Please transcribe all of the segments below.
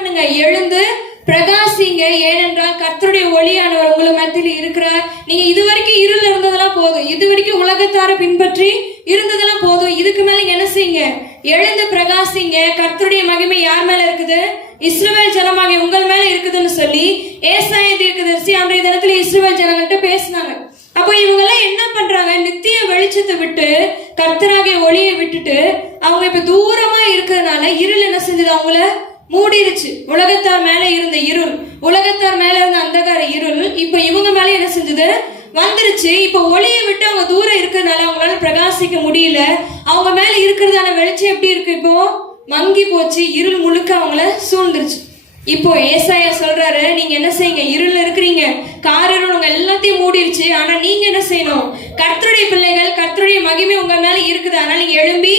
பண்ணுங்க, எழுந்து பிரகாசிங்க, ஏனென்றால் கர்த்தருடைய ஒளியானவர் உங்களை மத்தியில் இருக்கிறார். நீங்க இதுவரைக்கும் இருள் இருந்ததெல்லாம் போதும், இதுவரைக்கும் உலகத்தார பின்பற்றி இருந்ததெல்லாம் போதும். இதுக்கு மேல என்ன செய்யுங்க, எழுந்து பிரகாசிங்க. கர்த்தருடைய மகிமை யார் மேல இருக்குது? இஸ்ரவேல் ஜனமாகிய உங்கள் மேல இருக்குதுன்னு சொல்லி ஏசாயா தீர்க்கதரிசி அன்றைய தினத்துல இஸ்ரவேல் ஜனங்கள்ட்ட பேசினாங்க. அப்போ இவங்க எல்லாம் என்ன பண்றாங்க, நித்திய வெளிச்சத்தை விட்டு கர்த்தராகிய ஒளியை விட்டுட்டு அவங்க இப்ப தூரமா இருக்கிறதுனால இருள் என்ன செஞ்சது, அவங்கள மூடிருச்சு. உலகத்தார் மேல இருந்த இருள், உலகத்தார் மேல இருந்த அந்தகார இருள் இப்ப இவங்க மேல என்ன செஞ்சது, வந்துருச்சு. இப்ப ஒளியை விட்டு அவங்க தூரம் இருக்கிறதுனால அவங்களால பிரகாசிக்க முடியல. அவங்க மேல இருக்கிறதான வெளிச்சம் எப்படி இருக்கு, இப்போ மங்கி போச்சு. இருள் முழுக்க அவங்கள சூழ்ந்துருச்சு. இப்போ ஏசாயா சொல்றாரு, நீங்க என்ன செய்யுங்க, இருள் இருக்கிறீங்க, காரிருள் உங்க எல்லாத்தையும் மூடிருச்சு. ஆனா நீங்க என்ன செய்யணும், கர்த்தருடைய பிள்ளைகள், கர்த்தருடைய மகிமை உங்க மேல இருக்குது, அதனால நீங்க எழும்பி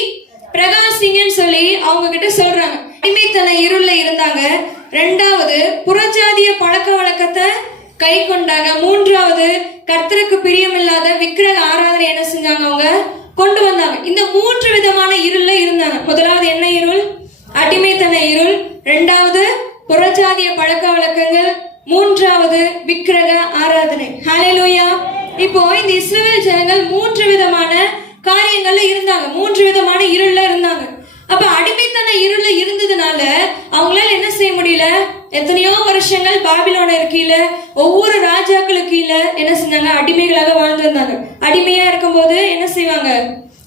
பிரகாசிங்கன்னு சொல்லி அவங்க கிட்ட சொல்றாங்க. அடிமைத்தன இருள்ல இருந்தாங்க. ரெண்டாவது, புறஜாதிய பழக்க வழக்கத்தை கை கொண்டாங்க. மூன்றாவது, கர்த்தருக்கு பிரியமில்லாத விக்கிரக ஆராதனை என்ன செஞ்சாங்க, அவங்க கொண்டு வந்தாங்க. இந்த மூன்று விதமான இருள்ல இருந்தாங்க. முதலாவது என்ன இருள், அடிமைத்தன இருள். ரெண்டாவது புறஜாதிய பழக்க வழக்கங்கள். மூன்றாவது விக்கிரக ஆராதனை. ஹல்லேலூயா. இப்போ இந்த இஸ்ரவேல் ஜனங்கள் மூன்று விதமான காரியங்கள்ல இருந்தாங்க, மூன்று விதமான இருள்ல இருந்தாங்க. அப்ப அடிமைத்தன இருள்ல இருந்ததுனால அவங்களால என்ன செய்ய முடியல, எத்தனையோ வருஷங்கள் பாபிலோனர் கீழே, ஒவ்வொரு ராஜாக்களுக்கு கீழே என்ன செஞ்சாங்க, அடிமைகளாக வாழ்ந்து வந்தாங்க. அடிமையா இருக்கும் போது என்ன செய்வாங்க,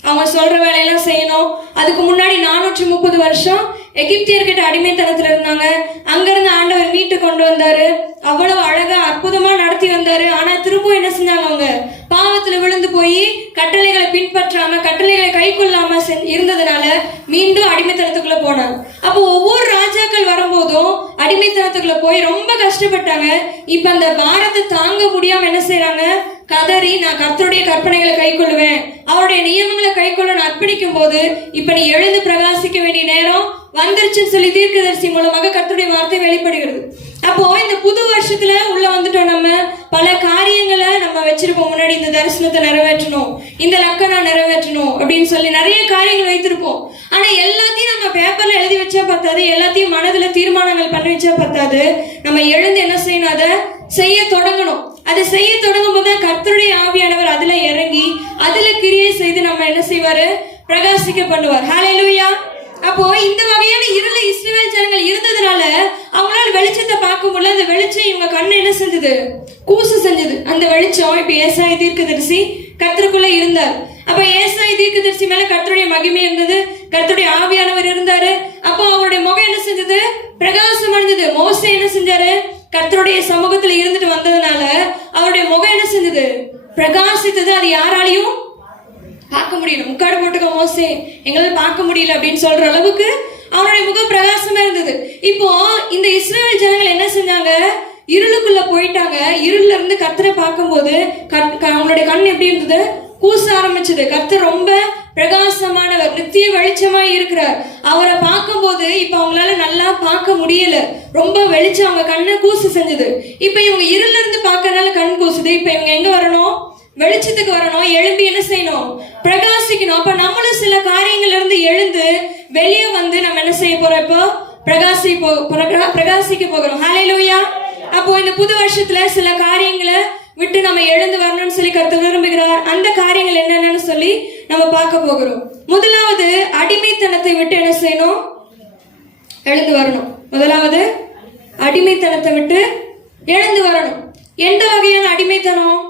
அவங்க சொல்ற வேலையெல்லாம் செய்யணும். அதுக்கு முன்னாடி 430 வருஷம் எகிப்தியர்கிட்ட அடிமைத்தனத்துல இருந்தாங்க. அங்கிருந்து ஆண்டவர் மீட்டு கொண்டு வந்தாரு, அவ்வளவு அழகா அற்புதமா நடத்தி வந்தாரு. ஆனா திரும்ப என்ன செஞ்சாங்க, அவங்க பாவத்துல விழுந்து போய் கட்டளைகளை பின்பற்றாம, கட்டளைகளை கை கொள்ளாம இருந்ததுனால மீண்டும் அடிமைத்தனத்துக்குள்ள போனாங்க. அப்போ ஒவ்வொரு ராஜாக்கள் வரும்போதும் அடிமைத்தனத்துக்குள்ள போய் ரொம்ப கஷ்டப்பட்டாங்க. இப்ப அந்த பாரத்தை தாங்க முடியாம என்ன செய்யறாங்க, கதறி நான் கர்த்தருடைய கற்பனைகளை கை கொள்ளுவேன், அவருடைய நியமங்களை கை கொள்ள நான் அர்ப்பணிக்கும் போது இப்ப நீ எழுந்து பிரகாசிக்க வேண்டிய நேரம் வந்துருச்சுன்னு சொல்லி தீர்க்கதரிசி மூலமாக கர்த்தருடைய வார்த்தை வெளிப்படுகிறது. அப்போ இந்த புது வருஷத்துல உள்ள வந்துட்டோம். நம்ம பல காரியங்களை நம்ம வச்சிருப்போம். முன்னாடி இந்த தரிசனத்தை நிறைவேற்றணும், இந்த லக்கணா நிறைவேற்றணும் அப்படின்னு சொல்லி நிறைய காரியங்கள் வைத்திருப்போம். ஆனா எல்லாத்தையும் நம்ம பேப்பர்ல எழுதி வச்சா பத்தாது, எல்லாத்தையும் மனதுல தீர்மானங்கள் பண்ணி வச்சா பத்தாது. நம்ம எழுந்து என்ன செய்யணும், அதை செய்ய தொடங்கணும். அதை செய்ய தொடங்கும் போது கர்த்தருடைய ஆவியானவர் அதுல இறங்கி அதுல கிரியை செய்து நம்ம என்ன செய்வாரு, பிரகாசிக்க பண்ணுவார். ஹல்லேலூயா. அப்போ இந்த வகையான இருள இஸ்ரவேல் ஜனங்கள் இருந்ததுனால அவங்களால வெளிச்சத்தை பார்க்க முடியல. அந்த வெளிச்சம் இவங்க கண்ணு என்ன செஞ்சது, கூசு செஞ்சது. அந்த வெளிச்சம் இப்ப ஏசாயா தீர்க்கதரிசி கர்த்தருக்குள்ள இருந்தார். அப்ப ஏசாயா தீர்க்கதரிசி மேல கர்த்தருடைய மகிமை இருந்தது, கர்த்தருடைய ஆவியானவர் இருந்தாரு. அப்போ அவருடைய முகம் என்ன செஞ்சது, பிரகாசம் அடைந்தது. மோசே என்ன செஞ்சாரு, கர்த்தருடைய சமூகத்துல இருந்துட்டு வந்ததுனால அவருடைய முகம் என்ன செஞ்சது, பிரகாசித்தது. அது யாராலையும் பார்க்க முடியல. முக்காடு போட்டுக்க மோசே, எங்களால பார்க்க முடியல அப்படின்னு சொல்ற அளவுக்கு அவனுடைய முகம் பிரகாசமா இருந்தது. இப்போ இந்த இஸ்ரவேல் ஜனங்கள் என்ன செஞ்சாங்க, இருளுக்குள்ள போயிட்டாங்க. இருள்ல இருந்து கர்த்தரை பார்க்கும்போது அவங்களுடைய கண் எப்படி இருந்தது, கூச ஆரம்பிச்சது. கர்த்தர் ரொம்ப பிரகாசமானவர், நித்திய வெளிச்சமா இருக்கிறார். அவரை பார்க்கும்போது இப்ப அவங்களால நல்லா பார்க்க முடியல, ரொம்ப வெளிச்சம் அவங்க கண்ணை கூசு செஞ்சது. இப்ப இவங்க இருள்ல இருந்து பார்க்கறதுனால கண் கூசுது. இப்ப இவங்க எங்க வரணும், வெளிச்சத்துக்கு வரணும். எழும்பி என்ன செய்யணும், பிரகாசிக்கணும். அப்ப நம்மளும் சில காரியங்கள்ல இருந்து எழுந்து வெளியே வந்து நம்ம என்ன செய்ய போறோம், இப்போ பிரகாசிக்க போகிறோம். ஹல்லேலூயா. அப்போ இந்த புது வருஷத்துல சில காரியங்களை விட்டு நம்ம எழுந்து வரணும்னு சொல்லி கர்த்தர் விரும்புகிறார். அந்த காரியங்கள் என்னென்னு சொல்லி நம்ம பார்க்க போகிறோம். முதலாவது, அடிமைத்தனத்தை விட்டு என்ன செய்யணும், எழுந்து வரணும். முதலாவது, அடிமைத்தனத்தை விட்டு எழுந்து வரணும். எந்த வகையான அடிமைத்தனம்,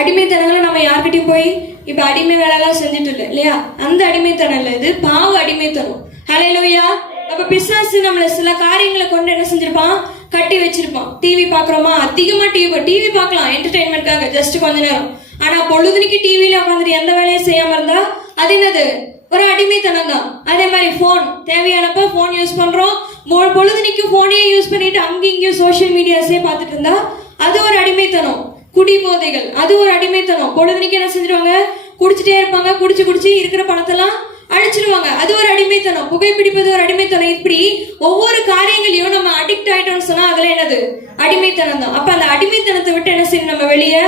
அடிமைத்தனங்களை நம்ம யார்கிட்டயும் போய் இப்ப அடிமை வேலை எல்லாம் செஞ்சுட்டு இல்லை இல்லையா, அந்த அடிமைத்தனம் இல்ல, இது பாவ அடிமைத்தனம். ஹல்லேலூயா. அப்ப பிசாசு நம்மள சில காரியங்களை கொண்டு என்ன செஞ்சிருப்பான், கட்டி வச்சிருப்பான். டிவி பாக்குறோமா, அதிகமா டிவி பார்க்கலாம் என்டர்டைன்மெண்ட்காக, ஜஸ்ட் கொஞ்ச நேரம். ஆனா பொழுதுனிக்கு டிவில உட்காந்துட்டு எந்த வேலையும் செய்யாம இருந்தா அது என்னது, ஒரு அடிமைத்தனம் தான். அதே மாதிரி போன், தேவையானப்ப போன் யூஸ் பண்றோம், பொழுதுனிக்கு போனையே யூஸ் பண்ணிட்டு அங்கேயும் இங்கேயும் சோசியல் மீடியாஸே பார்த்துட்டு இருந்தா அது ஒரு அடிமைத்தனம். குடி போதைகள், அது ஒரு அடிமைத்தனம். பொழுதுனிக்கு என்ன செஞ்சிருவாங்க, குடிச்சிட்டே இருப்பாங்க, குடிச்சு இருக்கிற பணத்தெல்லாம் அழிச்சிருவாங்க, அது ஒரு அடிமைத்தனம். புகைப்பிடிப்பது ஒரு அடிமைத்தனம். இப்படி ஒவ்வொரு காரியங்களையும் நம்ம அடிக்ட் ஆயிட்டோம்னு சொன்னா அதுல என்னது, அடிமைத்தனம் தான். அப்ப அந்த அடிமைத்தனத்தை விட்டு என்ன செய்யணும், நம்ம வெளியே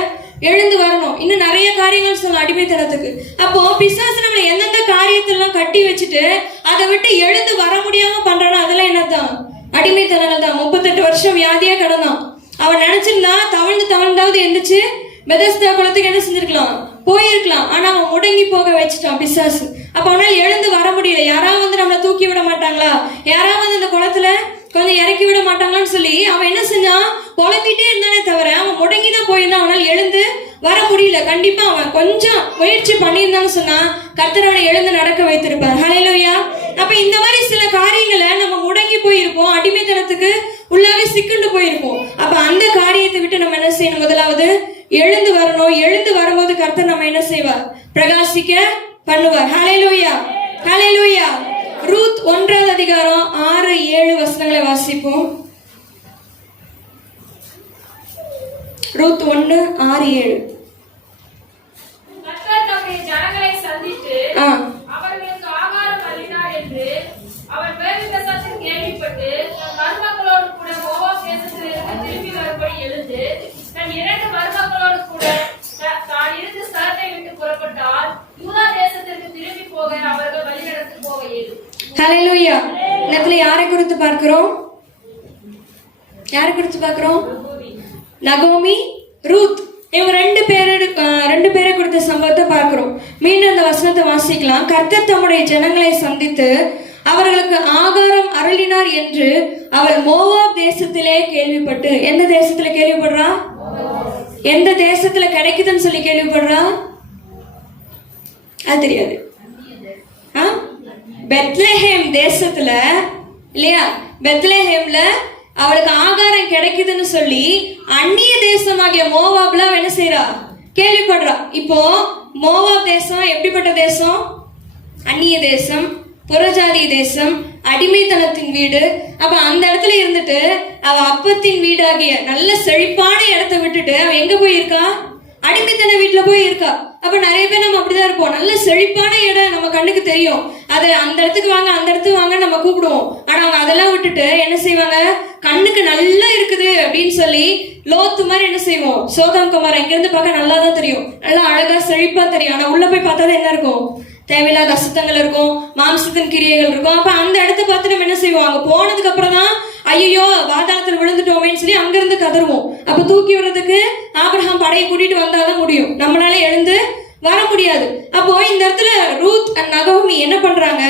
எழுந்து வரணும். இன்னும் நிறைய காரியங்கள் சொல்லலாம் அடிமைத்தனத்துக்கு. அப்போ பிசாசு நம்மளை எந்தெந்த காரியத்தெல்லாம் கட்டி வச்சுட்டு அதை விட்டு எழுந்து வர முடியாம பண்றானோ அதெல்லாம் என்னதான்? அடிமைத்தனங்கள் தான். 38 வருஷம் வியாதியா கிடந்தான். அவன் நினைச்சிருந்தா தவழ்ந்தாவது எந்திரிச்சு பெதஸ்தா குளத்துக்கு என்ன செஞ்சிருக்கலாம்? போயிருக்கலாம். ஆனா அவன் முடங்கி போக வச்சுட்டான் பிசாசு. அப்ப அவனால் எழுந்து வர முடியல. யாராவது வந்து நம்மளை தூக்கி விட மாட்டாங்களா, யாராவது வந்து இந்த குளத்துல கொஞ்சம் இறக்கி விட மாட்டாங்களான்னு சொல்லி அவன் என்ன செஞ்சான்? புலம்பிட்டே இருந்தானே தவிர அவன் முடங்கிதான் போயிருந்தான். அவனால் எழுந்து வர முடியல. கண்டிப்பா அவன் கொஞ்சம் முயற்சி பண்ணியிருந்தான்னு சொன்னா கர்த்தர் அவனை எழுந்து நடக்க வைத்திருப்பார். ஹல்லேலூயா. அப்ப இந்த மாதிரி சில காரியங்களை நம்ம முடங்கி போயிருப்போம், அடிமைத்தனத்துக்கு உள்ளாவே சிக்கண்டு போயிருப்போம். அப்ப அந்த காரியத்தை விட்டு நம்ம என்ன செய்யணும்? முதலாவது எழுந்து வரணும். எழுந்து வரும்போது கர்த்தர் நம்ம என்ன செய்வார்? பிரகாசிக்க பண்ணுவார். ஹல்லேலூயா, ஹல்லேலூயா. ரூத் 1ஆம் அதிகாரம் 6-7 வசனங்களை வாசிப்போம். ரூத் 1:6-7. கர்த்தர் தம்முடைய ஜனங்களை சந்தித்து அவர்களுக்கு ஆகாரம் அளித்தார் என்று அவர் வேதவசனத்தில் கேள்விப்பட்டு தன் மருமக்களோடு கூட மோவாப் தேசத்திலிருந்து திரும்பி வரும்படி எழுந்து தன் 2 மருமக்களோடு கூட தான் இருந்த ஸ்தலத்தை விட்டு புறப்பட்டால் யூதா தேசத்திற்கு திரும்பி போக அவர்கள் வழிநடத்தி போக இயலும். ஹல்லேலூயா. நேத்துல யாரை குறித்து பார்க்கிறோம்? யாரை குறித்து பார்க்கிறோம்? நகோமி, ரூத். இவங்க ரெண்டு பேரை கொடுத்த சம்பவத்தை பார்க்கிறோம். மீண்டும் அந்த வசனத்தை வாசிக்கலாம். கர்த்தர் தம்முடைய ஜனங்களை சந்தித்து அவர்களுக்கு ஆகாரம் அருளினார் என்று அவள் மோவாப் தேசத்திலே கேள்விப்பட்டு. எந்த தேசத்துல கேள்விப்படுறா? எந்த தேசத்துல கிடைக்குதுன்னு சொல்லி கேள்விப்படுறா? அது தெரியாது. பெத்லஹேம் தேசத்துல இல்லையா? பெத்லஹேம்ல அவளுக்கு ஆகாரம் கிடைக்குதுன்னு சொல்லி அந்நிய தேசமாகிய மோவாப்ல அவ என்ன செய்யறா? கேள்விப்படுறா. இப்போ மோவாப் தேசம் எப்படிப்பட்ட தேசம்? அந்நிய தேசம், புறஜாதி தேசம், அடிமைத்தனத்தின் வீடு. அப்ப அந்த இடத்துல இருந்துட்டு அவ அப்பத்தின் வீடாகிய நல்ல செழிப்பான இடத்தை விட்டுட்டு அவ எங்க போயிருக்கா? அடிமைத்தன வீட்டுல போய் இருக்கா. அப்ப நிறைய பேர் நம்ம அப்படிதான் இருப்போம். நல்ல செழிப்பான இடம் நம்ம கண்ணுக்கு தெரியும், அது அந்த இடத்துக்கு வாங்க அந்த இடத்துக்கு வாங்க நம்ம கூப்பிடுவோம். ஆனா அவங்க அதெல்லாம் விட்டுட்டு என்ன செய்வாங்க? கண்ணுக்கு நல்லா இருக்குது அப்படின்னு சொல்லி லோத்து மாதிரி என்ன செய்வோம்? சோதம் குமார் இங்க இருந்து பார்க்க நல்லா தான் தெரியும், நல்லா அழகா செழிப்பா தெரியும். ஆனா உள்ள போய் பார்த்தா என்ன இருக்கும்? தேவையில்லாத அசுத்தங்கள் இருக்கும், மாம்சத்தின் கிரியைகள் இருக்கும். அப்ப அந்த இடத்த பார்த்து நம்ம என்ன செய்வோம்? அங்க போனதுக்கு அப்புறம் தான் ஐயோ வாதாளத்துல விழுந்துட்டோமேன்னு சொல்லி அங்கிருந்து கதறுவோம். அப்ப தூக்கி விடுறதுக்கு ஆபிரகாம் படையை கூட்டிட்டு வந்தாதான் முடியும், நம்மளால எழுந்து வர முடியாது. அப்போ இந்த இடத்துல ரூத் அண்ட் நகோமி என்ன பண்றாங்க?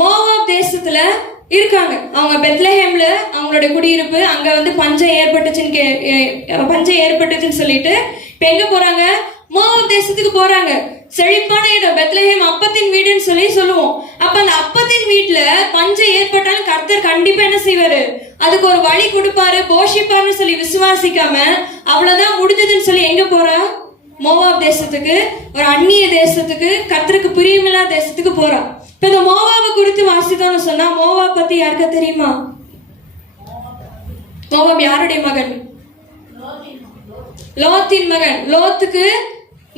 மோவாப் தேசத்துல இருக்காங்க. அவங்க பெத்லஹேம்ல அவங்களுடைய குடியிருப்பு. அங்க வந்து பஞ்சம் ஏற்பட்டுச்சுன்னு சொல்லிட்டு இப்ப எங்க போறாங்க? மோவாப் தேசத்துக்கு போறாங்க. செழிப்பான இடம் பெத்லஹேம், அப்பத்தின் வீடுன்னு சொல்லி சொல்லுவோம். அப்ப அந்த அப்பத்தின் வீட்டுல பஞ்சம் ஏற்பட்டாலும் கர்த்தர் கண்டிப்பா என்ன செய்வாரு? அதுக்கு ஒரு வழி கொடுப்பாரு, போஷிப்பாருன்னு சொல்லி விசுவாசிக்காம அவ்வளவுதான் முடிஞ்சதுன்னு சொல்லி எங்க போறா? மோவாப் தேசத்துக்கு, ஒரு அந்நிய தேசத்துக்கு, கர்த்தருக்கு பிரியமில்லாத தேசத்துக்கு போறா. இப்ப இந்த மோவாவை குறித்து வாசித்தோம்னு சொன்னா மோவாப் பத்தி யாருக்கா தெரியுமா? மோவாப் யாருடைய மகன்? லோத்தின் மகன். லோத்துக்கு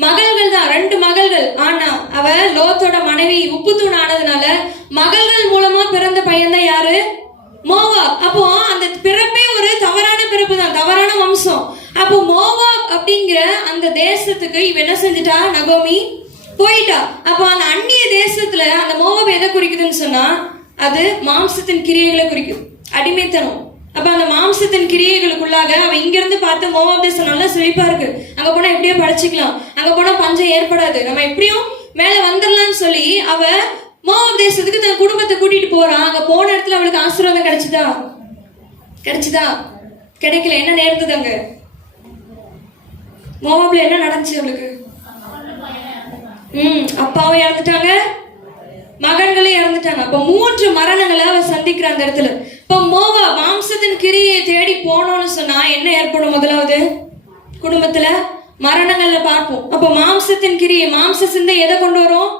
மகள்கள் தான், 2 மகள்கள். ஆனா அவ லோத்தோட மனைவி உப்பு தூண் ஆனதுனால மகள்கள் மூலமா பிறந்த பையன் தான் யாரு? மோவாப். அப்போ அந்த பிறப்பே ஒரு தவறான பிறப்பு தான், தவறான வம்சம். அப்போ மோவாப் அப்படிங்கிற அந்த தேசத்துக்கு இவ என்ன செஞ்சுட்டா? நகோமி போயிட்டா. அப்போ அந்த அந்நிய தேசத்துல அந்த மோவாப் எதை குறிக்குதுன்னு சொன்னா அது மாம்சத்தின் கிரியைகளை குறிக்குது, அடிமைத்தனம். அப்ப அந்த மாம்சத்தின் கிரியைகளுக்குள்ளாக அவ இங்க இருந்து பார்த்து மோவாப் தேசம் நல்லா செழிப்பா இருக்கு, அங்க போனா எப்படியோ படைச்சிக்கலாம், அங்க போனா பஞ்சம் ஏற்படாது, நம்ம எப்படியும் மேல வந்துடலாம்னு சொல்லி அவ மோவாப் தேசத்துக்கு தன் குடும்பத்தை கூட்டிட்டு போறான். அங்க போன இடத்துல அவளுக்கு ஆசீர்வாதம் கிடைச்சுதா? கிடைக்கல. என்ன நேர்ந்தது? அங்க மோவாப்ல என்ன நடந்துச்சு அவளுக்கு? அப்பாவும் இறந்துட்டாங்க, மகன்களே இறந்துட்டாங்க. அப்ப 3 மரணங்களை அவ சந்திக்கிற அந்த இடத்துல. இப்ப மோவா மாம்சத்தின் கிரியை தேடி போனோம்னு சொன்னா என்ன ஏற்படும்? முதலாவது குடும்பத்துல மரணங்கள்ல பார்ப்போம். அப்ப மாம்சத்தின் கிரியை, மாம்ச சிந்தை எதை கொண்டு வரும்?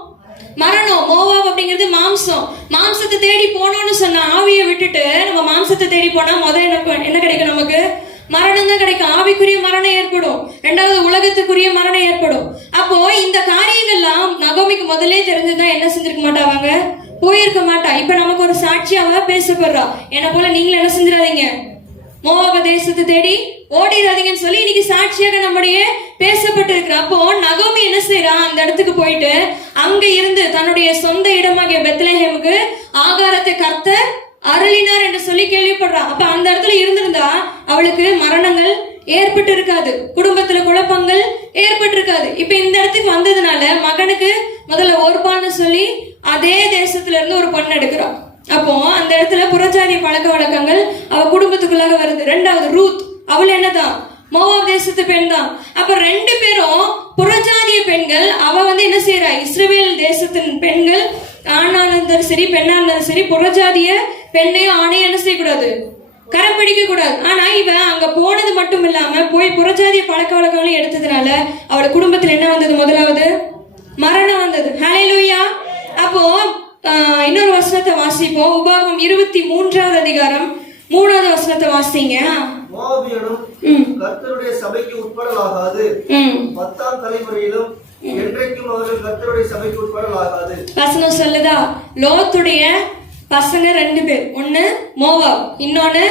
மரணம். மோவாப் அப்படிங்கிறது மாம்சம். மாம்சத்தை தேடி போனோம்னு சொன்னா ஆவியை விட்டுட்டு நம்ம மாம்சத்தை தேடி போனா என்ன கிடைக்கும்? நமக்கு மரணம் தான் கிடைக்கும். ஆவிக்குரிய மரணம் ஏற்படும், 2வது உலகத்துக்குரிய மரணம் ஏற்படும். அப்போ இந்த காரியங்கள்லாம் நகோமிக்கு முதலே தெரிஞ்சுதான் என்ன செஞ்சிருக்க மாட்டாங்க? போயிருக்க மாட்டா. இப்ப நமக்கு ஒரு சாட்சியாவ பேசப்படுறா. என்ன போல நீங்களும் என்ன செஞ்சிடாதீங்க? மோவாப் தேசத்தை தேடி ஓடிடாதீங்கன்னு சொல்லி இன்னைக்கு சாட்சியாக நம்முடைய பேசப்பட்டு இருக்கிற. அப்போ நகோமி என்ன செய்யறா, அந்த இடத்துக்கு போயிட்டு அங்க இருந்து தன்னுடைய சொந்த இடமாகிய பெத்லஹேமுக்கு ஆகாரத்தை கர்த்தர் அருளினார் என்று சொல்லி கேள்விப்படுறா. அப்ப அந்த இடத்துல இருந்திருந்தா அவளுக்கு மரணங்கள் ஏற்பட்டு இருக்காது, குடும்பத்துல குழப்பங்கள் ஏற்பட்டு இருக்காது. இப்ப இந்த இடத்துக்கு வந்ததுனால மகனுக்கு முதல்ல ஒருபான்னு சொல்லி அதே தேசத்துல இருந்து ஒரு பொண்ணு எடுக்கிறான். அப்போ அந்த இடத்துல புறஜாதிய பழக்க வழக்கங்கள் அவ குடும்பத்துக்குள்ளாக வருது. ரெண்டாவது ரூத், அவள் என்னதான் மோவாப் தேசத்து பெண் தான். அப்ப ரெண்டு பேரும் புறஜாதிய பெண்கள். அவ என்ன செய்யறா, இஸ்ரவேல் தேசத்தின் பெண்கள் ஆணா இருந்தாலும் சரி பெண்ணா இருந்தாலும் சரி புறஜாதிய பெண்ணையும் ஆணையும் என்ன செய்யக்கூடாது, கரம் பிடிக்க கூடாது. ஆனா இவ அங்க போனது மட்டும் இல்லாம போய் புறஜாதிய பழக்க வழக்கங்களையும் எடுத்ததுனால அவளோட குடும்பத்துல என்ன வந்தது, முதலாவது மரணம் வந்தது. ஹல்லேலூயா. அப்போ இன்னொரு வசனத்தை வாசிப்போம். உபாகமம் 23வது அதிகாரம் 3வது வசனத்தை வாசிங்க. மோவாபியனும் கர்த்தருடைய சபைக்கு உட்படலாகாது, 10ஆம் தலைமுறையிலும் என்றைக்கும் அவர்கள் கர்த்தருடைய சபைக்கு உட்படலாகாது. வசனம் சொல்லுதா, லோத்துடைய பசங்க 2 பேர், ஒன்னு மோவாப் இன்னொன்னு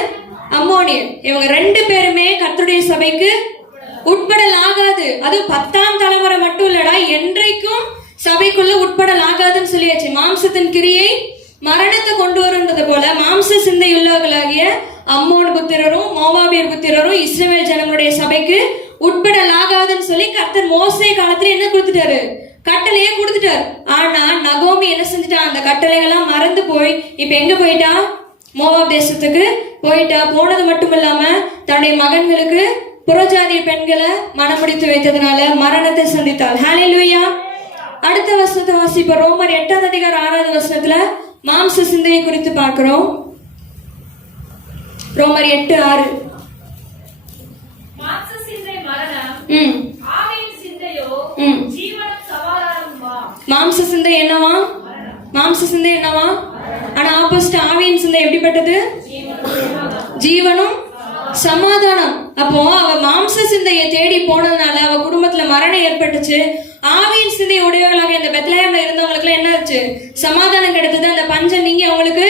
அம்மோனியன். இவங்க 2 பேருமே கர்த்தருடைய சபைக்கு உட்படலாகாது. அது 10ஆம் தலைமுறை மட்டும் இல்லடா, என்றைக்கும் சபைக்குள்ள உட்படலாகாதுன்னு சொல்லியாச்சு. மாம்சத்தின் கிரியை மரணத்தை கொண்டு வருன்றது போல மாம்ச சிந்தையுள்ளவர்களாகிய அம்மோன் புத்திரரும் மோவாபியர் புத்திரரும் இஸ்ரவேல் ஜனங்களுடைய சபைக்கு உட்படலாகாதுன்னு சொல்லி கர்த்தர் மோசே காலத்துல என்ன கொடுத்துட்டாரு, கட்டளையே கொடுத்துட்டாரு. ஆனா நகோமி என்ன செஞ்சுட்டா, அந்த கட்டளைகள்லாம் மறந்து போய் இப்ப எங்க போயிட்டா, மோவாப் தேசத்துக்கு போயிட்டா. போனது மட்டும் இல்லாம தன்னுடைய மகன்களுக்கு புறஜாதிய பெண்களை மனமுடித்து வைத்ததுனால மரணத்தை சந்தித்தாள். ஹல்லேலூயா. அடுத்த வசனத்தை வாசிப்போம். ரோமர் 8வது அதிகாரம் 6வது வசனத்துல மாம்ச சிந்தையை குறித்து பார்க்கிறோம். ரோமர் 8:6. மாம்ச சிந்தை மரணம், ஆவியின் சிந்தையோ ஜீவனும் சமாதானமுமா. மாம்ச சிந்தை என்னவா, மாம்ச சிந்தை என்னவா, ஆனா ஆப்போசிட் ஆவியின் சிந்தை எப்படிப்பட்டது, ஜீவனும் சமாதானம். அப்போ அவ மாம்ச சிந்தையை தேடி போனதுனால அவ குடும்பத்துல மரணம் ஏற்பட்டுச்சு. ஆவியின் சிந்தை உடையவர்களாக இந்த பெத்லஹேம்ல இருந்தவங்களுக்கு என்ன ஆச்சு, சமாதானம் கிடைத்தது. அந்த பஞ்சம் நீங்க அவங்களுக்கு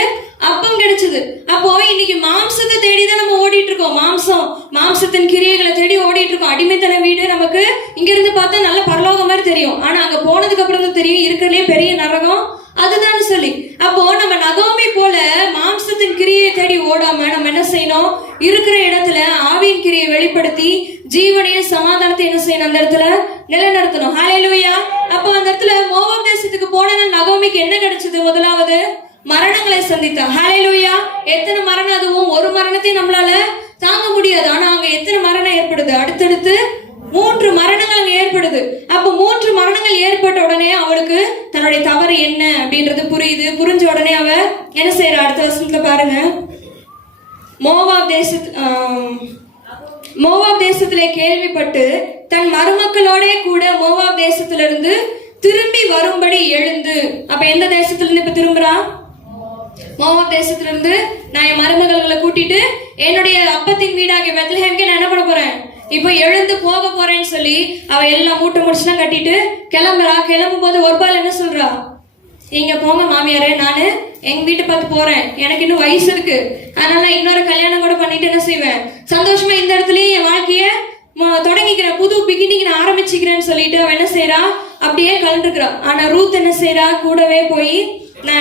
அப்பம் கிடைச்சது. அப்போ இன்னைக்கு மாம்சத்தை தேடிதான் நம்ம ஓடிட்டு இருக்கோம். மாம்சத்தின் கிரியைகளை தேடி ஓடிட்டு இருக்கோம். அடிமைத்தன வீடு நமக்கு இங்க இருந்து பார்த்தா நல்ல பரலோகம் மாதிரி தெரியும். ஆனா அங்க போனதுக்கு அப்புறம் தான் தெரியும் இருக்கிறதுலே பெரிய நரகம் அதுதான் சொல்லி. அப்போ நம்ம நகோமி போல மாம்சத்தின் கிரியை தேடி ஓடாம நம்ம என்ன செய்யணும், இருக்கிற இடத்துல ஆவியின் கிரியை வெளிப்படுத்தி ஜீவனையும் சமாதானத்தை என்ன செய்யணும், அந்த இடத்துல நிலைநிறுத்தணும். ஹல்லேலூயா. அப்போ அந்த இடத்துல மோவாப் தேசத்துக்கு போன நகோமிக்கு என்ன கிடைச்சது, முதலாவது மரணங்களை சந்தித்தா. ஹல்லேலூயா. எத்தனை மரணம், அதுவும் ஒரு மரணத்தையும் நம்மளால தாங்க முடியாது. ஆனா அங்க எத்தனை மரணம் ஏற்படுது, அடுத்தடுத்து 3 மரணங்கள் ஏற்படுது. அப்ப 3 மரணங்கள் ஏற்பட்ட உடனே அவளுக்கு தன்னுடைய தவறு என்ன அப்படின்றது புரியுது. புரிஞ்ச உடனே அவ என்ன செய்யறா, அடுத்த வருஷத்துல பாருங்க, மோவாப் தேசத்திலே கேள்விப்பட்டு தன் மருமக்களோட கூட மோவாப் தேசத்திலிருந்து திரும்பி வரும்படி எழுந்து. அப்ப எந்த தேசத்துல இருந்து இப்ப திரும்புறா, மோவாப் தேசத்துல இருந்து நான் என் மருமகளை கூட்டிட்டு என்னுடைய அப்பத்தின் வீடாகிய பெத்லஹேம்க்கு நான் என்ன பண்ண போறேன், இப்போ எழுந்து போக போறேன்னு சொல்லி அவ எல்லாம் மூட்டை முடிச்சுலாம் கட்டிட்டு கிளம்புறா. கிளம்பும் போது ஒரு பால் என்ன சொல்றா, நீங்க போங்க மாமியாரே, நானு எங்க வீட்டை பார்த்து போறேன், எனக்கு இன்னும் வயசு இருக்கு, அதனால இன்னொரு கல்யாணம் கூட பண்ணிட்டு என்ன செய்வேன், சந்தோஷமா இந்த இடத்துலயே என் வாழ்க்கைய தொடங்கிக்கிறேன், புது பிகினிங் நான் ஆரம்பிச்சுக்கிறேன்னு சொல்லிட்டு அவ என்ன செய்யறா, அப்படியே கலந்துக்கிறா. ஆனா ரூத் என்ன செய்யறா, கூடவே போய்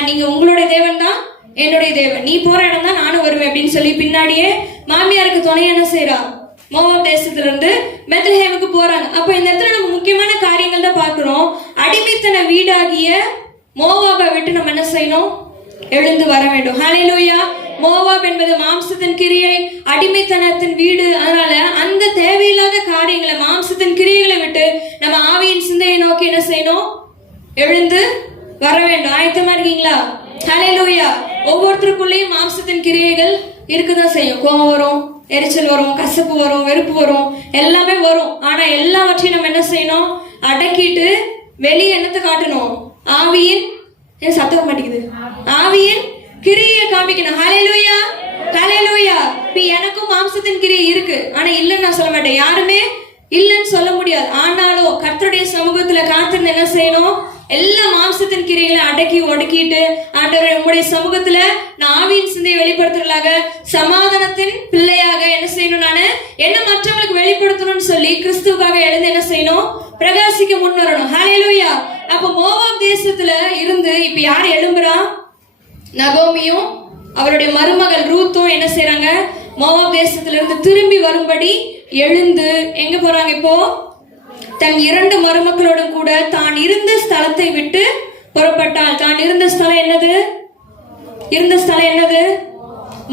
நீங்க உங்களுடைய தேவன் தான் என்னுடைய தேவன், நீ போற இடம் தான் நானும் வருவேன் அப்படின்னு சொல்லி பின்னாடியே மாமியாருக்கு துணை என்ன செய்யறா, மோவாப் தேசத்துல இருந்து பெத்லஹேமுக்கு போறாங்க. அப்ப இந்த இடத்துல நம்ம முக்கியமான காரியங்கள் தான் பார்க்கிறோம். அடிமைத்தன வீடாகிய மோவாபை விட்டு நம்ம என்ன செய்யணும், எழுந்து வர வேண்டும். ஹல்லேலூயா. மோவாப் என்பது மாம்சத்தின் கிரியை, அடிமைத்தனத்தின் வீடு. அதனால அந்த தேவையில்லாத காரியங்களை, மாம்சத்தின் கிரியைகளை விட்டு நம்ம ஆவியின் சிந்தையை நோக்கி என்ன செய்யணும், எழுந்து வர வேண்டும். ஆயத்தமா இருக்கீங்களா? ஹல்லேலூயா. ஒவ்வொருத்தருக்குள்ளேயும் மாம்சத்தின் கிரியைகள் இருக்குதான் செய்யும். கோபம் வரும், எரிச்சல் வரும், கசப்பு வரும், வெறுப்பு வரும், எல்லாமே வரும். ஆனா எல்லாவற்றையும் நம்ம என்ன செய்யணும், அடக்கிட்டு வெளியே என்னத்தை காட்டணும், ஆவியின் சத்தம் மாட்டேங்குது, ஆவியின் கிரியை காமிக்கணும். ஹல்லேலூயா. ஹல்லேலூயா. இப்ப எனக்கும் மாம்சத்தின் கிரியை இருக்கு, ஆனா இல்லன்னு நான் சொல்ல மாட்டேன், யாருமே இல்லன்னு சொல்ல முடியாது. ஆனாலும் கர்த்தருடைய சமூகத்துல காத்திருந்து என்ன செய்யணும், எல்லா மாம்சத்தின் கிரியைகளை அடக்கி ஒடுக்கிட்டு ஆண்டவரே உங்களுடைய சமூகத்துல நான் ஆவியின் சிந்தையை வெளிப்படுத்துறதாக சமாதானத்தின் பிள்ளையாக என்ன செய்யணும், நானு என்ன மற்றவங்களுக்கு வெளிப்படுத்தணும்னு சொல்லி கிறிஸ்துவுக்காக எழுந்து என்ன செய்யணும், பிரகாசிக்க முன் வரணும். ஹல்லேலூயா. அப்ப மோவாப் தேசத்துல இருந்து இப்ப யார் எழும்புறா? நகோமியும் அவருடைய மருமகள் ரூத்தும் என்ன செய்யறாங்க, மோவாப் தேசத்துல இருந்து திரும்பி வரும்படி எழுந்து எங்க போறாங்க? இப்போ தன் 2 மருமக்களோடும் கூட தான் இருந்த ஸ்தலத்தை விட்டு புறப்பட்டாள். தான் இருந்த ஸ்தலம் என்னது? இருந்த ஸ்தலம் என்னது?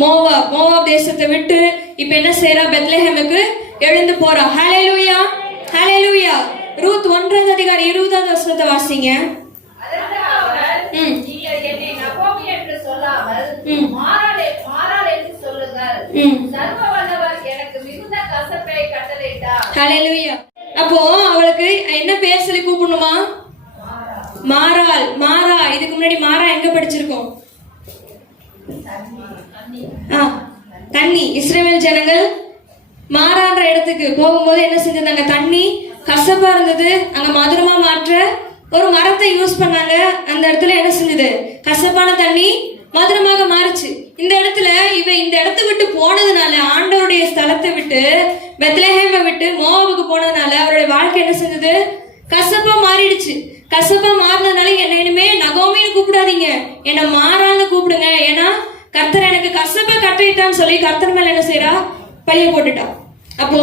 மோவாப். மோவாப் தேசத்தை விட்டு இப்ப என்ன செய்யறா? பெத்லெஹேமுக்கு எழுந்து போறா. ஹல்லேலூயா, ஹல்லேலூயா. ரூத் 1 அதிகாரம் 20வது வசனத்தை வாசிங்க. அதற்கு அவர், நீங்கள் என்னை நகோமி என்று சொல்லாமல் மாறாள் என்று சொல்லுங்கள். சர்வ வல்லவர் எனக்கு மிகுந்த கசப்பை கட்டளையிட்டார். ஹல்லேலூயா. அப்போ அவளுக்கு என்ன பேர் சொல்லி கூப்பிடணுமா? மாறாள். மாறா. இதுக்கு முன்னாடி மாறா எங்க படிச்சிருக்கோம்? தண்ணி. இஸ்ரவேல் ஜனங்கள் மாறான்ற இடத்துக்கு போகும்போது என்ன செஞ்சிருந்தாங்க? தண்ணி கசப்பா இருந்தது, அங்க மதுரமா மாற்ற ஒரு மரத்தை யூஸ் பண்ணாங்க. அந்த இடத்துல என்ன செஞ்சது? கசப்பான தண்ணி மதுரமாக மாறுச்சு. இந்த இடத்துல இவ இந்த இடத்தை விட்டு போனதுனால, ஆண்டவருடைய ஸ்தலத்தை விட்டு பெத்லெஹேமை விட்டு மோவாபுக்கு போனதுனால அவருடைய வாழ்க்கை என்ன செஞ்சது? கசப்பா மாறிடுச்சு. கசப்பா மாறினதுனால என்ன இனிமே நகோமின்னு கூப்பிடாதீங்க, என்ன மாறான்னு கூப்பிடுங்க. ஏன்னா கர்த்தர் எனக்கு கசப்பா கட்டிட்டான்னு சொல்லி கர்த்தர் மேல என்ன செய்யறா? பழிய போட்டுட்டா. அப்போ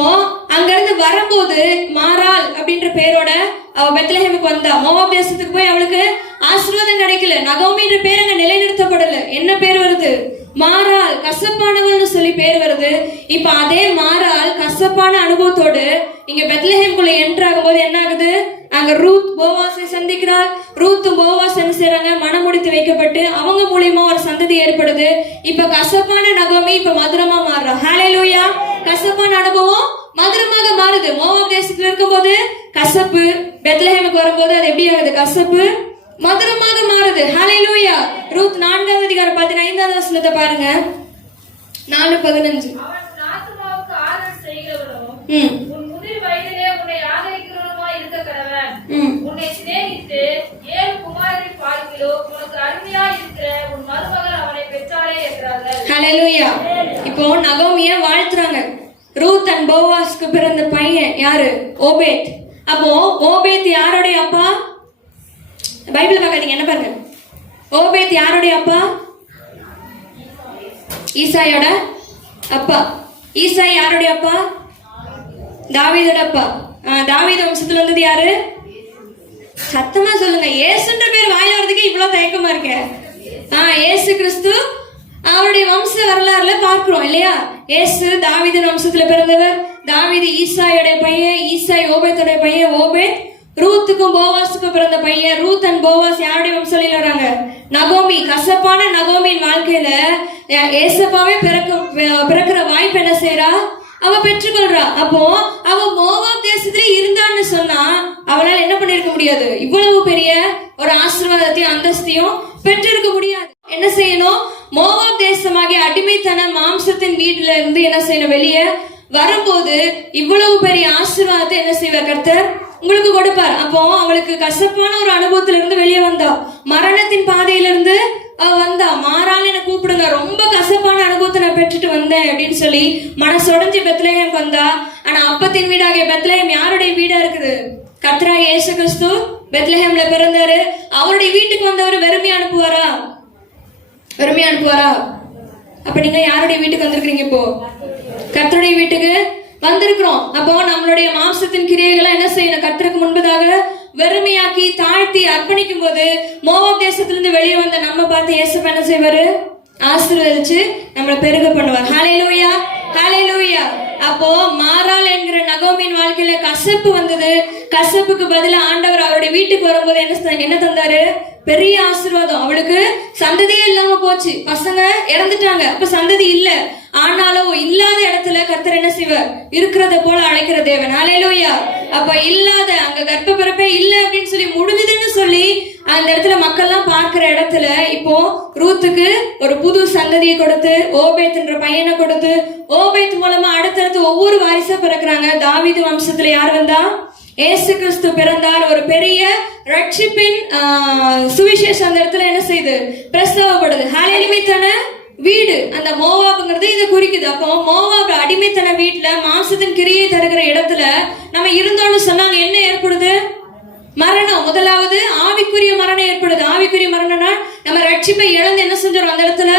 அங்க இருந்து வரும்போது மாறாள் அப்படின்ற பேரோட அவ பெத்லெஹேமுக்கு வந்தா. மோவாப் தேசத்துக்கு போய் அவளுக்கு ஆசீர்வாதம் கிடைக்கல. நகோமின்ற பேர் அங்க நிலைநிறுத்தப்படல. என்ன பேர் வருது? மாறாள், கசப்பானவள்னு சொல்லி பேர் வருது. இப்ப அதே மாறாள் கசப்பான அனுபவத்தோடு இங்க பெத்லெஹேமுக்குள்ள என்டர் ஆகும்போது என்ன ஆகுது? அங்க ரூத் போவாஸை சந்திக்கிறாள். ரூத்தும் போவாஸ் என்ன செய்யறாங்க? மனம் முடித்து வைக்கப்பட்டு அவங்க மூலியமா ஒரு சந்ததி ஏற்படுது. இப்ப கசப்பான நகோமி இப்ப மதுரமா மாறுறா. ஹல்லேலூயா. கசப்பான அனுபவம் மதுரமாக மாறுது. மோவாப் தேசத்துல இருக்கும்போது கசப்பு, பெத்லெஹேமுக்கு வரும்போது அது எப்படி ஆகுது? கசப்பு மதுரமாக மாறுது. ஹல்லேலூயா. ரூத் 4வது அதிகாரம் 15வது வசனத்தை பாருங்க. 4:15. அவன் ஆத்துமாவுக்கு ஆதரவு செய்கிறவனும் உன் முதிர் வயதிலே உன்னை ஆதரிக்கிறவனுமாய் இருக்க கடவன். உன்னை சிநேகித்து 7 குமாரரை பார்க்கிலோ உனக்கு அருமையா இருக்கிற உன் மருமகள் அவனை பெற்றாரே என்றார்கள். ஹல்லேலூயா. இப்போ நகோமிய வாழ்த்துறாங்க. ரூத் அண்ட் போவாஸ்க்கு பிறந்த பையன் யாரு? ஓபேத். அப்போ ஓபேத் யாருடைய அப்பா? பைபிள் பார்க்காதீங்க, என்ன பாருங்க. ஓபேத் யாருடைய அப்பா? ஈசாயோட அப்பா. ஈசாய் யாருடைய அப்பா? தாவீதோட அப்பா. தாவீது வம்சத்துல வந்தது யாரு? சத்தமா சொல்லுங்க. இயேசுன்ற பேர் வாயில வரதுக்கு இவ்வளவு தயக்கமா இருக்க? இயேசு கிறிஸ்து அவருடைய வம்ச வரலாறுல பார்க்கிறோம் இல்லையா? இயேசு தாவீதின் வம்சத்துல பிறந்தவர். தாவீது ஈசாயோட பையன், ஈசாய் ஓபேத்தோட பையன், ஓபேத் ரூத்துக்கும் போவாஸுக்கும் பிறந்த பையன். ரூத் அண்ட் போவாஸ் யாருடைய வம்சம் வராங்க? நகோமி. கசப்பான நகோமியின் வாழ்க்கையில ஏசப்பாவே பிறக்கிற வாய்ப்பு என்ன செய்யறா? அவ பெற்றுக்கொள்றா. அப்போ அவ மோவாப் தேசத்திலே இருந்தான்னு சொன்னா அவளால் என்ன பண்ணிருக்க முடியாது? இவ்வளவு பெரிய ஒரு ஆசீர்வாதத்தையும் அந்தஸ்தையும் பெற்றிருக்க முடியாது. என்ன செய்யணும்? மோவாப் தேசமாகிய அடிமைத்தன மாம்சத்தின் வீட்டுல இருந்து என்ன செய்யணும்? வெளியே வரும்போது இவ்வளவு பெரிய ஆசீர்வாதத்தை என்ன செய்வார்? கர்த்தர் உங்களுக்கு கொடுப்பார். அப்போ அவளுக்கு கசப்பான ஒரு அனுபவத்துல இருந்து வெளியே வந்தா, மரணத்தின் பாதையில இருந்து அவ வந்தா. மாறாள் என்ன கூப்பிடுங்க, ரொம்ப கசப்பான அனுபவத்தை நான் பெற்றுட்டு வந்தேன் அப்படின்னு சொல்லி மனசுடைஞ்சு பெத்லெஹேம் வந்தா. ஆனா அப்பத்தின் வீடாகிய பெத்லெஹேம் யாருடைய வீடா இருக்குது? கர்த்தராகிய இயேசு கிறிஸ்து பெத்லெஹேம்ல பிறந்தாரு. அவருடைய வீட்டுக்கு வந்தவர் வெறுமையா அனுப்புவாரா? வெறுமையா அனுப்புவாரா? அப்ப நீங்க யாருடைய வீட்டுக்கு வந்திருக்கீங்க? இப்போ கர்த்தருடைய வீட்டுக்கு வந்திருக்கிறோம். அப்போ நம்மளுடைய மாம்சத்தின் கிரியைகளை என்ன செய்யணும்? கர்த்தருக்கு முன்பதாக வெறுமையாக்கி தாழ்த்தி அர்ப்பணிக்கும் போது மோவாப் தேசத்திலிருந்து வெளியே வந்த நம்ம பார்த்து இயேசு என்ன செய்வாரு? ஆசீர்வதிச்சு நம்மளை பெருக பண்ணுவார். ஹல்லேலூயா, ஹல்லேலூயா. அப்போ மாறாள் என்கிற நகோமியின் வாழ்க்கையில கசப்பு வந்தது. கசப்புக்கு பதிலா ஆண்டவர் அவருடைய வீட்டுக்கு வரும்போது என்ன தந்தாரு? பெரிய ஆசீர்வாதம். அவளுக்கு சந்ததியே இல்லாம போச்சு. பசங்க இறந்துட்டாங்க, அப்ப சந்ததி இல்ல. ஆனாலும் இல்லாத இடத்துல கர்த்தர் என்ன செய்வார்? இருக்கிறத போல அழைக்கிற தேவன். ஹல்லேலூயா. அப்ப இல்லாத அங்க கர்ப்ப பிறப்பே இல்ல அப்படின்னு சொல்லி முடிஞ்சதுன்னு சொல்லி அந்த இடத்துல மக்கள்லாம் பார்க்கிற இடத்துல இப்போ ரூத்துக்கு ஒரு புது சந்ததியை கொடுத்து, ஓபேத் என்ற பையனை கொடுத்து, ஓபேத் மூலமா அடுத்தடுத்து ஒவ்வொரு வாரிசா பிறக்கிறாங்க. தாவீது வம்சத்துல யார் வந்தா? இயேசு கிறிஸ்து பிறந்தார். ஒரு பெரிய ரட்சிப்பின் சுவிசேஷம் அந்த இடத்துல என்ன செய்யுது, பிரஸ்தாவப்படுது. அடிமைத்தன வீடு, அந்த மோவாபுங்கிறது இதை குறிக்குது. அப்போ மோவாபு அடிமைத்தன வீட்டுல மாம்சத்தின் கிரியை தருகிற இடத்துல நம்ம இருந்தோம்னு சொன்னாங்க, என்ன ஏற்படுது, மரணம். முதலாவது ஆவிக்குரிய மரணம் ஏற்படுது. ஆவிக்குரிய மரணம்னா நம்ம ரட்சிப்பை இழந்து என்ன செஞ்சோம், அந்த இடத்துல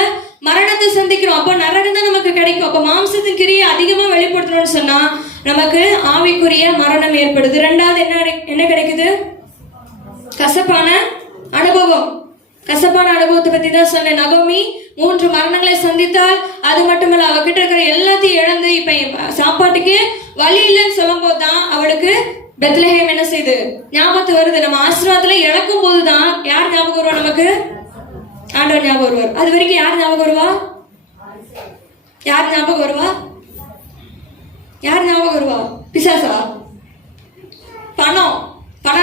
மரணத்தை சந்திக்கிறோம். அப்போ நரகம் தான் நமக்கு கிடைக்கும். அப்போ மாம்சத்தின் கிரியை அதிகமா வெளிப்படுத்தணும்னு சொன்னா நமக்கு ஆவிக்குரிய மரணம் ஏற்படுது. ரெண்டாவது என்ன கிடைக்குது, கசப்பான அனுபவம். கசப்பான அனுபவத்தை பத்தி தான் சொன்னேன். நகோமி 3 மரணங்களை சந்தித்தால், அது மட்டுமல்ல அவகிட்ட இருக்கிற எல்லாத்தையும் இழந்து இப்ப சாப்பாட்டுக்கு வழி இல்லைன்னு சொல்லும் போதுதான் அவளுக்கு பெத்லஹேம் என்ன செய்யுது, ஞாபகத்து வருது. நம்ம ஆசீர்வாதத்துல இழக்கும் போதுதான் யார் ஞாபகம் வருவா, நமக்கு ஆண்டவர் ஞாபகம் வருவார். அது வரைக்கும் யார் ஞாபகம் வருவா, யார் ஞாபகம் வருவா, யார் ஞாபகம் வருவா, பிசாசா? பணம்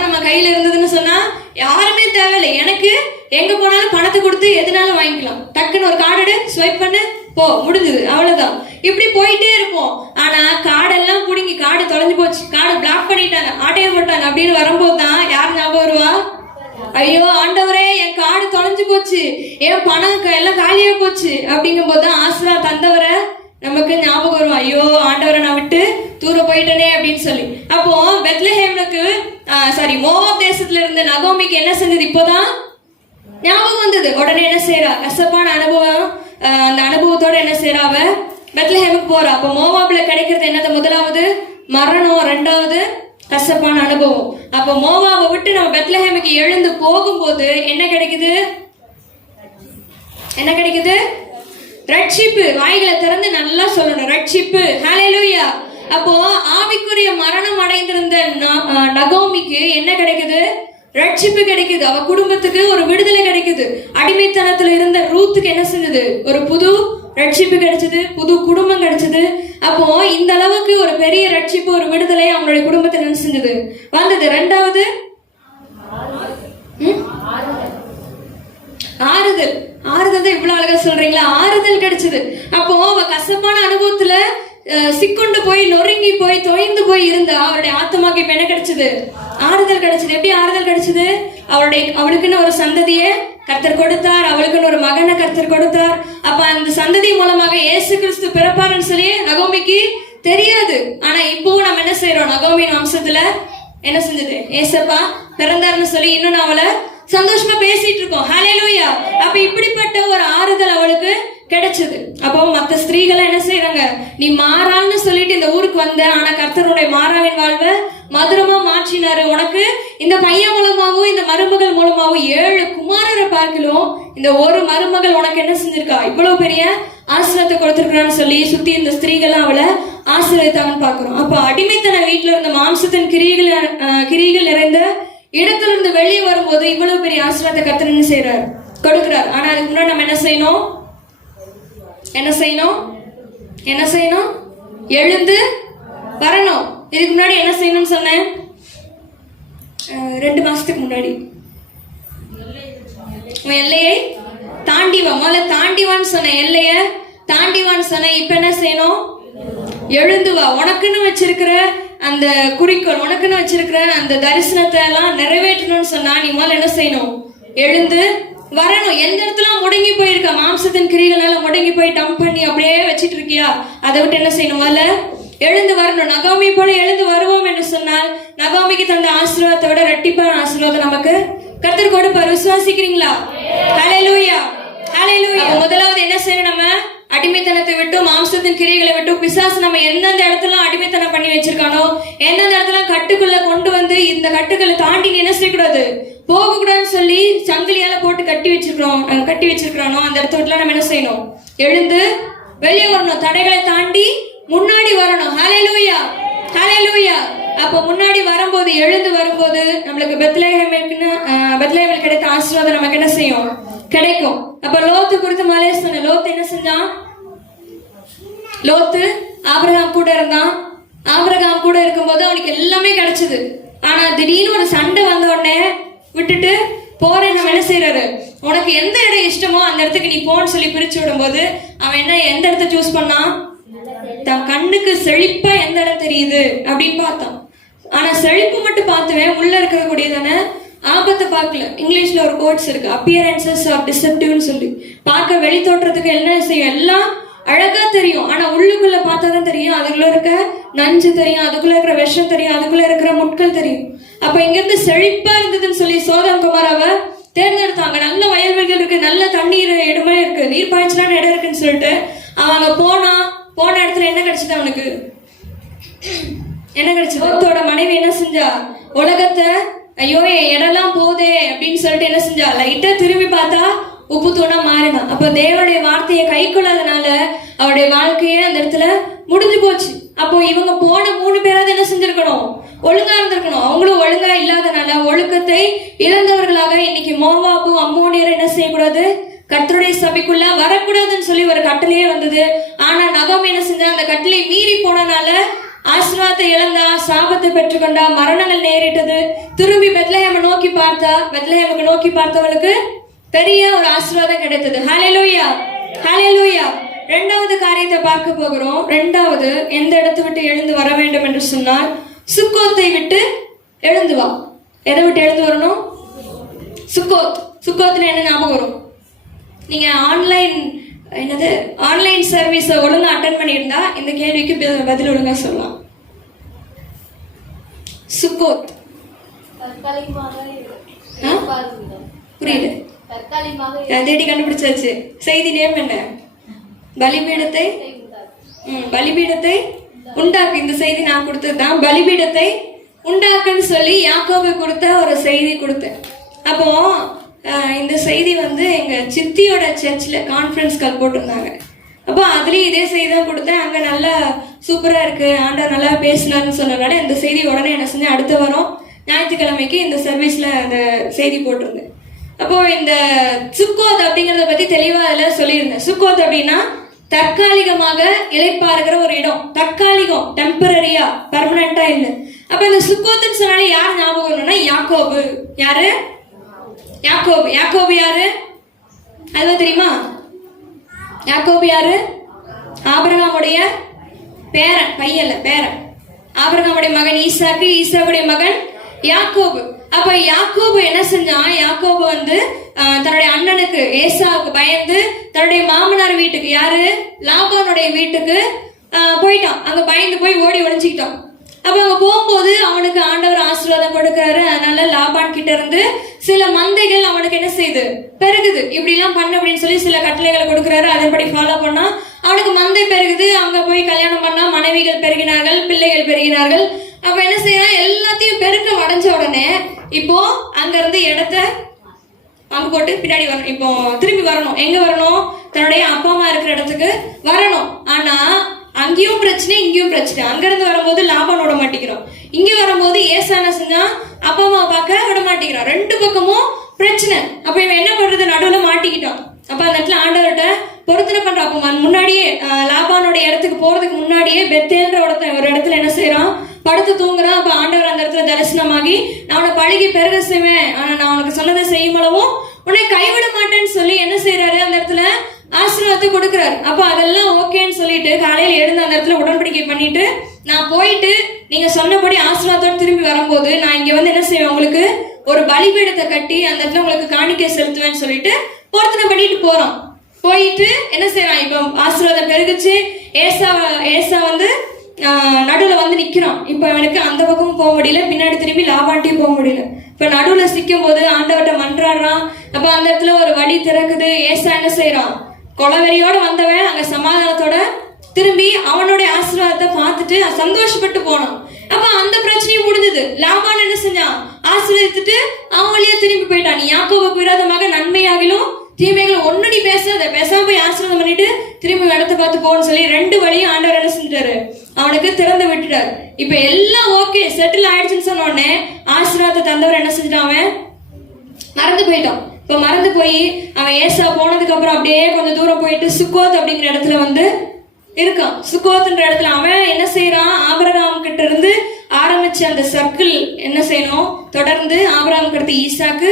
நம்ம கையில இருந்ததுன்னு சொன்னா யாருமே தேவையில்லை. எனக்கு எங்க போனாலும் பணத்தை கொடுத்து எதுனாலும் வாங்கிக்கலாம். டக்குன்னு ஒரு கார்டு ஸ்வைப் பண்ணு, போ, முடிஞ்சது, அவ்வளவுதான். இப்படி போயிட்டே இருப்போம். ஆனா கார்டெல்லாம் புடுங்கி, கார்டு தொலைஞ்சு போச்சு, கார்டு பிளாக் பண்ணிட்டாங்க, ஆட்டையை போட்டாங்க அப்படின்னு வரும்போதுதான் யார் ஞாபகம் வருவா, ஐயோ ஆண்டவரே என் கார்டு தொலைஞ்சு போச்சு, என் பணம் எல்லாம் காலியா போச்சு அப்படிங்கும் போதுதான் ஆசீர்வாதம் தந்தவரை நமக்கு ஞாபகம் வரும். ஐயோ ஆண்டவரை நான் விட்டு தூர போயிட்டனே அப்படின்னு சொல்லி. அப்போ பெத்லஹேமுக்கு மோவாப் தேசத்துல இருந்த நகோமிக்கு என்ன செஞ்சது, இப்போதான் ஞாபகம் வந்தது. உடனே என்ன செய்யறா, கசப்பான அனுபவம், அந்த அனுபவத்தோட என்ன செய்யறா, அவ பெத்லஹேமுக்கு போறா. அப்ப மோவாப்ல கிடைக்கிறது என்னது, முதலாவது மரணம், ரெண்டாவது கசப்பான அனுபவம். அப்ப மோவாவை விட்டு நம்ம பெத்லஹேமுக்கு எழுந்து போகும்போது என்ன கிடைக்குது, என்ன கிடைக்குது, ரட்சிப்பு. வாய்களை திறந்து நல்லா சொல்லணும், ரட்சிப்பு. ஹல்லேலூயா. அப்போ ஆவிக்குரிய மரணம் அடைந்திருந்த நகோமிக்கு என்ன கிடைக்குது, ரட்சிப்பு கிடைக்குது. அவ குடும்பத்துக்கு ஒரு விடுதலை கிடைக்குது. அடிமைத்தனத்துல இருந்த ரூத்துக்கு என்ன செஞ்சது, ஒரு புது ரட்சிப்பு கிடைச்சது, புது குடும்பம் கிடைச்சது. அப்போ இந்த அளவுக்கு ஒரு பெரிய ரட்சிப்பு, ஒரு விடுதலை அவங்களுடைய குடும்பத்தில் என்ன செஞ்சது, வந்தது. ரெண்டாவது ஆறுதல். ஆறுதல் தான் இவ்வளவு அழகா சொல்றீங்களா, ஆறுதல் கிடைச்சது. அப்போ அவ கசப்பான அனுபவத்துல சிக்கொண்டு போய், நொறுங்கி போய், தொய்ந்து போய் இருந்தா அவருடைய ஆத்மாக்கு இப்ப என்ன கிடைச்சது, ஆறுதல் கிடைச்சது. எப்படி ஆறுதல் கிடைச்சது, அவளுக்குன்னு ஒரு சந்ததியை கர்த்தர் கொடுத்தார், அவளுக்குன்னு ஒரு மகனை கர்த்தர் கொடுத்தார். அப்ப அந்த சந்ததி மூலமாக இயேசு கிறிஸ்து பிறப்பாருன்னு சொல்லி நகோமிக்கு தெரியாது. ஆனா இப்போ நம்ம என்ன செய்யறோம், நகோமியின் வம்சத்துல என்ன செஞ்சது, ஏசப்பா பிறந்தாருன்னு சொல்லி இன்னும் அவளை சந்தோஷமா பேசிட்டு இருக்கோம். ஹல்லேலூயா. அப்ப இப்படிப்பட்ட ஒரு ஆறுதல் அவளுக்கு கிடைச்சது. அப்போ மத்த ஸ்திரீகள் என்ன செய்யறாங்க, நீ மாறான்னு சொல்லிட்டு இந்த ஊருக்கு வந்த, ஆனா கர்த்தருடைய மாறாவின் வாழ்வை மதுரமா மாற்றினாரு. உனக்கு இந்த பையன் மூலமாவும் இந்த மருமகள் மூலமாவும் 7 குமாரரை பார்க்கலும் இந்த ஒரு மருமகள் உனக்கு என்ன செஞ்சிருக்கா, இவ்வளவு பெரிய ஆசீர்வாதத்தை கொடுத்திருக்கான்னு சொல்லி சுத்தி இந்த ஸ்திரீகள் அவளை ஆசீர்வதித்தாங்கன்னு பாக்குறோம். அப்ப அடிமைத்தன வீட்டுல இருந்த மாம்சத்தின் கிரிகள் நிறைந்த இடத்துல இருந்து வெளியே வரும்போது இவ்வளவு பெரிய ஆசீர்வாதத்தை கர்த்தர் என்ன செய்யறார், கொடுக்கிறார். ஆனா அதுக்கு முன்னாடி நம்ம என்ன செய்யணும், என்ன செய்யணும், என்ன செய்யணும், எழுந்து வரணும். இதுக்கு முன்னாடி என்ன செய்யணும்னு சொன்னேன், 2 மாசத்துக்கு முன்னாடி உன் எல்லையை தாண்டி வா, முதல்ல தாண்டிவான்னு சொன்ன, எல்லைய தாண்டிவான்னு சொன்ன. இப்ப என்ன செய்யணும், எழுந்து வா. உனக்குன்னு வச்சிருக்கிற அந்த குறிக்கோள், உனக்குன்னு வச்சிருக்கிற அந்த தரிசனத்தை எல்லாம் நிறைவேற்றணும்னு சொன்னா நீ முதல்ல என்ன செய்யணும், எழுந்து வரணும். எந்த இடத்துல முடங்கி போயிருக்க, மாம்சத்தின் கிரிகளால முடங்கி போய் டம்ப் பண்ணி அப்படியே வச்சிட்டு இருக்கியா, அதை விட்டு என்ன செய்யணும், முதல்ல எழுந்து வரணும். நகோமி போல எழுந்து வருவோம் என்று சொன்னால் நகோமிக்கு தந்த ஆசீர்வாதத்தை விட இரட்டிப்பான ஆசீர்வாதம் நமக்கு கர்த்தர் கொடுப்பார். விசுவாசிக்கிறீங்களா? ஹல்லேலூயா, ஹல்லேலூயா. முதலாவது என்ன செய்யணும், நம்ம அடிமைத்தனத்தை விட்டு, மாம்சத்தின் கிரிகளை விட்டு, பிசாசு நம்ம எந்தெந்த இடத்துல அடிமைத்தனம் பண்ணி வச்சிருக்கானோ, எந்தெந்த இடத்துல கட்டுக்குள்ள கொண்டு வந்து இந்த கட்டுக்களை தாண்டி என்ன செய்யக்கூடாது, போக கூடாதுன்னு சொல்லி சங்கிலியால போட்டு கட்டி வச்சிருக்கிறோம் அந்த இடத்துல நம்ம என்ன செய்யணும், எழுந்து வெளியே வரணும். தடைகளை தாண்டி முன்னாடி வரணும். ஹல்லேலூயா, ஹல்லேலூயா. அப்ப முன்னாடி வரும்போது, எழுந்து வரும்போது நம்மளுக்கு பெத்லஹேமில் கிடைத்த ஆசீர்வாதம் நமக்கு என்ன செய்யும், கிடைக்கும். அப்ப லோத்து குறித்து மலைய சொன்ன, லோத்து என்ன செஞ்சான், லோத்து ஆபிரகாம் கூட இருந்தான். ஆபிரகாம் கூட இருக்கும்போது அவனுக்கு எல்லாமே கிடைச்சது. ஆனா திடீர்னு ஒரு சண்டை வந்த உடனே விட்டுட்டு போறேன். நம்ம என்ன செய்யறாரு, உனக்கு எந்த இடம் இஷ்டமோ அந்த இடத்துக்கு நீ போன்னு சொல்லி பிரிச்சு விடும் போது அவன் என்ன, எந்த இடத்த சூஸ் பண்ணான், தன் கண்ணுக்கு செழிப்பா எந்த இடம் தெரியுது அப்படின்னு பார்த்தான். ஆனா செழிப்பு மட்டும் பார்த்துவேன், உள்ள இருக்கக்கூடியதான ஆபத்தை பார்க்கல. இங்கிலீஷ்ல ஒரு கோட்ஸ் இருக்கு, அப்பியரன்சஸ் ஆர் டிசெப்டிவ்னு சொல்லி. பார்க்க வெளி தோற்றத்துக்கு என்ன செய்யும், எல்லாம் அழகா தெரியும், ஆனா உள்ளுக்குள்ள பார்த்தாதான் தெரியும் அதுக்குள்ள இருக்க நஞ்சு தெரியும், அதுக்குள்ள இருக்கிற விஷம் தெரியும், அதுக்குள்ள இருக்கிற முட்கள் தெரியும். அப்ப இங்க இருந்து செழிப்பா இருந்ததுன்னு சொல்லி சோதம் குமாராவை தேர்ந்தெடுத்தாங்க. நல்ல வயல்வெளிகள் இருக்கு, நல்ல தண்ணீர் இடமே இருக்கு, நீர் பாய்ச்சலான இடம் இருக்குன்னு சொல்லிட்டு அவங்க போன இடத்துல என்ன கிடைச்சது அவனுக்கு? என்ன கிடைச்சது? லோத்தோட மனைவி என்ன செஞ்சா? உலகத்தை ஐயோ என் இடம்லாம் போதே அப்படின்னு சொல்லிட்டு என்ன செஞ்சா? லைட்டா திரும்பி பார்த்தா உப்பு தூணா மாறினா. அப்ப தேவனுடைய வார்த்தையை கை கொள்ளாதனால அவருடைய வாழ்க்கையே அந்த இடத்துல முடிஞ்சு போச்சு. அப்போ இவங்க போன 3 பேராவது என்ன செஞ்சிருக்கணும்? ஒழுங்கா இருந்திருக்கணும். அவங்களும் ஒழுங்கா இல்லாதனால ஒழுக்கத்தை இழந்தவர்களாக இன்னைக்கு மோவாபும் அம்மோனியரும் என்ன செய்யக்கூடாது? கர்த்தருடைய சபைக்குள்ள வரக்கூடாதுன்னு சொல்லி ஒரு கட்டளையே வந்தது. ஆனா நகோமி என்ன செஞ்சா? அந்த கட்டளை மீறி போனனால ஆசீர்வாதத்தை இழந்தா, சாபத்தை பெற்றுக்கொண்டா, மரணங்கள் நேரிட்டது. திரும்பி பெத்லஹேமை நோக்கி பார்த்தா, பெத்லஹேமுக்கு நோக்கி பார்த்தவளுக்கு பெரிய ஒரு ஆசீர்வாதம் கிடைத்தது. ஹல்லேலூயா, ஹல்லேலூயா. 2வது காரியத்தை பார்க்க போகிறோம். 2வது எந்த இடத்தை விட்டு எழுந்து வர வேண்டும் என்று சொன்னால், சுக்கோத்தை விட்டு எழுந்து வா. எதை விட்டு எழுந்து வரணும்? சுக்கோத். சுக்கோத்துல என்ன ஞாபகம் வரும்? நீங்க ஆன்லைன் சர்வீஸ் ஒழுங்கா அட்டென்ட் பண்ணியிருந்தா இந்த கேள்விக்கு பதில் ஒழுங்கா சொல்லலாம். சுக்கோத் புரியல, தேடி கண்டுபிடிச்சாச்சு. செய்தி நேம் என்ன? பலிபீடத்தை உண்டாக்கு. இந்த செய்தி நான் கொடுத்ததுதான். பலிபீடத்தை உண்டாக்குன்னு சொல்லி யாக்கோபு கொடுத்த ஒரு செய்தி கொடுத்தேன். அப்போ இந்த செய்தி வந்து எங்க சித்தியோட சர்ச்சில் கான்ஃபரன்ஸ் கால் போட்டிருந்தாங்க. அப்போ அதுலேயும் இதே செய்தி தான் கொடுத்தேன். அங்கே நல்லா சூப்பராக இருக்கு, ஆண்டவர் நல்லா பேசினார்னு சொன்னதுனால இந்த செய்தி உடனே என்ன செஞ்சேன், அடுத்த வாரம் ஞாயிற்றுக்கிழமைக்கு இந்த சர்வீஸில் அந்த செய்தி போட்டிருந்தேன். அப்போ இந்த சுக்கோத் அப்படிங்கிறத பற்றி தெளிவாக அதில் சொல்லியிருந்தேன். சுக்கோத் அப்படின்னா தற்காலிகமாக இளைப்பாறுகிற ஒரு இடம். தற்காலிகம், டெம்பரரியா, பர்மனண்டா இல்லை. அப்போ இந்த சுக்கோத்துன்னு சொன்னாலே யார் ஞாபகம் வரணும்னா யாக்கோபு. யாரு? யாக்கோபு. யாக்கோபு யாரு? அதுவும் தெரியுமா? யாக்கோபு யாரு? ஆபிரகாமுடைய பேரன், பையன்ல பேரன். ஆபிரகாமுடைய மகன் ஈசாக்கு, ஈசாக்குடைய மகன் யாக்கோபு. அப்ப யாக்கோபு என்ன செஞ்சான்? யாக்கோபு வந்து தன்னுடைய அண்ணனுக்கு ஏசாவுக்கு பயந்து தன்னுடைய மாமனார் வீட்டுக்கு, யாரு? லாபானுடைய வீட்டுக்கு போயிட்டான். அங்க பயந்து போய் ஓடி ஒளிஞ்சுக்கிட்டான். அப்ப அங்க போகும்போது அவனுக்கு ஆண்டவர் ஆசீர்வாதம் கொடுக்கிறாரு. அதனால லாபான் கிட்ட இருந்து சில மந்தைகள் அவனுக்கு என்ன செய்யுது? பெருகுது. இப்படி எல்லாம் பண்ண அப்படின்னு சொல்லி சில கட்டளைகளை கொடுக்கிறாரு. அதன்படி ஃபாலோ பண்ணா அவனுக்கு மந்தை பெருகுது. அங்க போய் கல்யாணம் பண்ணா மனைவிகள் பெருகினார்கள், பிள்ளைகள் பெருகினார்கள். அப்ப என்ன செய்யறான்? எல்லாத்தையும் பெருக்க அடைஞ்ச உடனே இப்போ அங்க இருந்து இடத்த அம்பு போட்டு பின்னாடி வரணும். இப்போ திரும்பி வரணும். எங்க வரணும்? தன்னுடைய அப்பா அம்மா இருக்கிற இடத்துக்கு வரணும். ஆனா அங்கேயும் பிரச்சனை, இங்கேயும் பிரச்சனை. அங்க இருந்து வரும்போது லாபான் விட மாட்டேங்கிறோம், இங்க வரும்போது ஏசான செஞ்சா அப்பா அம்மா பார்க்க விட மாட்டேங்கிறான். 2 பக்கமும் பிரச்சனை. அப்ப இவன் என்ன பண்றது? நடுவுல மாட்டிக்கிட்டான். அப்ப அந்த இடத்துல ஆண்டவர்கிட்ட பொருத்தனை பண்றான். அப்ப முன்னாடியே லாபானுடைய இடத்துக்கு போறதுக்கு முன்னாடியே பெத்தேல்ன்ற ஒரு இடத்துல என்ன செய்யறான்? படுத்து தூங்குறான். அப்ப ஆண்டவர் அந்த இடத்துல தரிசனமாகி, நான் உன்னை பழகி பெருக செய்வேன், ஆனா நான் உனக்கு சொன்னதை செய்யும் அளவும் உன்னை கைவிட மாட்டேன்னு சொல்லி என்ன செய்யறாரு? அந்த இடத்துல ஆசீர்வாதத்தை கொடுக்கிறாரு. அப்ப அதெல்லாம் ஓகேன்னு சொல்லிட்டு காலையில எழுந்து அந்த இடத்துல உடன்படிக்கை பண்ணிட்டு, நான் போயிட்டு நீங்க சொன்னபடி ஆசீர்வாதத்தோடு திரும்பி வரும்போது நான் இங்க வந்து என்ன செய்வேன்? உங்களுக்கு ஒரு பலிபீடத்தை கட்டி அந்த இடத்துல உங்களுக்கு காணிக்கை செலுத்துவேன்னு சொல்லிட்டு பொருத்தனை பண்ணிட்டு போறோம். போயிட்டு என்ன செய்யறான்? இப்போ ஆசீர்வாதம் பெருகுச்சு. ஏசா வந்து நடுவுல வந்து நிக்கிறான். இப்ப அவனுக்கு அந்த பக்கமும் போக முடியல, பின்னாடி திரும்பி லாபான்ட்டியும் போக முடியல. இப்ப நடுவுல சிக்கும் போது ஆண்டவர்கிட்ட மன்றாடுறான். அப்ப அந்த இடத்துல ஒரு வழி திறக்குது. ஏசா என்ன செய்யறான்? கொலவெறியோட வந்தவன் அங்க சமாதானத்தோட திரும்பி அவனுடைய ஆசீர்வாதத்தை பார்த்துட்டு சந்தோஷப்பட்டு போனான். அப்ப அந்த பிரச்சனையும் முடிஞ்சது. லாபான் என்ன செஞ்சான்? ஆசீர்வதித்துட்டு அவன் வழியா திரும்பி போயிட்டான். நீ யாக்கோபுக்கு விரோதமாக நன்மையாகிலும் தீமைகளும் ஒன்னடி பேசாம போய் ஆசீர்வாதம் பண்ணிட்டு திரும்பி இடத்த பார்த்து போன்னு சொல்லி 2 வழியும் ஆண்டவர் என்ன செஞ்சாரு? அவனுக்கு திறந்து விட்டுட்டாரு. இப்ப எல்லாம் ஓகே, செட்டில் ஆயிடுச்சுன்னு சொன்ன உடனே ஆசீர்வாதத்தை தந்தவர் என்ன செஞ்சிட்டான்? அவன் மறந்து போயிட்டான். இப்ப மறந்து போய் அவன் ஏசா போனதுக்கு அப்புறம் அப்படியே கொஞ்சம் தூரம் போயிட்டு சுக்கோத் அப்படிங்கிற இடத்துல வந்து இருக்கான். சுக்கோத்ன்ற இடத்துல அவன் என்ன செய்யறான்? ஆபிரகாம் கிட்ட இருந்து ஆரம்பிச்சு அந்த சர்க்கிள் என்ன செய்யணும்? தொடர்ந்து ஆபிரகாமுக்கு அடுத்து ஈசாக்கு,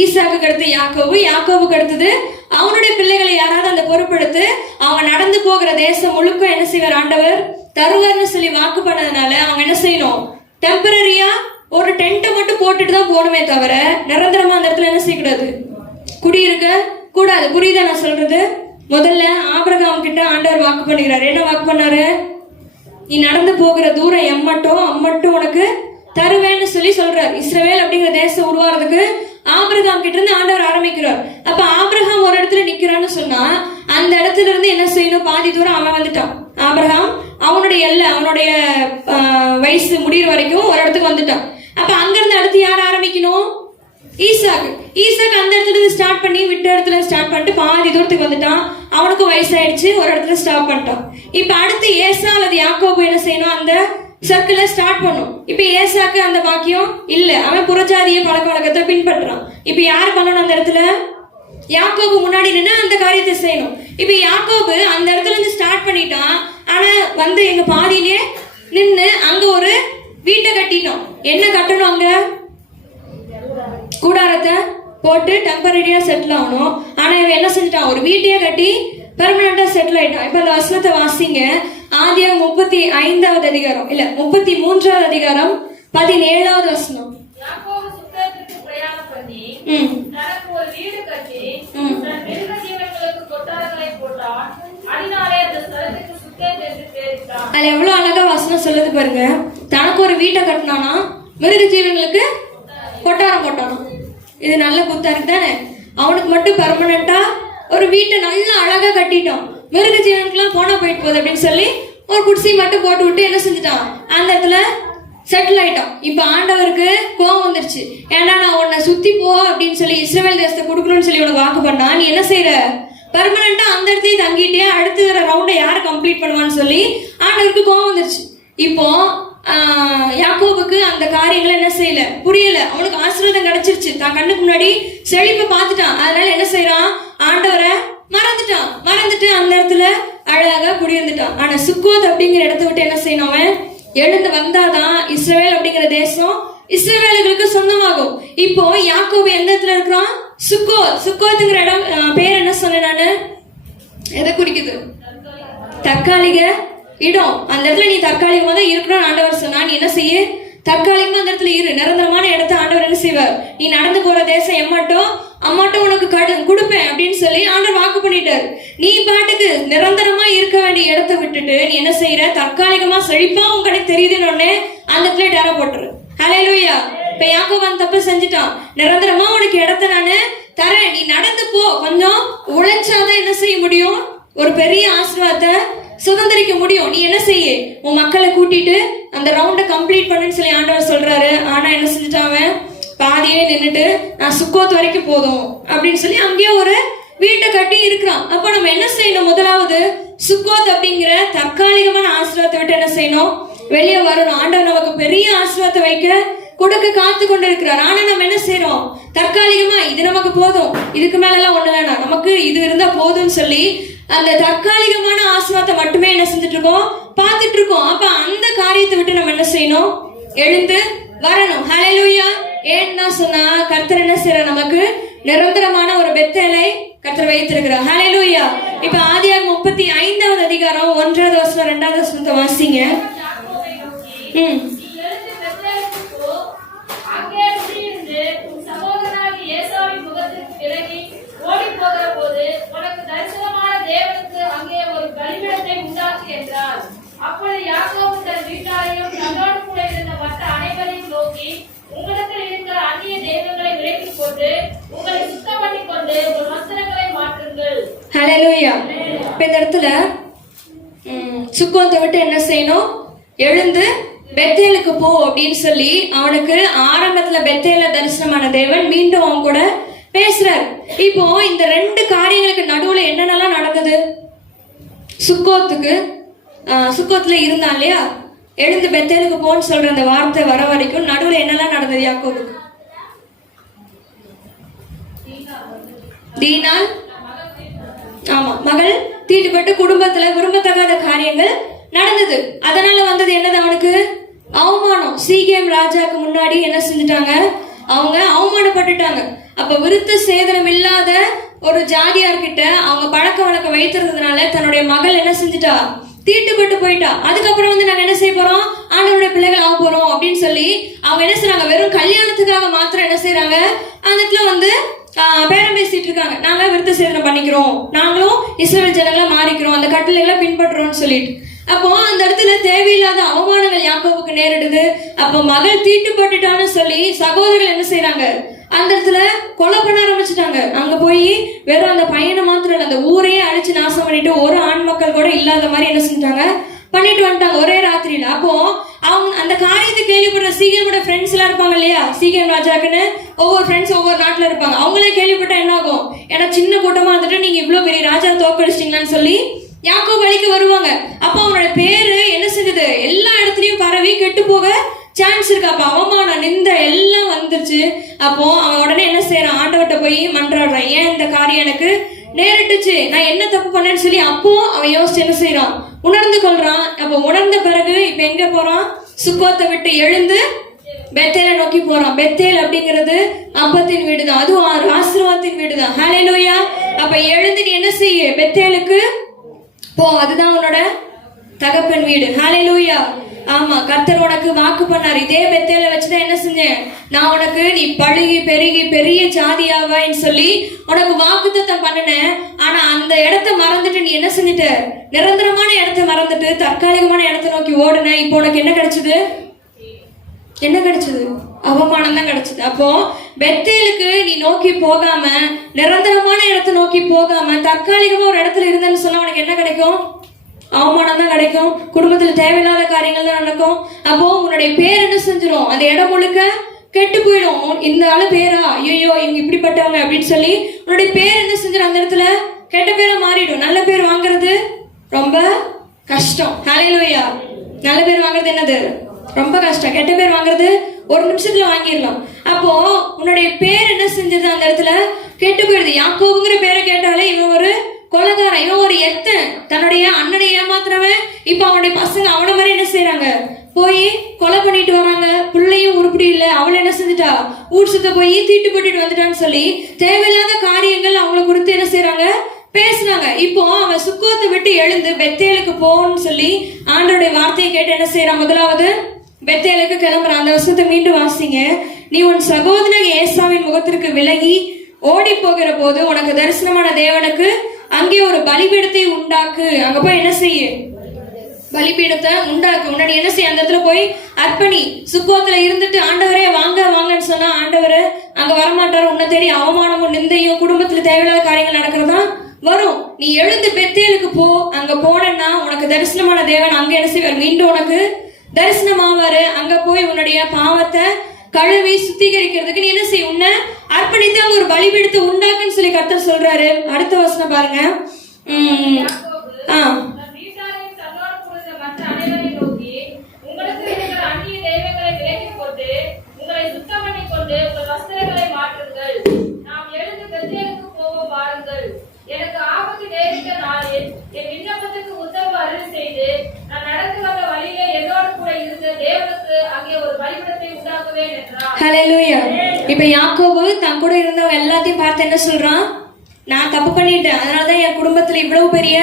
ஈசாக்கு அடுத்து யாக்கோபு, யாக்கோபுக்கு அடுத்தது அவனுடைய பிள்ளைகளை யாராவது அந்த பொறுப்பெடுத்து அவன் நடந்து போகிற தேசம் முழுக்க என்ன செய்வார்? ஆண்டவர் தருவார்னு சொல்லி வாக்கு பண்ணதுனால அவங்க என்ன செய்யணும்? டெம்பரரியா ஒரு டென்ட்டை மட்டும் போட்டுட்டு தான் போகணுமே தவிர நிரந்தரமா அந்த இடத்துல என்ன செய்யக்கூடாது, குடியிருக்க கூடாது. புரியுதா நான் சொல்றது? முதல்ல ஆபிரகாம் கிட்ட ஆண்டவர் வாக்கு பண்ணுகிறாரு. என்ன வாக்கு பண்ணாரு? நீ நடந்து போகிற தூரம் அம்மட்டும் உனக்கு தருவேன்னு சொல்லி சொல்றாரு. இஸ்ரவேல் அப்படிங்கிற தேசம் உருவாறதுக்கு ஆபிரகாம் கிட்ட இருந்து ஆண்டவர் ஆரம்பிக்கிறார். அப்ப ஆபிரகாம் ஒரு இடத்துல நிக்கிறான்னு சொன்னா அந்த இடத்துல இருந்து என்ன செய்யணும், பாதி தூரம் அவன் வந்துட்டான். ஆபிரகாம் அவனுடைய அவனுடைய வயசு முடிகிற வரைக்கும் ஒரு இடத்துக்கு வந்துட்டான். அப்ப அங்கிருந்து அடுத்து யார் ஆரம்பிக்கணும்? ஈசாக்கு அந்த இடத்துல இருந்து ஸ்டார்ட் பண்ணி விட்ட இடத்துல ஸ்டார்ட் பண்ணிட்டு பாதி தூரத்துக்கு வந்துட்டான். அவனுக்கு வயசாயிடுச்சு, ஒரு இடத்துல ஸ்டாப் பண்ணிட்டான். இப்ப அடுத்து ஏசா அல்லது யாக்கோபு என்ன செய்யணும், அந்த சர்க்கிள ஸ்டார்ட் பண்ணும். இப்ப ஏசாக்கு அந்த பாக்கியம் இல்ல, அவன் புறஜாதிய பழக்க வழக்கத்தை பின்பற்றான். இப்ப யார் பண்ணணும் அந்த இடத்துல? யாக்கோபு முன்னாடி நின்று அந்த காரியத்தை செய்யணும். இப்ப யாக்கோபு அந்த இடத்துல இருந்து ஸ்டார்ட் பண்ணிட்டான். ஆனா வந்து எங்க பாதியிலே நின்று அங்க ஒரு வீட்டை கட்டிட்டோம். என்ன கட்டணும்? அங்க கூடாரத்தை போட்டு டெம்பரரியா செட்டில் ஆகணும். ஆனா இவன் என்ன செஞ்சுட்டான், ஒரு வீட்டையே கட்டி பெர்மனண்டா செட்டில் ஆயிட்டான். இப்ப அந்த வசனத்தை வாசிங்க. ஆதியாகமம் 35வது அதிகாரம், இல்ல 33வது அதிகாரம் 17வது வசனம். யாக்கோபு சுத்தத்துக்கு பிரயாணம் பண்ணி தனக்கு ஒரு வீடு கட்டி தன் மிருக ஜீவன்களுக்கு கொட்டாரங்களை போட்டான். அதனாலே அந்த ஸ்தலத்துக்கு சுத்தம் என்று பெயரிட்டான். அதுல எவ்வளவு அழகா வசனம் சொல்லுது பாருங்க. தனக்கு ஒரு வீட்டை கட்டினானா, மிருக ஜீவன்களுக்கு கொட்டாரம் போட்டானா. இது நல்ல புத்தா இருக்கு தானே? அவனுக்கு மட்டும் பெர்மனண்டா ஒரு வீட்டை நல்லா அழகா கட்டிட்டான். மிருக ஜீவனுக்குலாம் போனா போயிட்டு போகுது அப்படின்னு சொல்லி ஒரு குடிசை மட்டும் போட்டு விட்டு என்ன செஞ்சுட்டான், அந்த இடத்துல செட்டில் ஆயிட்டான். இப்ப ஆண்டவருக்கு கோவம் வந்துருச்சு. ஏன்னா நான் உன்னை சுத்தி போ அப்படின்னு சொல்லி இஸ்ரவேல் தேசத்தை கொடுக்கணும்னு சொல்லி உனக்கு வாக்கு பண்ணா, நீ என்ன செய்யற, பெர்மனண்டா அந்த இடத்தையே தங்கிட்டே அடுத்து வர ரவுண்டை யாரு கம்ப்ளீட் பண்ணுவான்னு சொல்லி ஆண்டவருக்கு கோவம் வந்துருச்சு. இப்போ யாக்கோபுக்கு அந்த காரியங்களை என்ன செய்யல, புரியல. அவனுக்கு ஆசீர்வாதம் கிடைச்சிருச்சு, தான் கண்ணுக்கு முன்னாடி செழிப்பை பார்த்துட்டான். அதனால என்ன செய்யறான், ஆண்டவரை மறந்துட்டு அந்த இடத்துல அழகா குடியிருந்துட்டான். ஆனா சுக்கோத் அப்படிங்கிற இடத்த விட்டு என்ன செய்யணும், அவன் எழுந்து வந்தாதான் இஸ்ரவேல் அப்படிங்கிற தேசம் இஸ்ரவேலுக்கு சொந்தமாகும். இப்போ யாக்கோபு எந்த இடத்துல இருக்கிறான், சுக்கோத்துங்கிற இடம் பேர் என்ன சொன்னேன் நானு, எதை குறிக்குது, தற்காலிக இடம். அந்த இடத்துல நீ தற்காலிகமா தான் இருக்கணும்னு ஆண்டவர் சொன்னா, நீ என்ன செய்ய, தற்காலிகமா அந்த இடத்துல இரு. நிரந்தரமான இடத்த ஆண்டவர் என்ன செய்வார், நீ நடந்து போற தேசம் அம்மாட்டும் உனக்கு கொடுப்பேன் அப்படின்னு சொல்லி ஆண்டவர் வாக்கு பண்ணிட்டாரு. நீ பாட்டுக்கு நிரந்தரமா இருக்க வேண்டிய இடத்த விட்டுட்டு நீ என்ன செய்யற, தற்காலிகமா செழிப்பா உன் கணக்கு தெரியுதுன்னு அந்த இடத்துல டேரா போட்டுரு. ஹல்லேலூயா. இப்ப யாக்கோபு தப்பு செஞ்சுட்டான். நிரந்தரமா உனக்கு இடத்த நானு தரேன், நீ நடந்து போ. கொஞ்சம் உழைச்சாதான் என்ன செய்ய முடியும், ஒரு பெரிய ஆசீர்வாதத்தை சுதந்திரிக்க முடியும். நீ என்ன செய்ய, உன் மக்களை கூட்டிட்டு அந்த ரவுண்ட கம்ப்ளீட் பண்ணுன்னு சொல்லி ஆண்டவர் சொல்றாரு. ஆனா என்ன செஞ்சுட்டான், பாதியே நின்னுட்டு நான் சுக்கோத் வரைக்கும் போதும் அப்படின்னு சொல்லி அங்கேயே ஒரு வீட்டை கட்டி இருக்கிறான். அப்ப நம்ம என்ன செய்யணும், முதலாவது சுக்கோத் அப்படிங்கிற தற்காலிகமான ஆசீர்வாதத்தை விட்டு என்ன செய்யணும், வெளியே வரணும். ஆண்டவர் நமக்கு பெரிய ஆசீர்வாதத்தை கொடுக்க காத்து கொண்டு இருக்கிறார். ஆனா நம்ம என்ன செய்யறோம், தற்காலிகமா இது நமக்கு போதும், இதுக்கு மேல எல்லாம் ஒண்ணு வேணாம், நமக்கு இது இருந்தா போதும்னு சொல்லி அந்த தற்காலிகமான ஆசீர்வாதத்தை மட்டுமே என்ன செஞ்சுட்டு இருக்கோம், பார்த்துட்டு இருக்கோம். அப்ப அந்த காரியத்தை விட்டு நம்ம என்ன செய்யணும், எழுந்து வரணும். ஹல்லேலூயா. ஏன்னா சொன்னா கர்த்தர் என்ன செய்யற, நமக்கு நிரந்தரமான ஒரு பெத்தேலை கர்த்தர் வைத்திருக்கிறார். ஹல்லேலூயா. இப்ப ஆதியாகமம் 35வது அதிகாரம் 1வது வசனம் 2வது வசனத்தை வாசிங்க. அப்பொழுது யாக்கோபு தன் வீட்டாரையும் தன்னோடு கூட இருந்த மற்ற அனைவரையும் நோக்கி, உங்களிடத்தில் இருக்கிற அந்நிய தெய்வங்களை விலக்கிக் கொண்டு உங்களை சுத்தம் பண்ணிக் கொண்டு உங்கள் வஸ்திரங்களை மாற்றுங்கள். ஹல்லேலூயா. இப்ப இந்த இடத்துல சுக்கோத்தை விட்டு என்ன செய்யணும், எழுந்து பெத்தேலுக்கு போ அப்படின்னு சொல்லி அவனுக்கு ஆரம்பத்துல பெத்தேல தரிசனமான தேவன் மீண்டும் அவன் கூட பேசுறாரு. இப்போ இந்த ரெண்டு காரியங்களுக்கு நடுவுல என்னென்னலாம் நடந்தது, சுக்கோத்துல இருந்தான் இல்லையா, எழுந்து பெத்தேலுக்கு போன்னு சொல்ற அந்த வார்த்தை வர வரைக்கும் நடுவுல என்னெல்லாம் நடந்தது யாக்கோபுக்கு? தீனால், ஆமா, மகள் தீட்டுப்பட்டு குடும்பத்துல விரும்பத்தகாத காரியங்கள் நடந்தது. அதனால வந்தது என்னது, அவனுக்கு அவமானம். சீகேம் ராஜாக்கு முன்னாடி என்ன செஞ்சுட்டாங்க, அவங்க அவமானப்பட்டுட்டாங்க. அப்ப விருத்த சேதனம் இல்லாத ஒரு ஜாதியார்கிட்ட அவங்க பழக்க வழக்கம் வைத்திருந்ததுனால தன்னுடைய மகள் என்ன செஞ்சுட்டா, தீட்டுப்பட்டு போயிட்டா. அதுக்கப்புறம் நாங்க என்ன செய்ய போறோம், ஆண்டவருடைய பிள்ளைகள் ஆக போறோம் அப்படின்னு சொல்லி அவங்க என்ன செய்றாங்க, வெறும் கல்யாணத்துக்காக மாத்திரம் என்ன செய்யறாங்க, அந்த இடத்துல வந்து பேரம் பேசிட்டு இருக்காங்க. நாங்க விருத்த சேதனம் பண்ணிக்கிறோம், நாங்களும் இஸ்ரவேல் ஜனங்களா மாறிக்கிறோம், அந்த கட்டளைகளை பின்பற்றுறோம்னு சொல்லிட்டு. அப்போ அந்த இடத்துல தேவையில்லாத அவமானங்கள் யாக்கோபுக்கு நேரிடுது. அப்போ மகள் தீட்டுப்பட்டுட்டான்னு சொல்லி சகோதரர்கள் என்ன செய்யறாங்க, அந்த இடத்துல கொலை பண்ண ஆரம்பிச்சுட்டாங்க. அங்க போய் வெறும் அந்த பையனை மாத்திரம் இல்ல, அந்த ஊரையே அழிச்சு நாசம் பண்ணிட்டு ஒரு ஆண் மக்கள் கூட இல்லாத மாதிரி என்ன செஞ்சாங்க, பண்ணிட்டு வந்துட்டாங்க ஒரே ராத்திரியில. அப்போ அவங்க அந்த காரியத்தை கேள்விப்படுற சீகனோட ஃப்ரெண்ட்ஸ் எல்லாம் இருப்பாங்க இல்லையா, சீகன் ராஜாக்குன்னு ஒவ்வொரு ஃப்ரெண்ட்ஸ் ஒவ்வொரு நாட்டுல இருப்பாங்க. அவங்களே கேள்விப்பட்டா என்ன ஆகும், ஏன்னா சின்ன கூட்டமா வந்துட்டு நீங்க இவ்வளவு பெரிய ராஜா தோக்கடிச்சிட்டீங்களான்னு சொல்லி யாக்கோபு வழிக்கு வருவாங்க. அப்போ அவனோட பேரு என்ன செஞ்சது, எல்லா இடத்துலயும் பரவி கெட்டு போக சான்ஸ் இருக்கு. அப்ப அவமானம் நிந்த எல்லாம் வந்துருச்சு. அப்போ அவன் உடனே என்ன செய்யறான், ஆண்டவர்கிட்ட போய் மன்றாடுறான், ஏன் இந்த காரியம் எனக்கு நேரிட்டுச்சு, நான் என்ன தப்பு பண்ணேன்னு சொல்லி. அப்போ அவன் யோசிச்சு என்ன செய்யறான், உணர்ந்து கொள்றான். அப்ப உணர்ந்த பிறகு இப்ப எங்க போறான், சுக்கோத்தை விட்டு எழுந்து பெத்தேலை நோக்கி போறான். பெத்தேல் அப்படிங்கிறது அப்பத்தின் வீடுதான், அதுவும் ஆசீர்வாதத்தின் வீடுதான். ஹல்லேலூயா. அப்ப எழுந்து நீ என்ன செய்ய, பெத்தேலுக்கு போ, அதுதான் உன்னோட தகப்பன் வீடு. ஹல்லேலூயா. ஆமா, கர்த்தர் உனக்கு வாக்கு பண்ணார், இதே பெத்தேல வச்சுதான் என்ன செஞ்சேன், நான் உனக்கு நீ பழுகி பெருகி பெரிய ஜாதியாவான்னு சொல்லி உனக்கு வாக்குத்தத்தம் பண்ணினேன். ஆனா அந்த இடத்த மறந்துட்டு நீ என்ன செஞ்சுட்ட, நிரந்தரமான இடத்த மறந்துட்டு தற்காலிகமான இடத்த நோக்கி ஓடுன. இப்போ உனக்கு என்ன கிடைச்சது, என்ன கிடைச்சது, அவமானம் தான் கிடைச்சது. அப்போ பெத்தேலுக்கு நீ நோக்கி போகாம, நிரந்தரமான இடத்தை நோக்கி போகாம தற்காலிகமா ஒரு இடத்துல இருந்தேன்னு சொன்னா உனக்கு என்ன கிடைக்கும், அவமானம் தான் கிடைக்கும். குடும்பத்துல தேவையில்லாத காரியங்கள் தான் நடக்கும். அப்போ உன்னுடைய பேர் என்ன செஞ்சிடும், அந்த இடம் முழுக்க கெட்டு போயிடும். இந்த ஆளு பேரா, ஐயோ இவங்க இப்படிப்பட்டவங்க அப்படின்னு சொல்லி உன்னுடைய பேர் என்ன செஞ்சிடும், அந்த இடத்துல கெட்ட பேரா மாறிடும். நல்ல பேர் வாங்குறது ரொம்ப கஷ்டம். ஹல்லேலூயா. நல்ல பேர் வாங்குறது என்னது, ரொம்ப கஷ்டம். கெட்ட பேர் வாங்குறது ஒரு நிமிஷத்துல வாங்கிடலாம். அப்போ உன்னுடைய பேர் என்ன செஞ்சது, அந்த இடத்துல கெட்டு போயிடுது. யாக்கோபுங்கிற பேரை கேட்டாலே இவன் ஒரு கொலைகாரன், இவன் ஒரு எத்தன், தன்னுடைய அண்ணனை ஏமாத்துறவன். இப்ப அவனுடைய பசங்க அவன மாதிரி என்ன செய்யறாங்க, போய் கொலை பண்ணிட்டு வராங்க. பிள்ளையும் உருப்படி இல்ல, அவளை என்ன செஞ்சுட்டா, ஊர் சுத்த போய் தீட்டு போட்டுட்டு வந்துட்டான்னு சொல்லி தேவையில்லாத காரியங்கள் அவங்களை கொடுத்து என்ன செய்யறாங்க, பேசுனாங்க. இப்போ அவன் சுக்கோத்தை விட்டு எழுந்து பெத்தேலுக்கு போன்னு சொல்லி ஆண்டவருடைய வார்த்தையை கேட்டு என்ன செய்யறான், முதலாவது பெத்தேலுக்கு கிளம்புறான். அந்த வசனத்தை மீண்டும் வாசிங்க. நீ உன் சகோதரன் ஏசாவின் முகத்திற்கு விலகி ஓடி போகிற போது உனக்கு தரிசனமான தேவனுக்கு அங்கே ஒரு பலிபீடத்தை உண்டாக்கு. அங்க போய் என்ன செய்ய, பலிபீடத்தை உண்டாக்கு. முன்னாடி என்ன செய்ய, அந்த இடத்துல போய் அர்ப்பணி. சுக்கோத்துல இருந்துட்டு ஆண்டவரே வாங்க வாங்கன்னு சொன்னா ஆண்டவர் அங்க வரமாட்டாரு. உன்னை தேடி அவமானமும் நிந்தையும் குடும்பத்துல தேவையில்லாத காரியங்கள் நடக்கிறதா வரும். நீ எழுந்து பெத்தேலுக்கு போ. அங்க போனேன்னா உனக்கு தரிசனமான தேவன் அங்க என்ன செய்வார், மீண்டும் உனக்கு தரிசனமாவாரு. அங்க போய் உன்னுடைய பாவத்தை கழுவி சுத்திகரிக்கிறதுக்கு நீ என்ன செய்ய, உன்னை அர்ப்பணித்து அங்க ஒரு பலிபீடத்தை உண்டாக்குன்னு சொல்லி கர்த்தர் சொல்றாரு. அடுத்த வசனம் பாருங்க. எனக்கு ஆபத்து நேரிட்ட நாளில் என் விண்ணப்பத்துக்கு உத்தரவு அருள் செய்து நான் நடந்து வந்த வழியிலே என்னோடு கூட இருந்த தேவனுக்கு அங்கே ஒரு பலிபீடத்தை உண்டாக்குவேன் என்றார். ஹல்லேலூயா. இப்ப யாக்கோபு தன் கூட இருந்தவங்க எல்லாத்தையும் பார்த்து என்ன சொல்றான், நான் தப்பு பண்ணிட்டேன், அதனாலதான் என் குடும்பத்துல இவ்வளவு பெரிய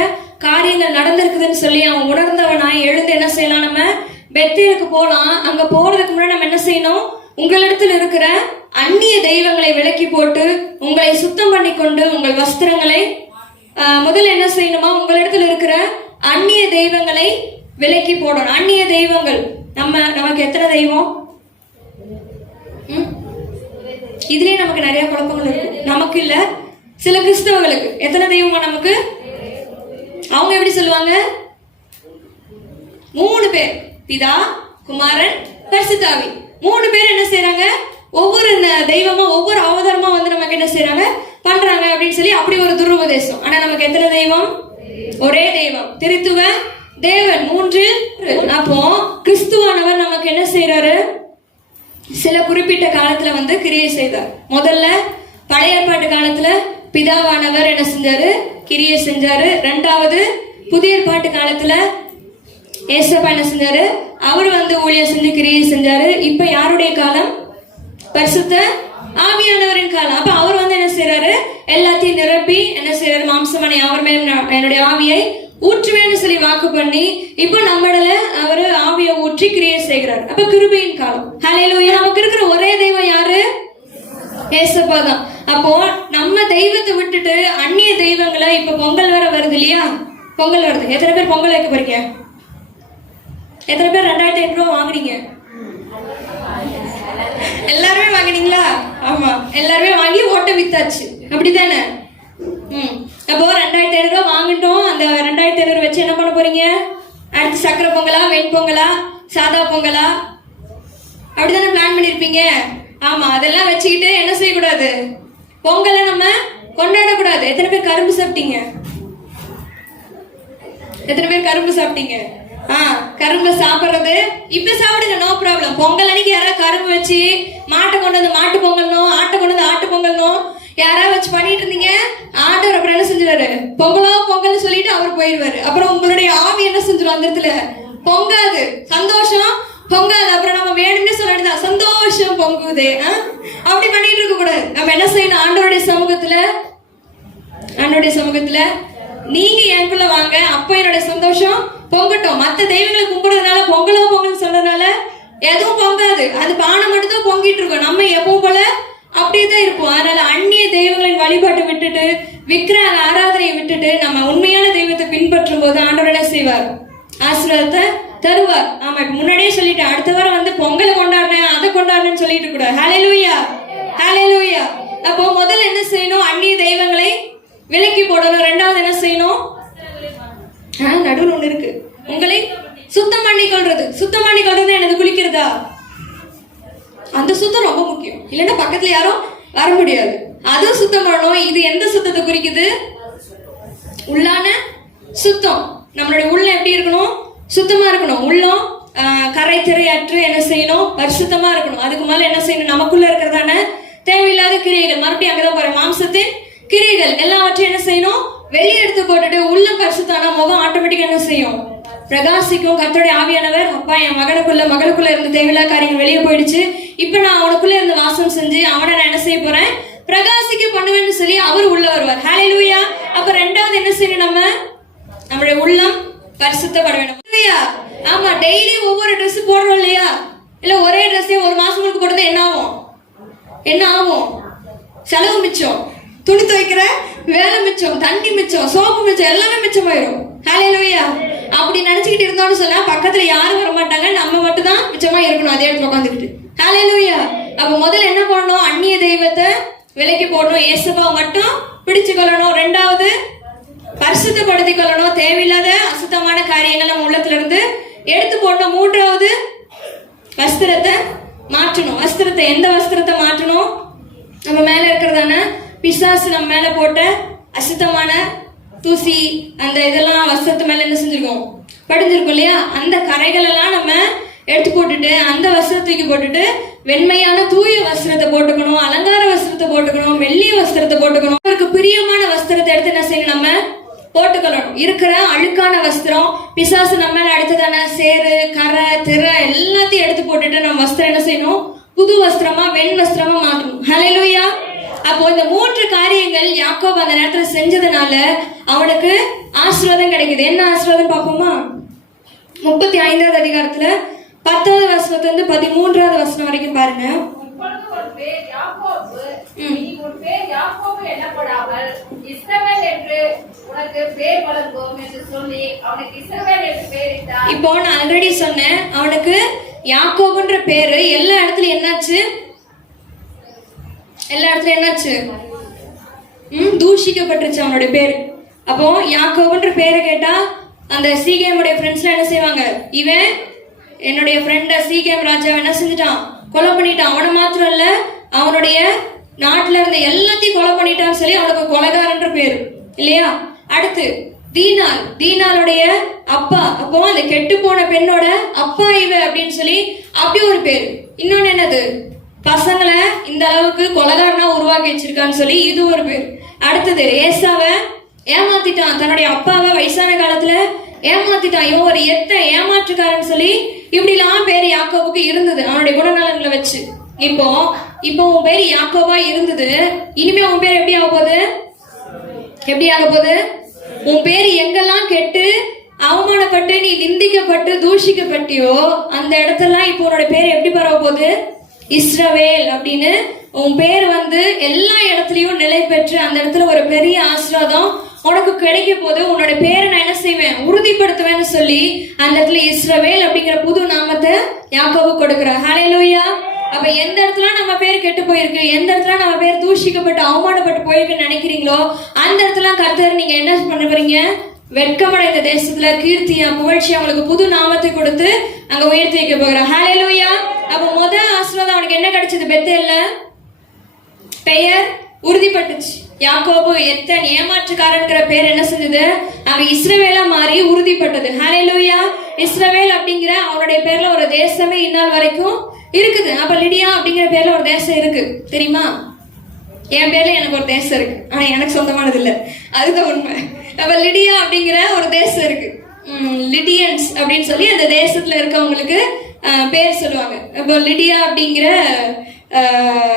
காரியங்கள் நடந்திருக்குதுன்னு சொல்லி அவன் உணர்ந்தவனா எழுந்து என்ன செய்யலாம், நம்ம பெத்தேலுக்கு போலாம். அங்க போறதுக்கு முன்னாடி நம்ம என்ன செய்யணும், உங்களிடத்தில் இருக்கிற அந்நிய தெய்வங்களை விலக்கி போட்டு உங்களை சுத்தம் பண்ணி கொண்டு உங்கள் வஸ்திரங்களை முதல்ல என்ன செய்யணுமா, உங்களிடத்தில் இருக்கிற அந்நிய தெய்வங்களை விலக்கி போடணும். அந்நிய தெய்வங்கள் நமக்கு எத்தனை தெய்வம், இதுலயே நமக்கு நிறைய குழப்பங்கள் இருக்கு. நமக்கு இல்ல, சில கிறிஸ்தவர்களுக்கு எத்தனை தெய்வமா நமக்கு, அவங்க எப்படி சொல்லுவாங்க, 3 பேர், பிதா குமாரன் பரிசுத்தாவி. 3 பேர் என்ன செய்யறாங்க, ஒவ்வொரு தெய்வமா ஒவ்வொரு அவதாரமா வந்து நமக்கு என்ன செய்யறாங்க பண்றாங்க அப்படின்னு சொல்லி அப்படி ஒரு துருபதேசம். ஆனா நமக்கு எத்தனை தெய்வம், ஒரே தெய்வம், திருத்துவ தேவன் 3. அப்போ கிறிஸ்துவானவர் நமக்கு என்ன செய்யறாரு, சில குறிப்பிட்ட காலத்துல வந்து கிரியை செய்தார். முதல்ல பழைய ஏற்பாட்டு காலத்துல பிதாவானவர் என்ன செஞ்சாரு, கிரியை செஞ்சாரு. 2வது புதிய ஏற்பாட்டு காலத்துல ஏசப்பா என்ன செஞ்சாரு, அவர் வந்து ஊழியம் செஞ்சு கிரியை செஞ்சாரு. இப்ப யாருடைய காலம், பரிசுத்த ஆவியானவரின் காலம். அப்ப அவர் வந்து என்ன செய்யறாரு, எல்லாத்தையும் நிரப்பி என்ன செய்யறாரு, மாம்சமனை அவர் மேலும் என்னுடைய ஆவியை ஊற்றுவேன்னு சொல்லி வாக்கு பண்ணி இப்போ நம்மள அவரு ஆவியை ஊற்றி கிரியை செய்யறாரு. அப்ப கிருபையின் காலம். ஹல்லேலூயா. நமக்கு இருக்கிற ஒரே தெய்வம் யாரு? ஏசப்பா தான். அப்போ நம்ம தெய்வத்தை விட்டுட்டு அந்நிய தெய்வங்களை, இப்ப பொங்கல் வேற வருது இல்லையா? பொங்கல் வருது. எத்தனை பேர் பொங்கல் வைக்க போறீங்க? எத்தனை பேர் 2500 ரூபாய் வாங்குறீங்க? எல்லாருமே வாங்கினீங்களா? ஆமா, எல்லாருமே வாங்கி ஓட்ட வித்தாச்சு, அப்படித்தானே? அப்போ 2500 ரூபாய் வாங்கிட்டோம். அந்த 2500 வச்சு என்ன பண்ண போறீங்க? அடுத்து சக்கரை பொங்கலா, வெண்பொங்கலா, சாதா பொங்கலா, அப்படித்தானே பிளான் பண்ணிருப்பீங்க. ஆமா, அதெல்லாம் வச்சுக்கிட்டு என்ன செய்யக்கூடாது? பொங்கலை நம்ம கொண்டாடக்கூடாது. எத்தனை பேர் கரும்பு சாப்பிட்டீங்க? எத்தனை பேர் கரும்பு சாப்பிட்டீங்க? கரும்பு சாப்பிடுறது இப்ப சாப்பிடுங்க, நோ ப்ராப்ளம். பொங்கல் அன்னைக்கு யாராவது கரும்பு வச்சு மாட்டை கொண்டு வந்து மாட்டு பொங்கல்னோ, ஆட்டை கொண்டு வந்து ஆட்டு பொங்கல்னோ யாராவது வச்சு பண்ணிட்டு இருந்தீங்க, ஆண்டவர் அப்புறம் என்ன செஞ்சிருவாரு? பொங்கலோ பொங்கல் சொல்லிட்டு அவர் போயிடுவாரு. அப்புறம் உங்களுடைய ஆவி என்ன செஞ்சிடும்? அந்த இடத்துல பொங்காது, சந்தோஷம் பொங்காது. அப்புறம் நம்ம வேணும்னே சொல்லிட்டுதான் சந்தோஷம் பொங்குதே, அப்படி பண்ணிட்டு இருக்க கூடாது. நம்ம என்ன செய்யணும்? ஆண்டவருடைய சமூகத்துல நீங்க எனக்குள்ள வாங்க, அப்ப என்னோட சந்தோஷம் பொங்கட்டும். மத்த தெய்வங்களை கும்பிடுறதுனால, பொங்கலோ பொங்கல் சொல்றதுனால எதுவும் பொங்காது. அது பானை மட்டும் தான் பொங்கிட்டு இருக்கும். நம்ம எப்பவும் போல அப்படியேதான் இருப்போம். அதனால அந்நிய தெய்வங்களின் வழிபாட்டை விட்டுட்டு, விக்கிரக ஆராதனையை விட்டுட்டு, நம்ம உண்மையான தெய்வத்தை பின்பற்றும் போது ஆண்டவர் என்ன செய்வார்? ஆசீர்வாதத்தை தருவார். ஆமா, முன்னாடியே சொல்லிட்டேன், அடுத்த வாரம் வந்து பொங்கலை கொண்டாடுறேன், அதை கொண்டாடுறேன்னு சொல்லிட்டு கூட. ஹல்லேலூயா, ஹல்லேலூயா. அப்போ முதல்ல என்ன செய்யணும்? அந்நிய தெய்வங்களை விலக்கி போடணும். ரெண்டாவது என்ன செய்யணும்? நடுவில் ஒண்ணு இருக்கு, உங்களை சுத்தம் பண்ணி கொள்றது. சுத்தம் பண்ணி கொள்றது எனக்கு குளிக்கிறதா? அந்த சுத்தம் ரொம்ப முக்கியம். இல்லைன்னா பக்கத்துல யாரும் வர முடியாது. அதுவும் சுத்தம் பண்ணணும். இது எந்த சுத்தத்தை குறிக்குது? உள்ளான சுத்தம். நம்மளுடைய உள்ள எப்படி இருக்கணும்? சுத்தமா இருக்கணும். உள்ளம் கரை திரையற்று என்ன செய்யணும்? பரிசுத்தமா இருக்கணும். அதுக்கு மேல என்ன செய்யணும்? நமக்குள்ள இருக்கிறதான தேவையில்லாத கிரியைகள், மறுபடியும் அங்கதான் பாருங்க, மாம்சத்தின் கிரியைகள் எல்லாவற்றையும் என்ன செய்யணும்? வெளியே எடுத்து போட்டுட்டு உள்ள பரிசுத்தான முகம் ஆட்டோமேட்டிக்கா என்ன செய்யும்? பிரகாசிக்கும். கர்த்தருடைய ஆவியானவர், அப்பா என் மகளுக்குள்ள இருந்த தேவையில்லாத காரியங்கள் வெளியே போயிடுச்சு, இப்ப நான் அவனுக்குள்ள இருந்து வாசம் செஞ்சு அவனை நான் என்ன செய்ய போறேன்? பிரகாசிக்க பண்ணுவேன்னு சொல்லி அவர் உள்ள வருவார். ஹல்லேலூயா. அப்ப ரெண்டாவது என்ன செய்யணும்? நம்மளுடைய உள்ளம் பரிசுத்தப்பட வேண்டும். ஆமா, டெய்லி ஒவ்வொரு ட்ரெஸ் போடுறோம் இல்லையா? இல்ல ஒரே ட்ரெஸ்ஸே ஒரு மாசம் போடுறது என்ன ஆகும்? செலவு மிச்சம், துணி துவைக்கிற வேலை மிச்சம், தண்ணி மிச்சம், சோப்பு மிச்சம், எல்லாமே மிச்சமாயிரும். ஹல்லேலூயா. அப்படி நினைச்சுக்கிட்டு இருந்தோம்னு சொன்னா பக்கத்துல யாரும் வர மாட்டாங்க, நம்ம மட்டும் தான் மிச்சமா இருக்கணும் அதே இடத்துல உட்காந்துக்கிட்டு. ஹல்லேலூயா. அப்ப முதல்ல என்ன பண்ணணும்? அந்நிய தெய்வத்தை விலைக்கு போடணும். இயேசுவை மட்டும் பிடிச்சு கொள்ளணும். ரெண்டாவது பரிசுத்தப்படுத்திக் கொள்ளணும். தேவையில்லாத அசுத்தமான காரியங்கள் நம்ம உள்ளத்துல இருந்து எடுத்து போடணும். மூன்றாவது வஸ்திரத்தை மாற்றணும். எந்த வஸ்திரத்தை மாற்றணும்? நம்ம மேல இருக்கிறதான பிசாசு நம்ம மேல போட்ட அசுத்தமான தூசி, அந்த இதெல்லாம் வஸ்திரத்து மேல என்ன செஞ்சிருக்கோம்? படிஞ்சிருக்கும் இல்லையா? அந்த கரைகள் எல்லாம் நம்ம எடுத்து போட்டுட்டு, அந்த வஸ்திரத்துக்கு போட்டுட்டு வெண்மையான தூய வஸ்திரத்தை போட்டுக்கணும், அலங்கார வஸ்திரத்தை போட்டுக்கணும், மெல்லிய வஸ்திரத்தை போட்டுக்கணும். அவருக்கு பிரியமான வஸ்திரத்தை எடுத்து என்ன செய்யணும்? நம்ம போட்டுக்கணும். இருக்கிற அழுக்கான வஸ்திரம், பிசாசு நம்ம மேல அடுத்ததான சேரு, கரை, திரை எல்லாத்தையும் எடுத்து போட்டுட்டு நம்ம வஸ்திரம் என்ன செய்யணும்? புது வஸ்திரமா, வெண் வஸ்திரமா மாற்றணும். ஹல்லேலூயா. அப்போ இந்த 3 காரியங்கள் யாக்கோபு அந்த நேரத்துல செஞ்சதுனால அவனுக்கு ஆசீர்வாதம் கிடைக்குது. என்ன ஆசீர்வாதம் பார்ப்போமா? 35வது அதிகாரத்துல 10வது வசனத்துல இருந்து 13வது வசனம் வரைக்கும் பாருங்க. இப்பொழுது உன் பேர் யாக்கோபு, இனி உன் பேர் யாக்கோபு எனப்படாமல் இஸ்ரவேல் என்று உனக்கு பேர் வழங்கும் என்று சொல்லி அவனுக்கு இஸ்ரவேல் என்று பெயரிட்டார். இப்போ நான் ஆல்ரெடி சொன்னேன், அவனுக்கு யாக்கோபுன்ற பேரு எல்லா இடத்துலயும் என்னாச்சு? தூஷிக்கப்பட்டுருச்சு அவனுடைய பேரு. அப்போ யாக்கோபுன்ற பேரை கேட்டா அந்த சீகேமுடைய ஃப்ரெண்ட்ஸ் என்ன செய்வாங்க? இவன் என்னுடைய ஃப்ரெண்ட சீகேம் ராஜாவை என்ன செஞ்சுட்டான்? கொலை பண்ணிட்டான். அவனை மாத்திரம் இல்ல, அவனுடைய நாட்டுல இருந்த எல்லாத்தையும் கொலை பண்ணிட்டான்னு சொல்லி அவனுக்கு கொலைகாரன்ற பேரு இல்லையா? அடுத்து தீனாளுடைய அப்பா, அப்போ அந்த கெட்டு போன பெண்ணோட அப்பா இவ அப்படின்னு சொல்லி அப்படி ஒரு பேரு. இன்னொன்னு என்னது? பசங்களை இந்த அளவுக்கு கொலைகாரனா உருவாக்கி வச்சிருக்கான்னு சொல்லி இது ஒரு பேர். அடுத்தது ஏசாவை ஏமாத்திட்டான், தன்னுடைய அப்பாவை வயசான காலத்துல ஏமாத்திட்டான், இவன் ஒரு ஏமாற்றுக்காரன்னு சொல்லி இப்படிலாம் பேர் யாக்கோபுக்கு இருந்தது அவனுடைய குணநலன்களை வச்சு. இப்போ உன் பேர் யாக்கோபா இருந்தது, இனிமே உன் பேர் எப்படி ஆக போகுது? உன் பேர் எங்கெல்லாம் கெட்டு அவமானப்பட்டு நீ நிந்திக்கப்பட்டு தூஷிக்கப்பட்டியோ அந்த இடத்தெல்லாம் இப்போ உன்னோட பேர் எப்படி பரவ போகுது? இஸ்ரவேல் அப்படின்னு உன் பேர் வந்து எல்லா இடத்துலயும் நிலை பெற்று அந்த இடத்துல ஒரு பெரிய ஆசீர்வாதம் உனக்கு கிடைக்க போது. உன்னோட பேரை நான் என்ன செய்வேன்? உறுதிப்படுத்துவேன்னு சொல்லி அந்த இடத்துல இஸ்ரவேல் அப்படிங்கிற புது நாமத்தை யாக்கோபு கொடுக்கிறார். ஹல்லேலூயா. அப்ப எந்த இடத்துல நம்ம பேர் கெட்டு போயிருக்கு, எந்த இடத்துல நம்ம பேர் தூஷிக்கப்பட்டு அவமானப்பட்டு போயிருக்குன்னு நினைக்கிறீங்களோ அந்த இடத்துல கர்த்தர் நீங்க என்ன பண்ண போறீங்க? வெட்கமடைந்த தேசத்துல கீர்த்தியா புகழ்ச்சியா அவங்களுக்கு புது நாமத்தை கொடுத்து அங்க உயர்த்தி வைக்க போகிறார். ஹல்லேலூயா. அப்ப முதல் ஆசீர்வாதம் அவனுக்கு என்ன கிடைச்சது? பெத்தேல்ல பெயர் உறுதிப்பட்டுச்சு. யாக்கோபு எத்தன் ஏமாற்றுக்காரன்கிற பேர் என்ன செஞ்சது? அவன் இஸ்ரவேலா மாறி உறுதிப்பட்டது. ஹல்லேலூயா. இஸ்ரவேல் அப்படிங்கிற அவனுடைய பேர்ல ஒரு தேசமே இந்நாள் வரைக்கும் இருக்குது. அப்ப லிடியா அப்படிங்கிற பேர்ல ஒரு தேசம் இருக்கு தெரியுமா? என் பேர்ல எனக்கு ஒரு தேசம் இருக்கு, ஆனா எனக்கு சொந்தமானது இல்ல, அதுதான் உண்மை. அப்ப லிடியா அப்படிங்கிற ஒரு தேசம் இருக்கு. லிடியன்ஸ் அப்படின்னு சொல்லி அந்த தேசத்துல இருக்கவங்களுக்கு பேர் சொல்லுவாங்க. இப்போ லிடியா அப்படிங்கிற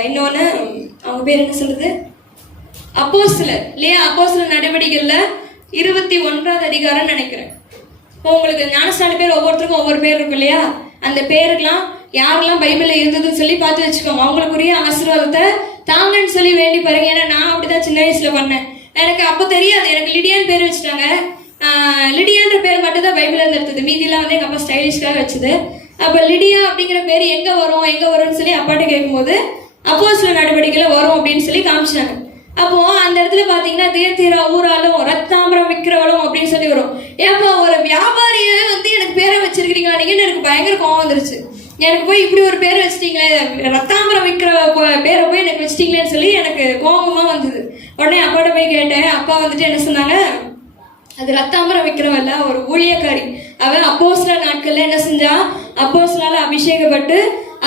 இன்னொன்னு அவங்க பேர் என்ன சொல்லுது? அப்போஸ்தலர் இல்லையா? அப்போஸ்தலர் நடவடிக்கைகள்ல 21வது அதிகாரம் நினைக்கிறேன். இப்போ உங்களுக்கு ஞானஸ்தான பேர் ஒவ்வொருத்தருக்கும் ஒவ்வொரு பேர் இருக்கும் இல்லையா? அந்த பேருக்கெல்லாம் யாரெல்லாம் பைபிள்ல இருந்ததுன்னு சொல்லி பார்த்து வச்சுக்கோங்க. அவங்களுக்குரிய ஆசீர்வாதத்தை தாங்கன்னு சொல்லி வேண்டி பாருங்க. ஏன்னா நான் அப்படிதான் சின்ன வயசுல பண்ணேன். எனக்கு அப்போ தெரியாது, எனக்கு லிடியான்னு பேர் வச்சுட்டாங்க. லிடியான்ற பேர் மட்டும் தான் பைபிள்ல இருந்து எடுத்தது, மீதியெல்லாம் வந்து எங்க அப்பா ஸ்டைலிஷ்காக வச்சது. அப்ப லிடியா அப்படிங்கிற பேர் எங்க வரும்னு சொல்லி அப்பாட்ட கேட்கும்போது அப்போஸ்தலர் நடவடிக்கையில வரும் அப்படின்னு சொல்லி காமிச்சாங்க. அப்போ அந்த இடத்துல பாத்தீங்கன்னா தேர்தீரா ஊராலும் ரத்தாம்பரம் விற்கிறவளும் அப்படின்னு சொல்லி வரும். ஏப்பா ஒரு வியாபாரியே வந்து எனக்கு பேரை வச்சிருக்கீங்களா நீங்கன்னு எனக்கு பயங்கர கோவம் வந்துருச்சு. எனக்கு போய் இப்படி ஒரு பேர் வச்சிட்டீங்களே, ரத்தாம்பரம் விற்கிற பேரை போய் எனக்கு வச்சிட்டீங்களேன்னு சொல்லி எனக்கு கோபமா வந்தது. உடனே அப்பாட்ட போய் கேட்டேன். அப்பா வந்துட்டு என்ன சொன்னாங்க? அது ரத்தாம்பரம் விற்கிறவல்ல, ஒரு ஊழியக்காரி. அவ அப்போஸ்தலர் நாட்கள்ல என்ன செஞ்சா? அப்போஸ்தலரால அபிஷேகப்பட்டு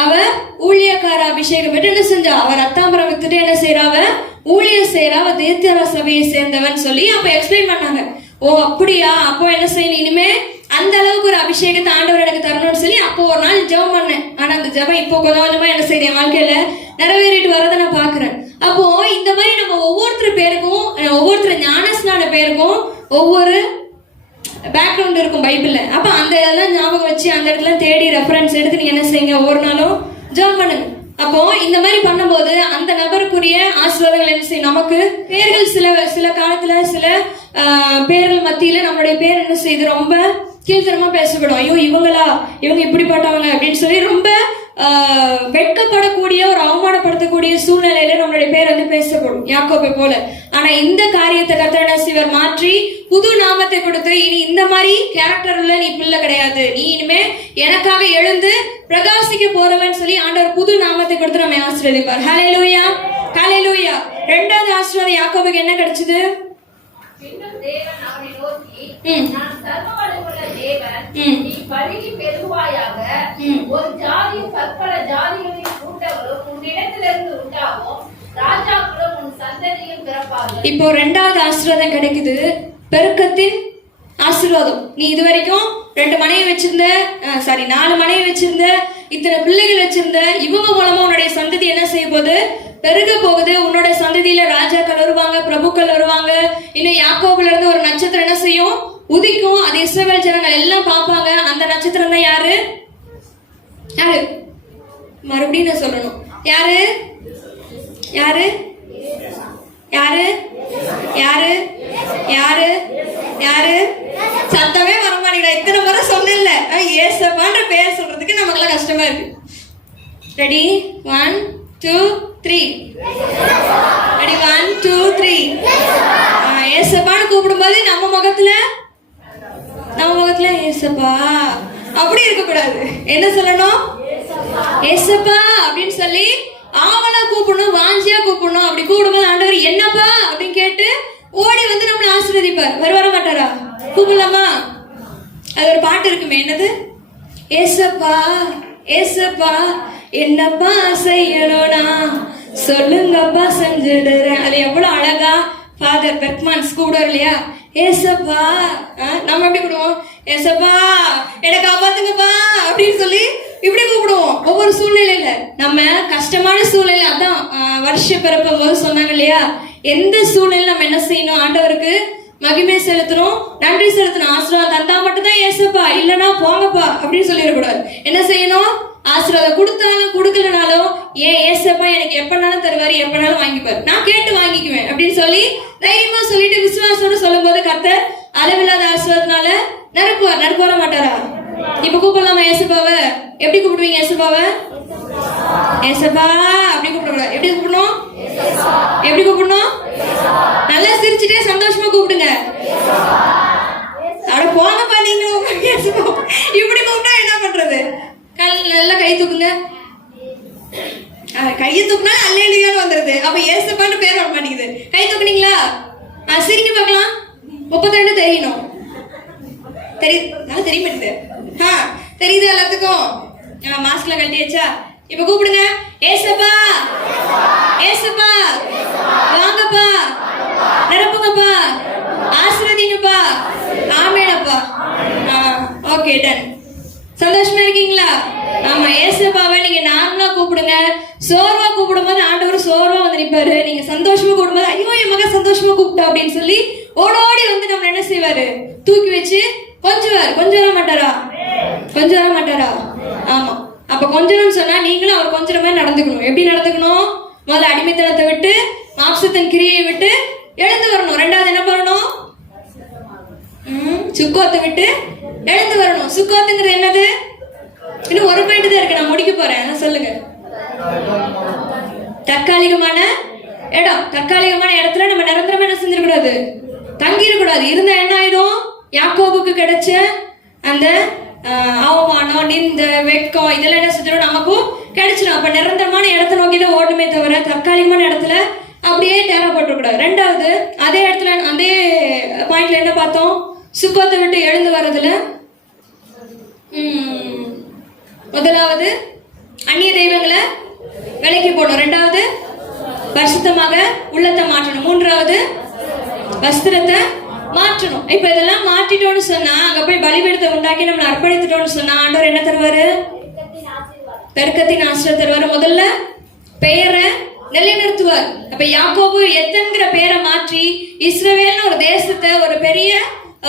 அவ ஊழியக்கார அபிஷேகப்பட்டு என்ன செஞ்சா? அவ ரத்தாம்பரம் வித்துட்டு என்ன செய்யறா? அவ ஊழியர் செய்யறா. அவ தேத்தியரா சபையை சேர்ந்தவன் சொல்லி அப்ப எக்ஸ்பிளைன் பண்ணாங்க. ஓ அப்படியா, அப்போ என்ன செய்யணும்? இனிமே அந்த அளவுக்கு ஒரு அபிஷேகத்தை ஆண்டவர் எனக்கு தரணும்னு சொல்லி அப்போ ஒரு நாள் ஜெபம் பண்ணேன். ஆனா அந்த ஜெபம் இப்போ கொஞ்சம் கொஞ்சமா என்ன செய்யுது? என் வாழ்க்கையில நிறைவேறிட்டு வரதை நான் பாக்குறேன். அப்போ இந்த மாதிரி நம்ம ஒவ்வொருத்தர் பேருக்கும், ஒவ்வொருத்தர் ஞானஸ்நான பேருக்கும் ஒவ்வொரு பேக்ரவுண்ட் இருக்கும் பைபிள்ல. அப்ப அந்த இதெல்லாம் ஞாபகம் வச்சு அந்த இடத்துல தேடி ரெஃபரன்ஸ் எடுத்து நீங்க என்ன செய்யுங்க? ஒவ்வொரு நாளும் ஜெபம் பண்ணுங்க. அப்போ இந்த மாதிரி பண்ணும்போது அந்த நபருக்குரிய ஆசீர்வாதங்கள் என்ன செய்யும்? நமக்கு பேர்கள் சில காலத்துல சில பேர்கள் மத்தியில நம்மளுடைய பேர் என்ன செய்யுது? ரொம்ப கீழ்த்தரமா பேசப்படும். ஐயோ இவங்க இப்படிப்பட்டவங்க அப்படின்னு சொல்லி ரொம்ப வெட்கப்படக்கூடிய ஒரு அவமானப்படுத்தக்கூடிய சூழ்நிலையில நம்மளுடைய பேர் வந்து பேசப்படும், யாக்கோபை போல. ஆனா இந்த காரியத்தை கர்த்தர் சிவர் மாற்றி புது நாமத்தை கொடுத்து, இனி இந்த மாதிரி கேரக்டர் உள்ள நீ பிள்ளை கிடையாது, நீ இனிமே எனக்காக எழுந்து பிரகாசிக்க போறவன் சொல்லி ஆண்டவர் புது நாமத்தை கொடுத்து நம்ம ஆசீர்வதிப்பார். ஹல்லேலூயா, ஹல்லேலூயா. இரண்டாவது ஆசீர்வாதம் யாக்கோபுக்கு என்ன கிடைச்சது? பின்னும் தேவன் அவனை நோக்கி, நான் சர்வவல்லமையுள்ள தேவன், நீ பலுகி பெருகுவாயாக, ஒரு ஜாதியும் பற்பல ஜாதிகளின் கூட்டங்களும் உன்னிடத்திலிருந்து உண்டாகும், ராஜாக்களும் உன் சந்ததியும் பிறப்பார்கள். இப்போ இரண்டாவது ஆசீர்வாதம் கிடைக்குது, பெருக்கத்தின் ஆசீர்வாதம். நீ இதுவரைக்கும் 4 மனைவி வச்சிருந்த, இத்தனை பிள்ளைகள் வச்சிருந்த, இவங்க மூலமா உன்னுடைய சந்ததி என்ன செய்ய போகுது? பெருக போகுது. உன்னோட சந்ததியில ராஜாக்கள் வருவாங்க, பிரபுக்கள் வருவாங்க. இன்னும் யாக்கோபுல இருந்து ஒரு நட்சத்திரம் என்ன செய்யும்? உதிக்கும். அது இஸ்ரவேல் ஜனங்கள் எல்லாம் பார்ப்பாங்க. அந்த நட்சத்திரம் தான் யாரு? மறுபடியும் நான் சொல்லணும். யாரு? யாரு? யாரு? யாரு? யாரு? யாரு? சத்தமே வர மாட்டேங்குதா? இத்தனை முறை சொன்னேன்ல, ஏசப்பான்ற பேர் சொல்றதுக்கு நமக்கெல்லாம் கஷ்டமா இருக்கு. ரெடி? 1 2 3. ரெடி? 1 2 3. ஏசப்பான்னு கூப்பிடும்போது நம்ம முகத்துல ஏசப்பா அப்படி இருக்க கூடாது. என்ன சொல்லணும்? ஏசப்பா அப்படின்னு சொல்லி ஆவலா கூப்பிடணும், வாஞ்சியா கூப்பிடணும். அப்படி கூப்பிடும்போது ஆண்டவர் என்னப்பா அப்படின்னு கேட்டு ஓடி வந்து நம்மளை ஆசீர்வதிப்பார். வர மாட்டாரா? கூப்பிடலாமா? அது ஒரு பாட்டு இருக்குமே, என்னது? ஏசப்பா ஏசப்பா என்னப்பா செய்யணும்னா சொல்லுங்கப்பா செஞ்சிடுறேன். அது எவ்வளவு அழகா ஃபாதர் பெர்க்மன்ஸ் கூப்பிடுவார் இல்லையா? ஏசப்பா. நம்ம எப்படி கூப்பிடுவோம்? ஏசப்பா என்னை காப்பாத்துங்கப்பா அப்படின்னு சொல்லி இப்படி கூப்பிடுவோம். ஒவ்வொரு சூழ்நிலையில நம்ம கஷ்டமான சூழ்நிலை, அதான் வருஷ பிறப்பும் போது சொன்னாங்க இல்லையா? எந்த சூழ்நிலை நம்ம என்ன செய்யணும்? ஆண்டவருக்கு மகிமை செலுத்தணும், நன்றி செலுத்தணும். ஆசீர்வாதம் தந்தா மட்டும் தான் ஏசப்பா, இல்லனா போங்கப்பா அப்படின்னு சொல்லிடக்கூடாது. என்ன செய்யணும்? ஆசீர்வாதம் கொடுத்தாலும் கொடுக்கலனாலும் ஏன் ஏசப்பா எனக்கு எப்பனாலும் தருவாரு, எப்பனாலும் வாங்கிப்பாரு, நான் கேட்டு வாங்கிக்குவேன் அப்படின்னு சொல்லி தைரியமா சொல்லிட்டு விசுவாசோட சொல்லும் போது கர்த்தர் அளவில்லாத ஆசீர்வாதத்தினால நிரப்புவார். நிரப்ப மாட்டாரா? இப்ப கூப்பிடலாமா ஏசப்பாவை? எப்படி கூப்பிடுவீங்க ஏசப்பாவை? ஏசப்பா அப்படி கூப்பிடக்கூடாது. எப்படி கூப்பிடணும்? எப்படி கூப்பிடணும்? நல்லா சிரிச்சுட்டே சந்தோஷமா கூப்பிடுங்க. அட போங்கப்பா நீங்களும். இப்படி கூப்பிட்டா என்ன பண்றது? நல்லா கை தூக்குங்க. கையை தூக்குனா அல்லேலூயான்னு வந்துருது. அப்ப ஏசப்பான்னு பேர் வர மாட்டேங்குது. கை தூக்குனீங்களா? சிரிக்க பார்க்கலாம். 32 தெரியணும். தெரிய மாட்டேங்குது. தெரியுது எல்லாத்துக்கும்? மாஸ்க்ல கட்டியாச்சா? இப்ப கூப்பிடுங்க. ஏசப்பா, ஏசப்பா, வாங்கப்பா, நிரப்புங்கப்பா, ஆசீர்வதிங்கப்பா, ஆமேனப்பா. Okay, ton. சந்தோஷமா இருக்கீங்களா? ஆமா, ஏசப்பாவை நீங்க நார்மலா கூப்பிடுங்க. சோர்வா கூப்பிடும் போது ஆண்டவர் சோர்வா வந்து நிப்பாரு. நீங்க சந்தோஷமா கூப்பிடும்போது ஐயோ என் மகன் சந்தோஷமா கூப்பிட்டா அப்படின்னு சொல்லி ஓடோடி வந்து நம்ம என்ன செய்வாரு? தூக்கி வச்சு கொஞ்சுவார். கொஞ்சம் வர மாட்டாரா? கொஞ்சம் வர மாட்டாரா? ஆமா. அப்ப கொஞ்சம்னு சொன்னா நீங்களும் அவர் கொஞ்சற மாதிரி நடந்துக்கணும். எப்படி நடந்துக்கணும்? முதல்ல அடிமைத்தனத்தை விட்டு, மாம்சத்தின் கிரியை விட்டு எழுந்து வரணும். ரெண்டாவது என்ன பண்ணணும்? சுக்கோத்தை விட்டு எழுந்து வரணும். சுக்கோத்துங்கிறது என்னது? இன்னும் ஒரு பாயிண்ட் தான் இருக்கு, நான் முடிக்க போறேன். சொல்லுங்க. தற்காலிகமான இடம். தற்காலிகமான இடத்துல நம்ம நிரந்தரமா என்ன செஞ்சிடக்கூடாது? தங்கிடக்கூடாது. இருந்தா என்ன ஆயிடும்? யாக்கோபுக்கு கிடைச்ச அந்த அவமானம், நிந்த, வெட்கம் இதெல்லாம் என்ன செஞ்சிடும்? நமக்கும் கிடைச்சிடும். அப்ப நிரந்தரமான இடத்தை நோக்கி தான் ஓடுமே தவிர தற்காலிகமான இடத்துல அப்படியே தேவைப்பட்டு கூடாது. ரெண்டாவது, அதே இடத்துல அதே பாயிண்ட்ல என்ன பார்த்தோம்? சுக்கோத்தை விட்டு எழுந்து வர்றதுல முதலாவது அந்நிய தெய்வங்களை விலைக்கு போடணும். ரெண்டாவது பரிசுத்தமாக உள்ளத்தை மாற்றணும். மூன்றாவது வஸ்திரத்தை மாற்றணும். இப்ப இதெல்லாம் மாற்றிட்டோம்னு சொன்னா, அங்க போய் பலிபீடத்தை உண்டாக்கி நம்மளை அர்ப்பணித்துட்டோம்னு சொன்னா ஆண்டவர் என்ன தருவாரு? பெருக்கத்தின் ஆசீர்வாதம் தருவாரு. முதல்ல பெயரை நிலைநிறுத்துவார். அப்ப யாக்கோபு எத்தன்கிற பெயரை மாற்றி இஸ்ரவேல்னு ஒரு தேசத்தை, ஒரு பெரிய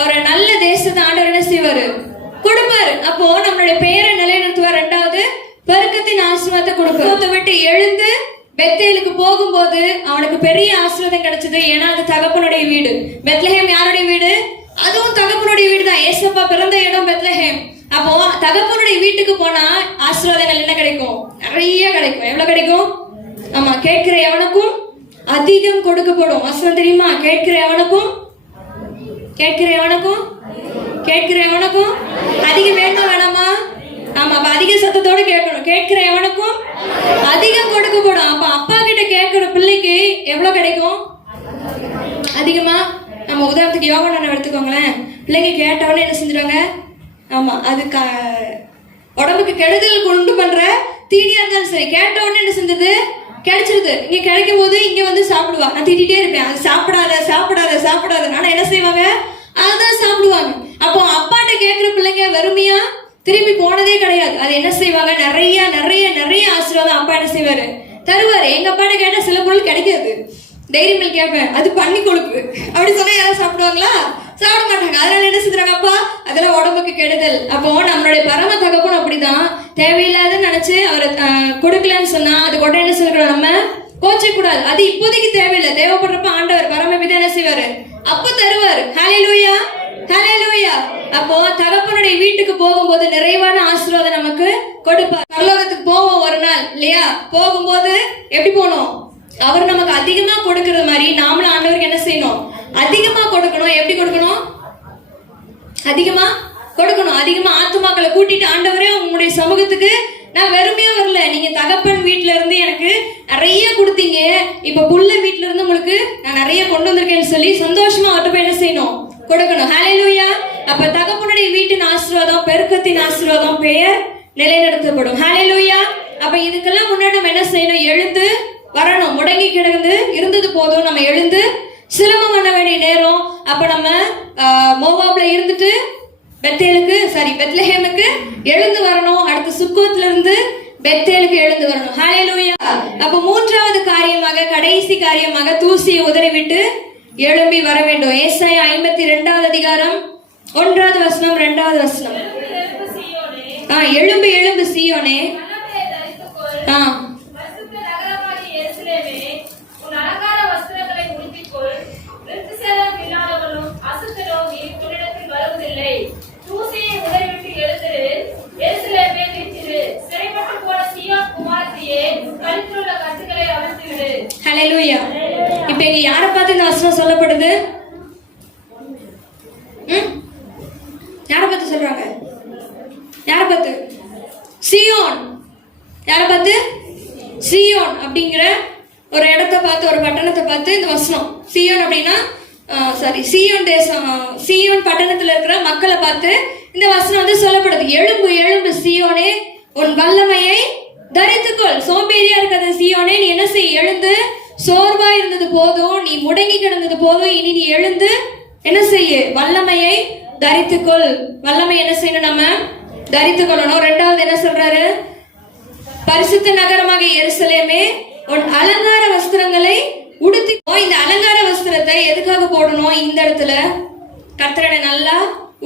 ஒரு நல்ல தேசத்தை ஆண்டவர் என்ன செய்வாரு? கொடுப்பாரு. அப்போ நம்மளுடைய பெயரை நிலைநிறுத்துவார். ரெண்டாவது பெருக்கத்தின் ஆசீர்வாதத்தை கொடுப்பார். விட்டு எழுந்து பெத்தேலுக்கு போகும்போது அவனுக்கு பெரிய ஆசீர்வாதம் கிடைச்சது. ஏன்னா அது தகப்பனுடைய வீடு. பெத்லஹேம் யாருடைய வீடு? அதுவும் தகப்பனுடைய வீடு தான். ஏசப்பா பிறந்த இடம் பெத்லஹேம். அப்போ தகப்பனுடைய வீட்டுக்கு போனா ஆசீர்வாதங்கள் என்ன கிடைக்கும்? நிறைய கிடைக்கும். எவ்வளவு கிடைக்கும்? ஆமா, கேட்கிற எவனுக்கும் அதிகம் கொடுக்கப்படும். வசனம் தெரியுமா? கேட்கிற எவனுக்கும் அதிகம் வேணுமா வேணாமா? ஆமா, அப்ப அதிக சத்தத்தோட கேட்கணும். கேட்கிற எவனுக்கும் அதிகம் கொடுக்கப்படும். அப்ப அப்பா கிட்ட கேட்கிற பிள்ளைக்கு எவ்வளவு கிடைக்கும்? அதிகமா. நம்ம உதாரணத்துக்கு யோகானனை எடுத்துக்கோங்களேன். பிள்ளைங்க கேட்டவொடனே என்ன செஞ்சுறாங்க? ஆமா, அது உடம்புக்கு கெடுதல் கொண்டு பண்ற தீனியா இருந்தாலும் சரி, கேட்ட உடனே என்ன செஞ்சது? கிடைச்சிருது. இங்க கிடைக்கும் போது இங்க வந்து சாப்பிடுவா. நான் திட்டிகிட்டே இருப்பேன், அது சாப்பிடாத சாப்பிடாத சாப்பிடாத. ஆனா என்ன செய்வாங்க? அதுதான் சாப்பிடுவாங்க. அப்போ அப்பாட்ட கேட்கிற பிள்ளைங்க வெறுமையா திரும்பி போனதே கிடையாது. அது என்ன செய்வாங்க? நிறைய நிறைய நிறைய ஆசீர்வாதம் அப்பா என்ன செய்வாரு? தருவாரு. எங்க அப்பாட்ட கேட்டா சில பொருள் கிடைக்காது. டைரி மில்க் கேட்பேன், அது பண்ணி கொழுப்பு அப்படி சொன்னா யாரும் சாப்பிடுவாங்களா? சாப்பிட மாட்டாங்க. அதனால என்ன செஞ்சாங்க? அப்பா அதெல்லாம் உடம்புக்கு கெடுதல். அப்போ நம்மளுடைய பரம தகப்பனும் அப்படிதான். தேவையில்லாத நினைச்சு அவரை கொடுக்கலன்னு சொன்னா அது கூட என்ன சொல்றோம்? நம்ம கோச்ச கூடாது. அது இப்போதைக்கு தேவையில்லை. தேவைப்படுறப்ப ஆண்டவர் பரமபிதா என்ன செய்வாரு? அப்ப தருவாரு. ஹல்லேலூயா, ஹல்லேலூயா. அப்போ தகப்பனுடைய வீட்டுக்கு போகும்போது நிறைவான ஆசீர்வாதம் நமக்கு கொடுப்பார். பரலோகத்துக்கு போவோம் ஒரு நாள் இல்லையா? போகும்போது எப்படி போகணும்? அவர் நமக்கு அதிகமா கொடுக்கறது மாதிரி நாமளும் ஆண்டவருக்கு என்ன செய்யணும்? அதிகமா கொடுக்கணும். எப்படி கொடுக்கணும்? அதிகமா கொடுக்கணும். அதிகமா ஆத்துமாக்களை கூட்டிட்டு ஆண்டவரே உங்களுடைய சமூகத்துக்கு நான் வெறுமையா வரல, நீங்க தகப்பன் வீட்டுல இருந்து எனக்கு நிறைய கொடுத்தீங்க, இப்ப புள்ள வீட்டுல இருந்து உங்களுக்கு நான் நிறைய கொண்டு வந்திருக்கேன்னு சொல்லி சந்தோஷமா அவர்கிட்ட போய் என்ன செய்யணும்? கொடுக்கணும். ஹல்லேலூயா. அப்ப தகப்பனுடைய வீட்டின் ஆசீர்வாதம், பெருக்கத்தின் ஆசீர்வாதம், பெயர் நிலைநிறுத்தப்படும். ஹல்லேலூயா. அப்ப இதுக்கெல்லாம் முன்னாடி நம்ம என்ன செய்யணும்? எழுந்து வரணும். முடங்கி கிடந்து இருந்தது போதும், நம்ம எழுந்து சிரமம் பண்ண வேண்டிய நேரம். அப்ப நம்ம மோவாப்ல இருந்துட்டு பெத்லஹேமுக்கு எழுந்து வரணும். அடுத்து சுக்கோத்ல இருந்து பெத்தேலுக்கு எழுந்து வரணும். ஹல்லேலூயா. அப்ப மூன்றாவது காரியமாக, கடைசி காரியமாக, தூசியை உதறிவிட்டு எழும்பி வர வேண்டும். ஏசாயா 52வது அதிகாரம் 1வது வசனம் 2வது வசனம். எழும்பு சீயோனே, எழும்பு எழும்பு சீயோனே. வல்லமையை தரித்துக்கொள். ஆ பரிசுத்த நகரமாகிய எருசலேமே, உன் அலங்கார வஸ்திரங்களை உடுத்திக்கொள். விருத்திசேதனம் இல்லாதவனும் அசுத்தனும் நீ உன்னிடத்தில் வருவதில்லை. தூசியை உதறிவிட்டு எழுந்திரு. எருசலேமே நிற்சிரு. சிறைப்பட்டு போன சீயோன் குமாரத்தியே, கழுத்திலுள்ள கட்டுகளை அவிழ்த்துவிடு. ஹல்லேலூயா. இப்ப இங்க யாரை பார்த்து இந்த வசனம் சொல்லப்படுது? யாரை பார்த்து சொல்றாங்க? யாரை பார்த்து? சீயோன். யாரை பார்த்து? சீயோன் அப்படிங்கிற ஒரு இடத்தை பார்த்து, ஒரு பட்டணத்தை பார்த்து இந்த வசனம். சீயோன் அப்படின்னா சீயோன் தேசம், சீயோன் பட்டணத்துல இருக்கிற மக்களை பார்த்து இந்த வசனம் வந்து சொல்லப்படுது. எழும்பு எழும்பு சீயோனே, உன் வல்லமையை தரித்துக்கொள். சோம்பேறியா இருக்கிற சீயோனே, நீ என்ன செய்? எழுந்து. சோர்வா இருந்தது போதும், நீ முடங்கி கிடந்தது போதும், இனி நீ எழுந்து என்ன செய்ய? வல்லமையை தரித்துக்கொள். வல்லமை என்ன செய்யணும்? நம்ம தரித்து கொள்ளணும். 2வது என்ன சொல்றாரு? பரிசுத்த நகரமாக எருசலேமே, உன் அலங்கார வஸ்திரங்களை உடுத்தி. இந்த அலங்கார வஸ்திரத்தை எதுக்காக போடணும்? இந்த இடத்துல கர்த்தரை நல்லா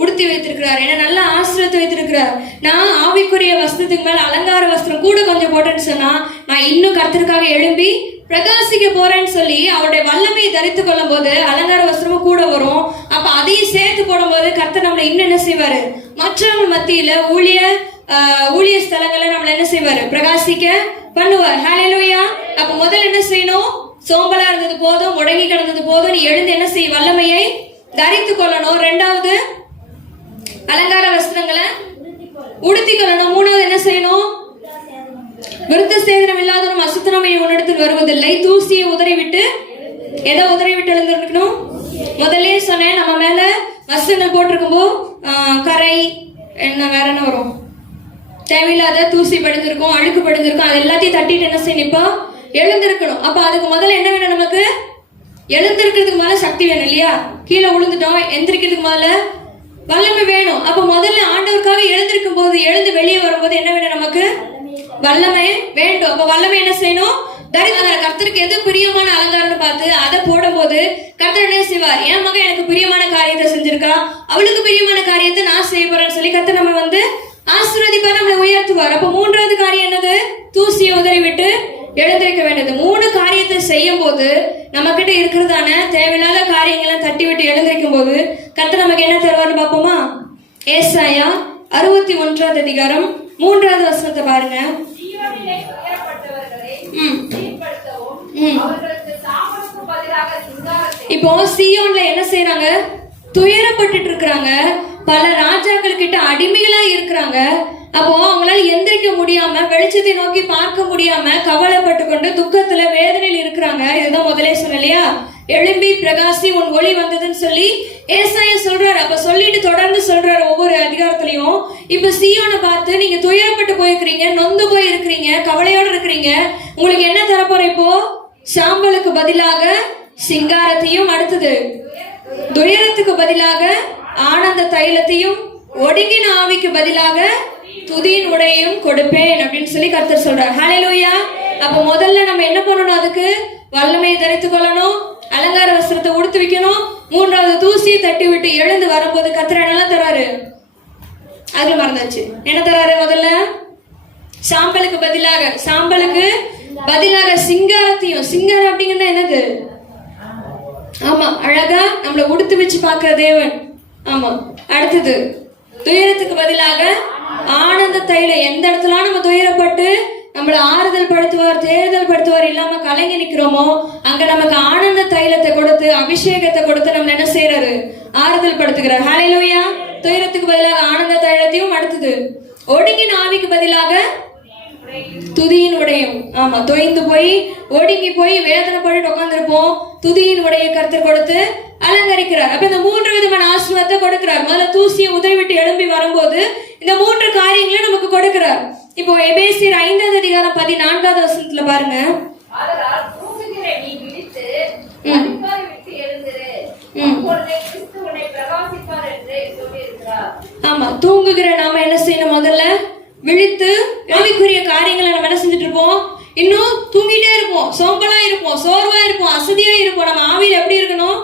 உடுத்தி வைத்திருக்கிறார், என்ன நல்லா ஆசிரியத்தை வைத்திருக்கிறார். நான் ஆவிக்குரிய வஸ்திரத்துக்கு மேல அலங்கார வஸ்திரம் கூட கொஞ்சம் போட்டேன்னு சொன்னா நான் இன்னும் கர்த்தருக்காக எழும்பி பிரகாசிக்க போறேன்னு சொல்லி அவருடைய வல்லமையை தரித்து கொள்ளும் போது அலங்கார வஸ்திரமும் கூட வரும். அப்ப அதையும் சேர்த்து போடும் போது கர்த்தர் நம்மளை இன்னும் என்ன செய்வாரு? மற்றவங்க மத்தியில ஊழிய ஸ்தலங்களை நம்மள என்ன செய்வாரு? பிரகாசிக்க பண்ணுவார். ஹல்லேலூயா. அப்ப முதல்ல என்ன செய்யணும்? சோம்பலா இருந்தது போதும், முடங்கி கிடந்தது போதும், நீ எழுந்து என்ன செய்ய? வல்லமையை தரித்து கொள்ளணும். 2வது அலங்கார வஸ்திரங்களை உடுத்தி கொள்ளணும். 3வது என்ன செய்யணும்? விருத்த சேதனம் இல்லாதவனும் அசுத்தனும் உன்னிடத்தில் வருவதில்லை. தூசியை உதறிவிட்டு, எதை உதறிவிட்டு எழுந்திருக்கணும்? முதல்ல சொன்னேன், நம்ம மேல வஸ்திரங்கள் போட்டிருக்கும்போ கரை என்ன வேற என்ன வரும்? தேவையில்லாத தூசி படிஞ்சிருக்கும், அழுக்கு படிஞ்சிருக்கும், அது எல்லாத்தையும் தட்டிட்டு என்ன செய்யணும்? இப்போ எழுந்திருக்கணும். அப்ப அதுக்கு முதல்ல என்ன வேணும்? நமக்கு எழுந்திருக்கிறதுக்கு முதல்ல சக்தி வேணும் இல்லையா? கீழே விழுந்துட்டோம், எந்திரிக்கிறதுக்கு முதல்ல வல்லமை வேணும். அப்ப முதல்ல ஆண்டவருக்காக எழுந்திருக்கும் போது, எழுந்து வெளியே வரும்போது என்ன வேணும்? நமக்கு வல்லமை வேண்டும். அப்ப வல்லமை என்ன செய்யணும்? தரித்திரம். கர்த்தருக்கு எது பிரியமான அலங்காரம்னு பார்த்து அதை போடும் போது கர்த்தர் என்ன செய்வார்? என் மகன் எனக்கு பிரியமான காரியத்தை செஞ்சிருக்கா, அவளுக்கு பிரியமான காரியத்தை நான் செய்ய போறேன்னு சொல்லி கர்த்தர் நம்ம வந்து ஆசீர்வதிப்பார், நம்மளை உயர்த்துவார். அப்ப 3வது காரியம் என்னது? தூசியை உதறி விட்டு எழுந்திருக்க வேண்டியது. 3 காரியத்தை செய்யும் போது நம்ம கிட்ட இருக்கிறதான தேவையில்லாத காரியங்களை தட்டி விட்டு எழுந்திருக்கும் போது கர்த்தர் நமக்கு என்ன தருவார்னு பார்ப்போமா? ஏசாயா 61வது அதிகாரம் 3வது வசனத்தை பாருங்க. சீயோனிலே துயரப்பட்டவர்களை சீர்படுத்தவும், அவர்களுக்கு சாபத்துக்கு பதிலாக சிங்காரத்தை. இப்போ சீயோன்ல என்ன செய்யறாங்க? துயரப்பட்டுட்டு இருக்கிறாங்க. பல ராஜாக்கள் கிட்ட அடிமைகளா இருக்கிறாங்க. அப்போ அவங்களால எந்திரிக்க முடியாம, வெளிச்சத்தை நோக்கி பார்க்க முடியாம, கவலைப்பட்டு கொண்டு துக்கத்துல வேதனையில் இருக்கிறாங்க. இதுதான் முதலே சொன்ன இல்லையா? எழும்பி பிரகாசி, உன் ஒளி வந்ததுன்னு சொல்லி ஏசாயா சொல்றாரு. அப்ப சொல்லிட்டு தொடர்ந்து சொல்றாரு ஒவ்வொரு அதிகாரத்திலையும். இப்ப சீயோனை பார்த்து நீங்க துயரப்பட்டு போயிருக்கிறீங்க, நொந்து போய் இருக்கிறீங்க, கவலையோட இருக்கிறீங்க, உங்களுக்கு என்ன தரப்போற? இப்போ சாம்பலுக்கு பதிலாக சிங்காரத்தையும், அடுத்தது துயரத்துக்கு பதிலாக ஆனந்த தைலத்தையும், ஒடுங்கின ஆவிக்கு பதிலாக துதியின் உடையையும் கொடுப்பேன் அப்படின்னு சொல்லி கர்த்தர் சொல்றார். ஹல்லேலூயா. அப்ப முதல்ல நம்ம என்ன பண்ணணும்? அதுக்கு வல்லமையை தரித்து கொள்ளணும், அலங்கார வஸ்திரத்தை உடுத்து வைக்கணும். 3வது தூசியை தட்டி விட்டு எழுந்து வரும்போது கர்த்தர் என்னெல்லாம் தராரு? அதுல மறந்தாச்சு. என்ன தராரு? முதல்ல சாம்பலுக்கு பதிலாக சிங்காரத்தையும். சிங்காரம் அப்படிங்கன்னா என்னது? ஆமா, அழகா நம்மள உடுத்து வச்சு பார்க்கிற தேவன். ஆமா. அடுத்தது துயரத்துக்கு பதிலாக ஆனந்த தைலம். எந்த இடத்துல நம்ம துயரப்பட்டு நம்மள ஆறுதல் படுத்துவார், தேர்தல் படுத்துவார் இல்லாம கலங்கி நிக்கிறோமோ அங்க நமக்கு ஆனந்த தைலத்தை கொடுத்து, அபிஷேகத்தை கொடுத்து நம்ம என்ன செய்யறாரு? ஆறுதல் படுத்துகிறார். ஹல்லேலூயா. துயரத்துக்கு பதிலாக ஆனந்த தைலத்தையும், அடுத்தது ஒடுங்கின ஆவிக்கு பதிலாக துதியின் உடையும். ஆமா, தொய்ந்து போய் ஒடுங்கி போய் வேதனை பண்ணிட்டு உட்காந்துருப்போம், துதியின் உடைய கர்த்தர் கொடுத்து அலங்கரிக்கிறார். அப்ப இந்த 3 விதமான ஆசீர்வாதத்தை கொடுக்கிறார். முதல்ல தூசியை உதறிவிட்டு எழும்பி வரும்போது இந்த 3 காரியங்களை நமக்கு கொடுக்கிறார். இப்போ எபேசியர் 5வது அதிகாரம் 14வது வசனத்துல பாருங்க. ஆதலால் தூங்குகிற நீ விழித்து அதிகாலை விட்டு எழுந்திரு, அப்பொழுதே கிறிஸ்து உன்னை பிரகாசிப்பார் என்று சொல்லியிருக்கிறார். ஆமா, தூங்குகிற நாம என்ன செய்யணும்? முதல்ல விழித்து ஆவிக்குரிய காரியங்களை நம்ம என்ன செஞ்சுட்டு இருப்போம்? இன்னும் தூங்கிட்டே இருப்போம், சோம்பலா இருப்போம், சோர்வா இருப்போம், அசதியா இருப்போம். நம்ம ஆவியில எப்படி இருக்கணும்?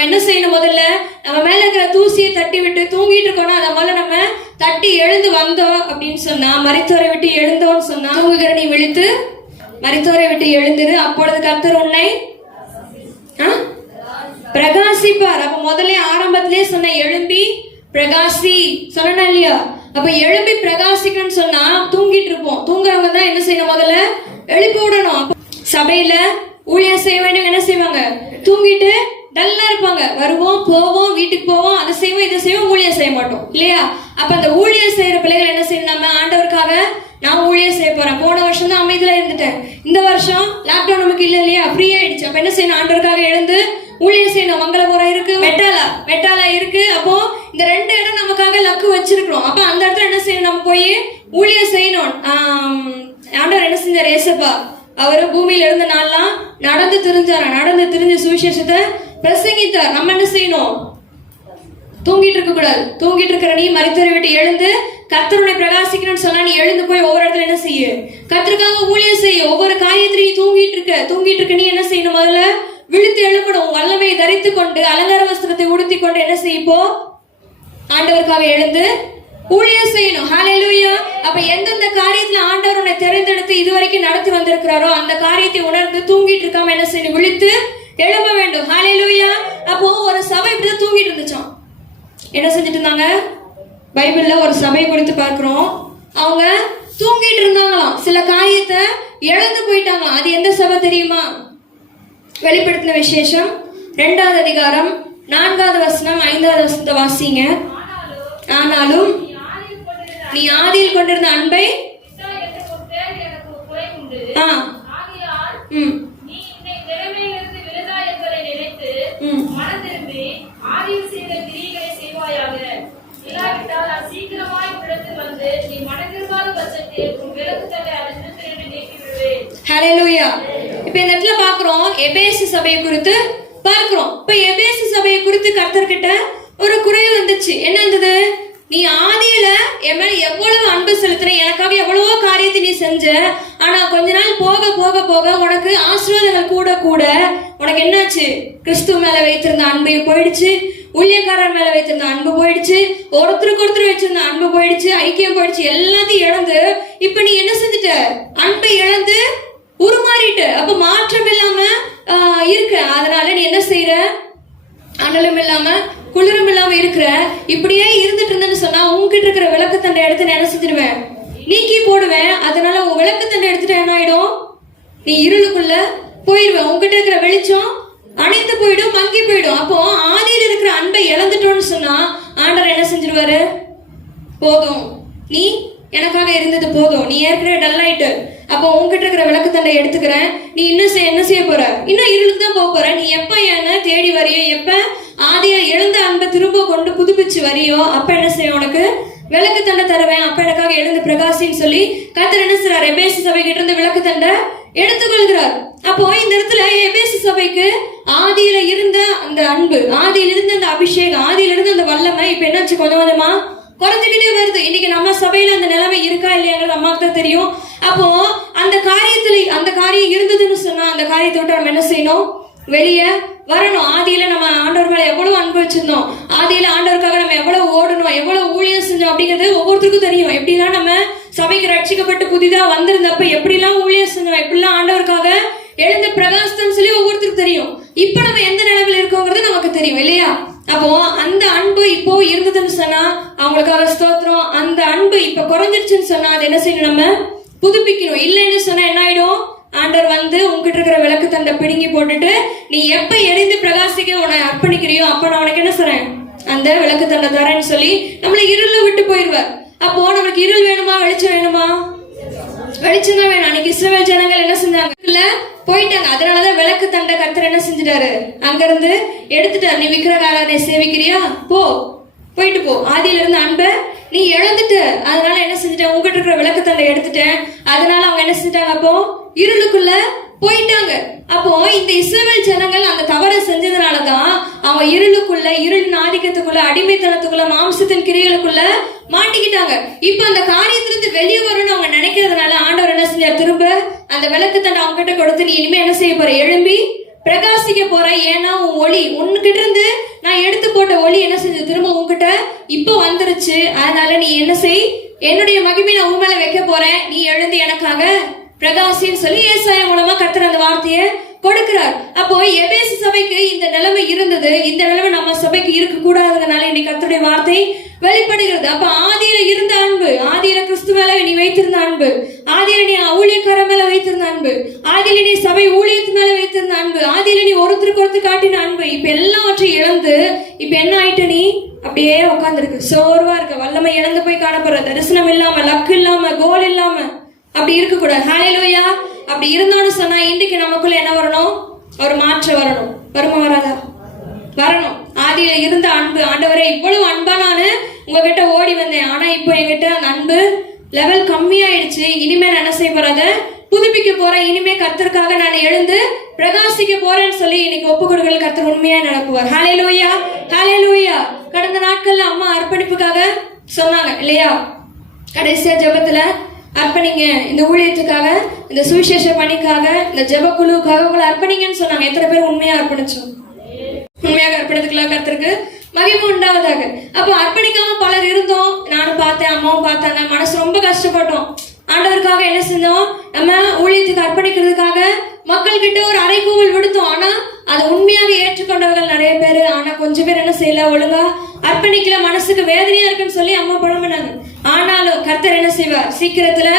நம்ம என்ன செய்யணும்? முதல்ல நம்ம மேல இருக்கிற தூசியை தட்டி விட்டு தூங்கிட்டு இருக்கோம்னா அதை முதல்ல நம்ம தட்டி எழுந்து வந்தோம் அப்படின்னு சொன்னா, மரித்தோரை விட்டு எழுந்தோம்னு சொன்னா, தூங்குகிற நீ விழித்து மரித்தோரை விட்டு எழுந்துரு, அப்பொழுது கர்த்தர் உன்னை பிரகாசிப்பார். அப்ப முதல்ல ஆரம்பத்திலே சொன்ன எழும்பி பிரகாசி சொன்னா இல்லையா? அப்ப எழும்பி பிரகாசிக்கணும்னு சொன்னா தூங்கிட்டு இருப்போம். தூங்குறவங்க தான் என்ன செய்யணும்? முதல்ல எழுப்பி விடணும். சபையில ஊழியர் செய்ய வேண்டும், என்ன செய்வாங்க? தூங்கிட்டு டல்லா இருப்பாங்க. வருவோம், போவோம், வீட்டுக்கு போவோம், அதை செய்வோம், இதை செய்வோம், ஊழியர் செய்ய மாட்டோம் இல்லையா? அப்ப அந்த ஊழியர் செய்யற பிள்ளைகள் என்ன செய்யணும்? நம்ம ஆண்டவருக்காக நான் ஊழியர் செய்ய போறேன். போன வருஷம் தான் அமைதியில இருந்துட்டேன், இந்த வருஷம் லாக்டவுன் நமக்கு இல்ல இல்லையா, ஃப்ரீ ஆயிடுச்சு. அப்ப என்ன செய்யணும்? ஆண்டவருக்காக எழுந்து ஊழியர் செய்யணும். மங்களபுரம் இருக்கு, வெட்டாலா இருக்கு. அப்போ இந்த 2 இடம் நமக்காக லக்கு வச்சிருக்கிறோம். அப்ப அந்த இடத்துல என்ன செய்யணும்? நம்ம போய் ஊழியர் செய்யணும். ஆண்டவர் என்ன செஞ்சார்? ஏசப்பா அவரு பூமியில இருந்த நாள்லாம் நடந்து திரிஞ்ச சுவிசேஷத்தை பிரசங்கித்தார். நம்ம என்ன செய்யணும்? தூங்கிட்டு இருக்க கூடாது. தூங்கிட்டு இருக்கிற நீ மரித்தோரை விட்டு எழுந்து கர்த்தருடைய பிரகாசிக்கணும்னு சொன்னா நீ எழுந்து போய் ஒவ்வொரு இடத்துல என்ன செய்ய? கர்த்தருக்காக ஊழியம் செய்ய. ஒவ்வொரு காரியத்திலையும் தூங்கிட்டு இருக்க நீ என்ன செய்யணும்? முதல்ல விழுத்து எழுப்பணும். வல்லமையை தரித்து கொண்டு அலங்கார வஸ்திரத்தை உடுத்தி கொண்டு என்ன செய்யப்போ? ஆண்டவருக்காக எழுந்து ஊழியம் செய்யணும். ஹல்லேலூயா. அப்ப எந்தெந்த காரியத்துல ஆண்டவர் உன்னை தெரிந்தெடுத்து இதுவரைக்கும் நடத்தி வந்திருக்கிறாரோ அந்த காரியத்தை உணர்ந்து தூங்கிட்டு இருக்காம என்ன செய்யணும்? விழித்து எழுப்ப வேண்டும். ஹல்லேலூயா. அப்போ ஒரு சபை இப்படிதான் தூங்கிட்டு இருந்துச்சாம். என்ன செஞ்சுட்டு இருந்தாங்க? பைபிள்ல ஒரு சபை குறித்து பார்க்கிறோம். அவங்க தூங்கிட்டு இருந்தாங்களாம். சில காரியத்தை இழந்து போயிட்டாங்களாம். அது எந்த சபை தெரியுமா? வெளிப்படுத்தின விசேஷம் 2வது அதிகாரம் 4வது வசனம் 5வது வசனத்தை வாசிங்க. ஆனாலும் நீ ஆதியில் கொண்டிருந்த அன்பை ஹல்லேலூயா. இப்ப இந்த இடத்துல பாக்குறோம் எபேசு சபையை குறித்து பார்க்கிறோம். இப்ப எபேசு சபையை குறித்து கர்த்தர்கிட்ட ஒரு குறைவு வந்துச்சு. என்ன இருந்தது? நீ ஆதியில என் மேல எவ்வளவு அன்பு செலுத்துற, எனக்காக எவ்வளவோ காரியத்தை நீ செஞ்ச. ஆனா கொஞ்ச நாள் போக போக போக உனக்கு ஆசீர்வாதங்கள் கூட கூட உனக்கு என்னாச்சு? கிறிஸ்துவ மேல வைத்திருந்த அன்பையும் போயிடுச்சு, ஊழியக்காரர் மேல வைத்திருந்த அன்பு போயிடுச்சு, ஒருத்தருக்கு ஒருத்தர் வச்சிருந்த அன்பு போயிடுச்சு, ஐக்கியம் போயிடுச்சு, எல்லாத்தையும் இழந்து இப்ப நீ என்ன செஞ்சுட்ட? அன்பை இழந்து உருமாறிட்டு. அப்ப மாற்றம் இல்லாம இருக்க. அதனால நீ என்ன செய்யற? அனலும் இல்லாம குளிரும் இல்லாம இருக்கிற. இப்படியே இருந்துட்டு இருந்தேன்னு சொன்னா உங்ககிட்ட இருக்கிற விளக்குத்தண்டை எடுத்து நான் என்ன செஞ்சிருவேன்? நீக்கி போடுவேன். அதனால உன் விளக்குத்தண்டை எடுத்துட்டு என்ன ஆயிடும்? நீ இருளுக்குள்ள போயிருவேன். உங்ககிட்ட இருக்கிற வெளிச்சம் அணைந்து போயிடும், மங்கி போயிடும். அப்போ ஆதியில் இருக்கிற அன்பை இழந்துட்டோம்னு சொன்னா ஆண்டவர் என்ன செஞ்சிருவாரு? போதும், நீ எனக்காக இருந்தது போதும், நீ ஏற்கனவே டல் ஆயிட்டு, அப்போ உங்ககிட்ட இருக்கிற விளக்குத்தண்டை எடுத்துக்கிறேன். நீ இன்னும் என்ன செய்ய போற? இன்னும் இருளுக்கு தான் போக போற. நீ எப்ப என்ன தேடி வரையோ, எப்ப ஆதியா எழுந்த அன்பை திரும்ப கொண்டு புதுப்பிச்சு வரையோ, அப்ப என்ன செய்ய? உனக்கு விளக்குத்தண்டை தருவேன். அப்ப எனக்காக எழுந்து பிரகாசின்னு சொல்லி கர்த்தர் என்ன செய்றார்? எபேசு சபை கிட்ட இருந்து விளக்குத்தண்டை எடுத்துக்கொள்கிறார். அப்போ இந்த இடத்துல எபேசு சபைக்கு ஆதியில இருந்த அந்த அன்பு, ஆதியில இருந்த அந்த அபிஷேகம், ஆதியில இருந்த அந்த வல்லமை இப்ப என்னாச்சு? கொஞ்சம் கொஞ்சமா குறைஞ்சுக்கிட்டே வருது. இன்னைக்கு நம்ம சபையில அந்த நிலைமை இருக்கா இல்லையாங்கிறது அம்மாவுக்கு தான் தெரியும். அப்போ அந்த காரியம் இருந்ததுன்னு சொன்னா அந்த காரியத்தை விட்டு நம்ம என்ன செய்யணும்? வெளியே வரணும். ஆதியில நம்ம ஆண்டவர் மேல எவ்வளவு அன்பு வச்சிருந்தோம், ஆதியில ஆண்டவருக்காக நம்ம எவ்வளவு ஓடணும், எவ்வளவு ஊழியம் செஞ்சோம் அப்படிங்கிறது ஒவ்வொருத்தருக்கும் தெரியும். எப்படிலாம் நம்ம சபைக்கு ரட்சிக்கப்பட்டு புதிதா வந்திருந்தப்ப எப்படிலாம் ஊழியம் செஞ்சோம், எப்படிலாம் ஆண்டவருக்காக எழுந்த பிரகாசம் சொல்லி ஒவ்வொருத்தருக்கும் தெரியும். இப்ப நம்ம எந்த நிலைமையில இருக்கோங்கிறது நமக்கு தெரியும் இல்லையா? அப்போ அந்த அன்பு இப்போ இருந்ததுன்னு சொன்னா அவங்களுக்காக ஸ்தோத்திரம். அந்த அன்பு இப்ப குறைஞ்சிருச்சுன்னு சொன்னா அது என்ன செய்யணும்? நம்ம புதுப்பிக்கணும். இல்லைன்னு சொன்னா என்ன ஆயிடும்? ஆண்டவர் வந்து உங்ககிட்ட இருக்கிற விளக்கு தண்டை பிடுங்கி போட்டுட்டு நீ எப்ப எரிந்து பிரகாசிக்க உன்னை அர்ப்பணிக்கிறியோ அப்ப நான் உனக்கு என்ன சொல்றேன்? அந்த விளக்கு தண்டை தரேன்னு சொல்லி நம்மள இருள விட்டு போயிருவார். அப்போ நமக்கு இருள் வேணுமா வெளிச்சம் வேணுமா? வெளிச்சம் தான் வேணும். அன்னைக்கு இஸ்ரவேல் ஜனங்கள் என்ன செஞ்சாங்க? போயிட்டாங்க. அதனாலதான் விளக்கு தண்டை கர்த்தர் என்ன செஞ்சிட்டாரு? அங்க இருந்து எடுத்துட்டாரு. நீ விக்கிரகாரனை சேவிக்கிறியா? போயிட்டு போ. ஆதியில இருந்து அன்பை நீ இழந்துட்ட. அதனால என்ன செஞ்சுட்டேன்? உங்ககிட்ட இருக்கிற விளக்கு தண்டை எடுத்துட்டேன். அதனால அவங்க என்ன செஞ்சிட்டாங்க? அப்போ இருளுக்குள்ள போயிட்டாங்க. அப்போ இந்த இஸ்ரவேல் ஜனங்கள் அந்த தவறை செஞ்சதுனாலதான் அவங்க இருளின் ஆதிக்கத்துக்குள்ள, அடிமைத்தனத்துக்குள்ள, மாம்சத்தின் கிரியைகளுக்குள்ள மாட்டிக்கிட்டாங்க. இப்ப அந்த காரியத்திலிருந்து வெளியே வரணும்னு அவங்க நினைக்கிறதுனால ஆண்டவர் என்ன செஞ்சார்? திரும்ப அந்த விளக்கு தண்டை அவங்க கிட்ட கொடுத்து நீ இனிமே என்ன செய்ய போற? எழும்பி பிரகாசிக்க போற. ஏன்னா உன் ஒளி உன்கிட்ட இருந்து நான் எடுத்து போட்ட ஒளி என்ன செஞ்சு திரும்ப உன்கிட்ட இப்போ வந்துருச்சு. அதனால நீ என்ன செய், என்னுடைய மகிமை நான் உன் மேல வைக்க போறேன், நீ எழுந்து எனக்காக பிரகாசின்னு சொல்லி ஏசாயா மூலமா கர்த்தர் அந்த வார்த்தையை கொடுக்கிறார். அப்போ எபேசு சபைக்கு இந்த நிலைமை இருந்தது, இந்த நிலைமை நம்ம சபைக்கு இருக்க கூடாததுனால இன்னைக்கு கர்த்தருடைய வார்த்தை வெளிப்படுகிறது. அப்ப ஆதியில இருந்த அன்பு, ஆதியில கிறிஸ்து மேல நீ வைத்திருந்த அன்பு, ஆதியில நீ ஊழியக்கார மேல வைத்திருந்த அன்பு, ஆதியில நீ சபை ஊழியத்து மேல வைத்திருந்த அன்பு, ஆதியில நீ ஒருத்தருக்கு ஒருத்தர் காட்டின அன்பு, இப்ப எல்லாவற்றையும் இழந்து இப்ப என்ன ஆயிட்ட, நீ அப்படியே உட்கார்ந்துருக்கு, சோர்வா இருக்க, வல்லமை இழந்து போய் காணப்படுற, தரிசனம் இல்லாம, லக்கு இல்லாம, கோல் இல்லாம அப்படி இருக்க கூடாது. ஹல்லேலூயா. அப்படி இருந்தோம்னு சொன்னா இன்றைக்கு நமக்குள்ள என்ன வரணும், ஒரு மாற்றம் வரணும். வருமா வராதா? வரணும். ஆதியில இருந்த அன்பு, ஆண்டவரே இவ்வளவு அன்பா நானு உங்ககிட்ட ஓடி வந்தேன், ஆனா இப்போ என்கிட்ட அந்த அன்பு லெவல் கம்மியாயிடுச்சு, இனிமே நான் என்ன செய்ய போறத புதுப்பிக்க போறேன், இனிமே கர்த்தருக்காக நான் எழுந்து பிரகாசிக்க போறேன்னு சொல்லி இன்னைக்கு ஒப்பு கொடுக்கல கர்த்தர் உண்மையா நடக்குவார். ஹல்லேலூயா, ஹல்லேலூயா. கடந்த நாட்கள்ல அம்மா அர்ப்பணிப்புக்காக சொன்னாங்க இல்லையா, கடைசியா ஜெபத்துல அர்ப்பணிங்க, இந்த ஊழியத்துக்காக, இந்த சுவிசேஷ பணிக்காக, இந்த ஜெப குழுவுக்காக உங்களை அர்ப்பணிங்கன்னு சொன்னாங்க. எத்தனை பேர் உண்மையா அர்ப்பணிச்சோம்? உண்மையாக அர்ப்பணித்துக்கலாம், கர்த்தருக்கு மகிமை உண்டாவதாக. அப்போ அர்ப்பணிக்காம பலர் இருந்தோம், நானும் பார்த்தேன், அம்மாவும் பார்த்தாங்க, மனசு ரொம்ப கஷ்டப்பட்டோம். ஆண்டவருக்காக என்ன செஞ்சோம், நம்ம ஊழியத்துக்கு அர்ப்பணிக்கிறதுக்காக மக்கள் கிட்ட ஒரு அறைகூவல் விடுத்தோம். ஆனா அதை உண்மையாக ஏற்றுக்கொண்டவர்கள் நிறைய பேரு, ஆனா கொஞ்சம் பேர் என்ன செய்யல, ஒழுங்கா அர்ப்பணிக்கல, மனசுக்கு வேதனையா இருக்குன்னு சொல்லி அம்மா புலம்பினாங்க. ஆனாலும் கர்த்தர் என்ன செய்வார், சீக்கிரத்துல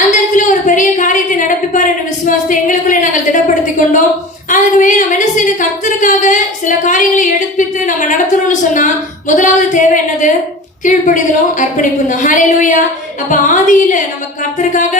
அந்த இடத்துல ஒரு பெரிய காரியத்தை நடப்பிப்பார் என்ற விசுவாசத்தை எங்களுக்குள்ளே நாங்கள் திடப்படுத்தி கொண்டோம். ஆகவே நம்ம என்ன செய்யணும், கர்த்தருக்காக சில காரியங்களை எடுப்பித்து நம்ம நடத்தணும்னு சொன்னா முதலாவது தேவை என்னது, கீழ்ப்படிதலும் அர்ப்பணிப்பும் தான். ஹல்லேலூயா. அப்ப ஆதியில நம்ம கர்த்தருக்காக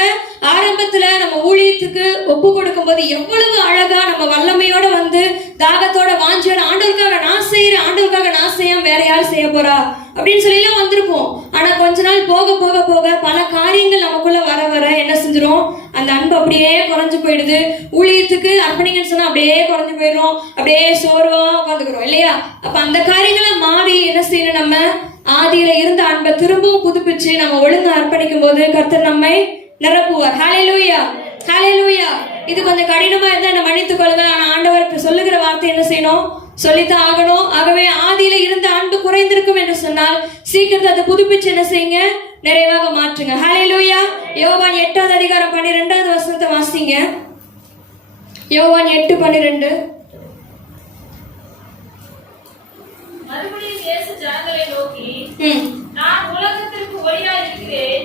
ஆரம்பத்துல நம்ம ஊழியத்துக்கு ஒப்பு கொடுக்கும் போது எவ்வளவு அழகா நம்ம வல்லமையோட வந்து தாகத்தோட வாஞ்சியோட ஆண்டவருக்காக நான் செய்யறேன், ஆண்டவருக்காக நான் செய்யாம வேற யாரும் செய்ய போறா அப்படின்னு சொல்லி எல்லாம் வந்திருப்போம். ஆனா கொஞ்ச நாள் போக போக போக பல காரியங்கள் நமக்குள்ள வர வர என்ன செஞ்சிரும், அந்த அன்பு அப்படியே குறைஞ்சு போயிடுது. ஊழியத்துக்கு அர்ப்பணிங்கன்னு சொன்னா அப்படியே குறைஞ்சு போயிடும், அப்படியே சோர்வா உட்காந்துக்கிறோம் இல்லையா. அப்ப அந்த காரியங்களை மாறி என்ன செய்யணும், நம்ம ஆதியில இருந்த அன்பை திரும்பவும் புதுப்பிச்சு நம்ம ஒழுங்கா அர்ப்பணிக்கும் போது கர்த்தர் நம்மை நிரப்புவார். ஹல்லேலூயா, ஹல்லேலூயா. இது கொஞ்சம் கடினமா இருந்தா என்ன மன்னித்துக் கொள்ளுங்க, ஆனா ஆண்டவர் சொல்லுகிற வார்த்தை என்ன செய்யணும், சொல்லித்தான் ஆகணும். ஆகவே ஆதியில இருந்த அன்பு குறைந்திருக்கும் என்று சொன்னால் சீக்கிரத்தை அதை புதுப்பிச்சு என்ன செய்யுங்க, நிறைவாக மாற்றுங்க. ஹல்லேலூயா. யோவான் 8வது அதிகாரம் 12வது வசனத்தை வாசிங்க. யோவான் 8:12. மறுபடியும் இயேசு ஜனங்களை நோக்கி, நான் உலகத்திற்கு ஒளியா இருக்கிறேன்,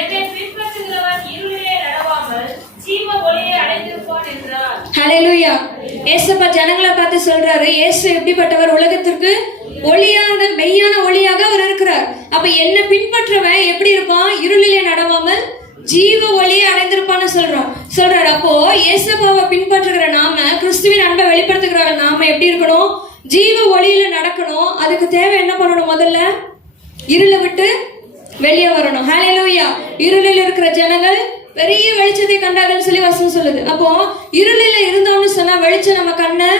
என்னை பின்பற்றுகிறவன் இருளிலே நடவாமல் ஜீவ ஒளியை அடைந்திருப்பான் என்றார். ஹல்லேலூயா. ஏசப்பா ஜனங்களை பார்த்து சொல்றாரு, இயேசு எப்படிப்பட்டவர், உலகத்திற்கு ஒளியான மெய்யான ஒளியாக அவர் இருக்கிறார். அப்ப என்ன பின்பற்றவன் எப்படி இருப்பான், இருளிலே நடவாமல் ஜீவ ஒளியை அடைந்திருப்பான்னு சொல்றாரு. அப்போ ஏசப்பாவை பின்பற்றுகிற நாம, கிறிஸ்துவின் அன்பை வெளிப்படுத்துகிற நாம எப்படி இருக்கணும், ஜீவ ஒளியில நடக்கணும். அதுக்கு தேவை என்ன பண்ணணும், முதல்ல இருளை விட்டு வெளியே வரணும். ஹல்லேலூயா. இருளில் இருக்கிற ஜனங்கள் பெரிய வெளிச்சத்தை கண்டார்கள் சொல்லி வசனம் சொல்லுது. அப்போ இருளில இருந்தோம்னு சொன்னா வெளிச்சம் நம்ம கண்ணை,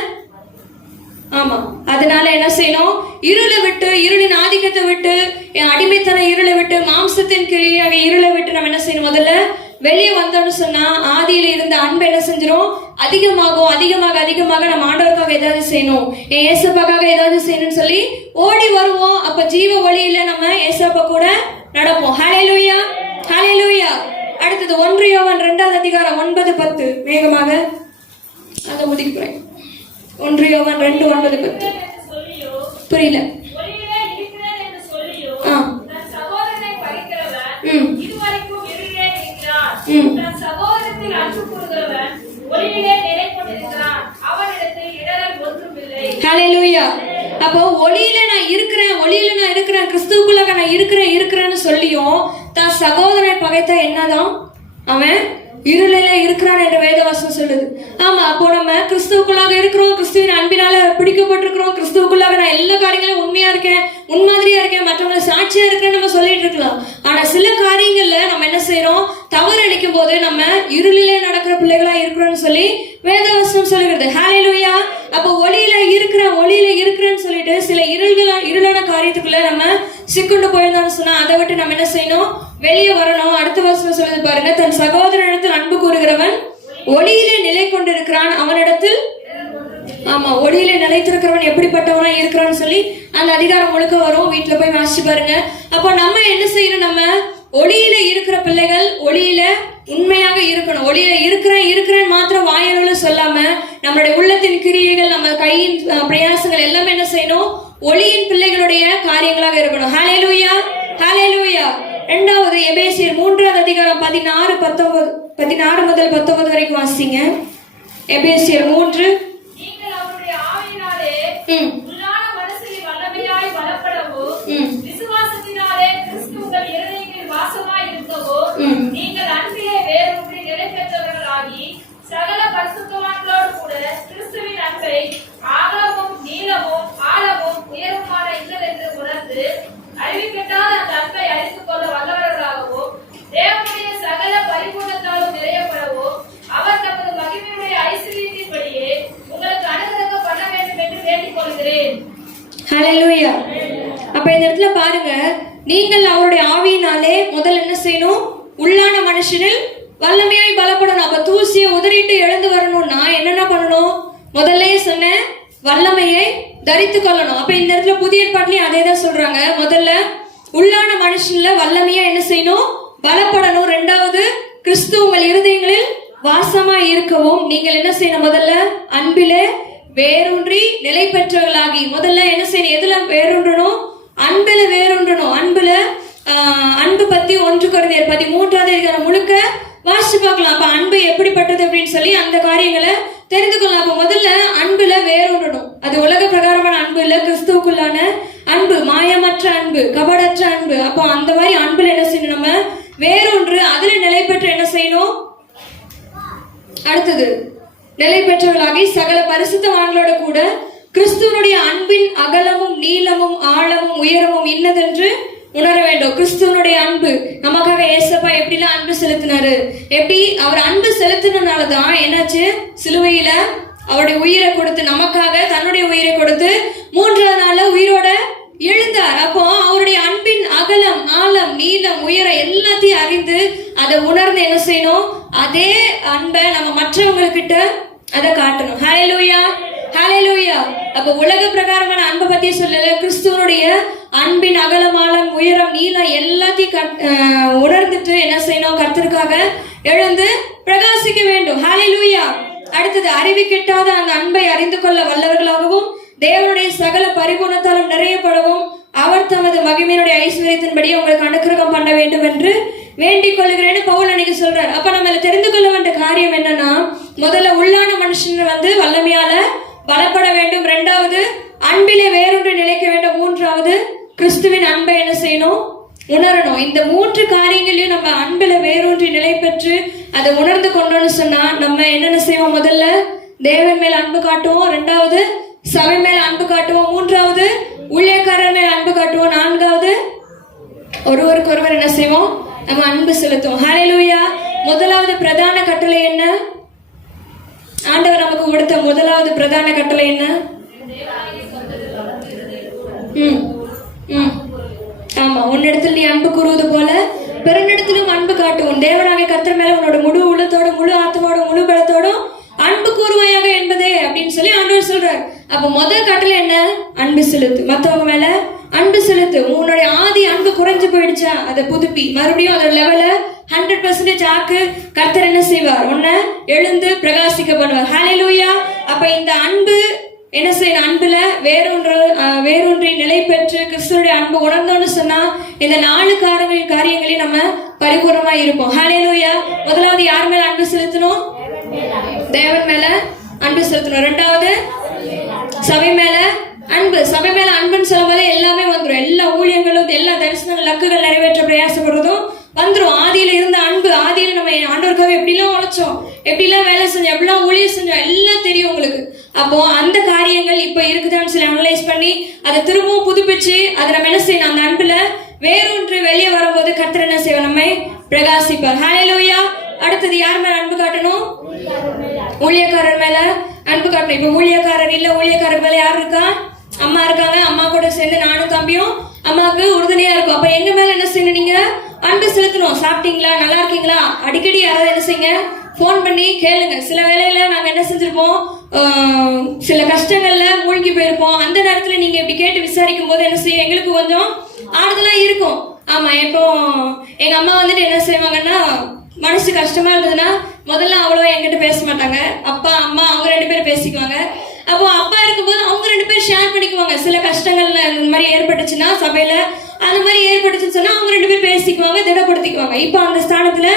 ஆமா, அதனால என்ன செய்யணும், இருளை விட்டு, இருளின் ஆதிக்கத்தை விட்டு, அடிமைத்தன இருளை விட்டு, மாம்சத்தின் கிரியாக இருளை விட்டு நம்ம என்ன செய்யணும், முதல்ல வெளியே வந்தோம்னு சொன்னா ஆதியில இருந்த அன்பு என்ன செஞ்சிரும், அதிகமாகும். அதிகமாக அதிகமாக நம்ம ஆண்டவருக்காக ஏதாவது செய்யணும், என் ஏசப்பாக்காக ஏதாவது செய்யணும்னு சொல்லி ஓடி வருவோம். அப்ப ஜீவ ஒளியில நம்ம ஏசப்பா கூட நடப்போம். ஹல்லேலூயா, ஹல்லேலூயா. அடுத்தது 1 யோவான் 2வது அதிகாரம் 9-10. வேகமாக அதை முடிக்கிறேன். 1 யோவான் 2:9-10. புரியல. ஹல்லேலூயா. அப்போ ஒளியில நான் இருக்கிறேன், ஒளியில நான் இருக்கிறேன், கிறிஸ்துவுக்குள்ளாக நான் இருக்கிறேன்னு சொல்லியும் தான் சகோதரனை பகைத்தா என்னதான், அவன் இருளில இருக்கிறான் என்ற வேதவாசம் சொல்லுது. ஆமா, அப்போ நம்ம கிறிஸ்துவுக்குள்ளாக இருக்கிறோம், கிறிஸ்துவின் அன்பினால பிடிக்கப்பட்டிருக்கிறோம், கிறிஸ்துவுக்குள்ளாக நான் எல்லா காரியங்களும் உண்மையா இருக்கேன், உன்மாதிரியா இருக்கேன், மற்றவங்களை சாட்சியா இருக்கேன்னு நம்ம சொல்லிட்டு இருக்கலாம். ஆனா சில காரியங்கள்ல நம்ம என்ன செய்யறோம், தவறு அடிக்கும் போது நம்ம இருளிலே நடக்கிற பிள்ளைகளா இருக்கிறோம்னு சொல்லி வேதவசனம் சொல்லுகிறது. ஹல்லேலூயா. அப்போ ஒளியில இருக்கிறேன்னு சொல்லிட்டு சில இருளான காரியத்துக்குள்ள நம்ம சிக்குண்டு போயிருந்தோம்னு சொன்னா அதை விட்டு நம்ம என்ன செய்யணும், வெளியே வரணும். அடுத்த வசனம் சொல்லுது பாருங்க, தன் சகோதரனிடத்தில் அன்பு கூறுகிறவன் ஒளியிலே நிலை கொண்டிருக்கிறான், அவனிடத்தில் ஆமா, ஒளியில நிலைத்திருக்கிறவன் எப்படிப்பட்டவனா இருக்கிறான்னு சொல்லி அந்த அதிகாரம் முழுக்க வரும். வீட்டுல போய் வாசிச்சு பாருங்க. அப்போ நம்ம என்ன செய்யணும்? நம்ம ஒளியில இருக்கிற பிள்ளைகள் ஒளியில உண்மையாக இருக்கணும். ஒளியில இருக்கிறேன் மாத்திரம் வாயளவுல சொல்லாம நம்மளுடைய உள்ளத்தின் கிரியைகள், நம்ம கையின் பிரயாசங்கள் எல்லாமே என்ன செய்யணும்? ஒளியின் பிள்ளைகளுடைய காரியங்களாக இருக்கணும். ஹல்லேலூயா, ஹல்லேலூயா. இரண்டாவது எபேசியர் 3வது அதிகாரம் 16 முதல் 19 வரைக்கும் வாசிங்க. எபேசியர் 3. நீங்கள் அவருடைய ஆவியினாலே உள்ளான மனசில் வல்லமையாய் பலப்படவும், விசுவாசத்தினாலே கிறிஸ்து உங்கள் இருதயங்களில் வாசமாய் இருக்கவும், நீங்கள் அன்பிலே வேரூன்றி நிலை பெற்றவர்களாகி சகல பரிசுத்தவான்களோடு கூட கிறிஸ்துவின் அன்பை அகலமும் நீளமும் ஆழமும் உயரமுமான இல்லதென்று உணர்ந்து அறிவிக்கட்டாத அந்த அன்பை அறிந்து கொள்ள வல்லவர்களாகவும், தேவனுடைய சகல பரிபூர்ணத்தாலும் நிறையப்படவும், அவர் தமது மகிமையுடைய ஐஸ்வரியத்தின்படியே உங்களுக்கு அனுகிரகம் பண்ண வேண்டும் என்று வேண்டிக் கொள்கிறேன். ஹல்லேலூயா. அப்ப இந்த இடத்துல பாருங்க, நீங்கள் அவருடைய ஆவியினாலே முதல்ல என்ன செய்யணும்? உள்ளான மனுஷனில் வல்லமையாய் பலப்படணும். அப்ப தூசியை உதறிட்டு எழுந்து வரணும்னா என்னென்ன பண்ணணும்? முதல்லயே சொன்ன வல்லமையை தரித்து கொள்ளணும். அப்ப இந்த இடத்துல புதிய ஏற்பாட்டிலையும் அதே தான் சொல்றாங்க. முதல்ல உள்ளான மனுஷன்ல வல்லமையா என்ன செய்யணும்? பலப்படணும். ரெண்டாவது, கிறிஸ்து உங்கள் இருதயங்களில் வாசமா இருக்கவும் நீங்கள் என்ன செய்யணும்? முதல்ல அன்பிலே வேரூன்றி நிலை பெற்றவர்களாகி. முதல்ல என்ன செய்யணும்? எதுல வேரூன்றணும்? அன்புல வேரூன்றணும். அன்பு பத்தி 1 கொரிந்தியர் 13வது அதிகாரம் முழுக்க வாசிச்சு பார்க்கலாம். அப்ப அன்பு எப்படிப்பட்டது அப்படின்னு சொல்லி அந்த காரியங்களை தெரிந்து கொள்ளலாம். அப்ப முதல்ல அன்புல வேரூன்றணும். அது உலக பிரகாரமான அன்பு இல்ல, கிறிஸ்துவுக்குள்ளான அன்பு, மாயமற்ற அன்பு, கபடற்ற அன்பு. அப்போ அந்த மாதிரி அன்புல என்ன செய்யணும்? நம்ம வேரூன்று அதுல நிலை பெற்று என்ன செய்யணும்? அடுத்தது, நிலை பெற்றவர்களாகி சகல பரிசுத்தவான்களோட கூட கிறிஸ்துவனுடைய அன்பின் அகலமும் நீளமும் ஆழமும் உயரமும் இன்னதென்று உணர வேண்டும். கிறிஸ்துவனுடைய அன்பு நமக்காக ஏசப்பா எப்படிலாம் அன்பு செலுத்தினாரு, எப்படி அவர் அன்பு செலுத்தினாலதான் என்னாச்சு? சிலுவையில அவருடைய உயிரை கொடுத்து, நமக்காக தன்னுடைய உயிரை கொடுத்து 3வது நாள்ல உயிரோட எழுந்தார். அப்போ அவருடைய அன்பின் அகலம், ஆழம், நீளம், உயரம் எல்லாத்தையும் அறிந்து அதை உணர்ந்து என்ன செய்யணும்? அதே அன்பை நம்ம மற்றவங்ககிட்ட அதை காட்டணும். ஹல்லேலூயா, ஹல்லேலூயா. அப்ப உலக பிரகாரமான அன்பை பத்தி சொல்லல, கிறிஸ்துவனுடைய அன்பின் அகலம், ஆழம், உயரம், நீளம் எல்லாத்தையும் உணர்ந்துட்டு என்ன செய்யணும்? கர்த்தருக்காக எழுந்து பிரகாசிக்க வேண்டும். ஹல்லேலூயா. அடுத்தது, அறிவிக்கெட்டாத அந்த அன்பை அறிந்து கொள்ள வல்லவர்களாகவும் தேவனுடைய சகல பரிபூர்ணத்தாலும் நிறையப்படவும் அவர் தமது மகிமையினுடைய ஐஸ்வர்யத்தின்படி உங்களுக்கு அனுக்கிரகம் பண்ண வேண்டும் என்று வேண்டிக் கொள்கிறேன்னு பவுல் அன்னைக்கு சொல்றாரு. அப்ப நம்ம தெரிந்து கொள்ள வேண்டிய காரியம் என்னன்னா, முதல்ல உள்ளான மனுஷன் வல்லமையால பலப்பட வேண்டும். ரெண்டாவது, அன்பிலே வேறொன்று நிலைக்க வேண்டும். மூன்றாவது, கிறிஸ்துவின் அன்பை என்ன செய்யணும்? உணரணும். இந்த 3 காரியங்களையும் நம்ம அன்பில வேறொன்று நிலை பெற்று அதை உணர்ந்து கொண்டோம்னு சொன்னா நம்ம என்னென்ன செய்வோம்? முதல்ல தேவன் மேல் அன்பு காட்டுவோம். ரெண்டாவது, சபை மேல் அன்பு காட்டுவோம். மூன்றாவது, ஊழியக்காரர் மேல் அன்பு காட்டுவோம். நான்காவது, ஒருவருக்கு ஒருவர் என்ன செய்வோம்? நம்ம அன்பு செலுத்துவோம். ஹல்லேலூயா. முதலாவது பிரதான கட்டளை என்ன? ஆண்டவர் நமக்கு கொடுத்த முதலாவது பிரதான கட்டளை என்ன? ஆமா, உன்னிடத்தில் நீ அன்பு கூறுவது போல பிறனிடத்திலும் அன்பு காட்டுவோம். தேவனாகிய கர்த்தர் மேல உன்னோட முழு உள்ளத்தோட, முழு ஆத்மாவோட, முழு பலத்தோடும் அன்பு கூறுவாயாக என்பதே அப்படின்னு சொல்லி ஆண்டவர் சொல்றார். அப்ப முதல் கட்டளை என்ன? அன்பு செலுத்து. மத்தவங்க மேல அன்பு செலுத்து. உன்னுடைய ஆதி அன்பு குறைஞ்சு போயிடுச்சா, அதை புதுப்பி மறுபடியும் அதோட லெவல 100% ஆக்கு. கர்த்தர் என்ன செய்வார்? உன்னை எழுந்து பிரகாசிக்க பண்ணுவார். ஹல்லேலூயா. அப்ப இந்த அன்பு என்ன செய்யணும்? அன்புல வேறொன்றி நிலை பெற்று கிறிஸ்துவோட அன்பு உணர்ந்தோன்னு சொன்னா இந்த 4 காரியங்களையும் நம்ம பரிபூர்ணமா இருப்போம். ஹல்லேலூயா. முதலாவது யார் மேல அன்பு செலுத்தணும்? தேவன் மேல அன்பு செலுத்தணும். ரெண்டாவது, சபை மேல அன்பு. சபை மேல அன்புன்னு சொல்லும் போது எல்லாமே வந்துடும். எல்லா ஊழியங்களும், எல்லா தரிசனங்கள், லக்குகள் நிறைவேற்ற பிரயாசப்படுறதும் வந்துடும். ஆதியில இருந்த அன்பு, ஆதியில நம்ம ஆண்டவருக்காக எப்படிலாம் உழைச்சோம், எப்படிலாம் வேலை செஞ்சோம், எப்படிலாம் ஊழியம் செஞ்சோம், எல்லாம் தெரியும் உங்களுக்கு. அப்போ அந்த காரியங்கள் இப்ப இருக்குதான்னு சொல்லி அனலைஸ் பண்ணி அதை திரும்பவும் புதுப்பிச்சு அதை நம்ம என்ன செய்யணும்? அந்த அன்புல வேறொன்று வெளியே வரும்போது கர்த்தர் என்ன செய்வோம்? நம்மை பிரகாசிப்பார். ஹல்லேலூயா. அடுத்தது யார் மேல அன்பு காட்டணும்? ஊழியக்காரர் மேல அன்பு காட்டணும். இப்ப ஊழியக்காரர் இல்ல, ஊழியக்காரர் மேல யார் இருக்கா? அம்மா இருக்காங்க. அம்மா கூட சேர்ந்து நானும் தம்பியும் அம்மாவுக்கு உறுதுணையா இருக்கும். அப்ப எங்க மேல என்ன செய்யணும்? நீங்க அன்பு செலுத்தணும். சாப்பிட்டீங்களா, நல்லா இருக்கீங்களா, அடிக்கடி யாராவது என்ன செய்யுங்க? போன் பண்ணி கேளுங்க. சில வேளையில நாங்க என்ன செஞ்சிருப்போம்? சில கஷ்டங்கள்ல மூழ்கி போயிருப்போம். அந்த நேரத்துல நீங்க இப்படி கேட்டு விசாரிக்கும் போது என்ன செய்யும், எங்களுக்கு கொஞ்சம் ஆறுதலா இருக்கும். ஆமா, இப்போ எங்க அம்மா வந்துட்டு என்ன செய்வாங்கன்னா, மனசு கஷ்டமா இருந்ததுன்னா முதல்ல அவ்வளவா என்கிட்ட பேச மாட்டாங்க. அப்பா அம்மா அவங்க 2 பேரும் பேசிக்குவாங்க. அப்போ அப்பா இருக்கும்போது அவங்க 2 பேரும் ஷேர் பண்ணிக்குவாங்க. சில கஷ்டங்கள் இந்த மாதிரி ஏற்பட்டுச்சுன்னா சபையில அந்த மாதிரி ஏற்பட்டுச்சுன்னு சொன்னா அவங்க 2 பேரும் பேசிக்குவாங்க, திடப்படுத்திக்குவாங்க. இப்போ அந்த ஸ்தானத்துல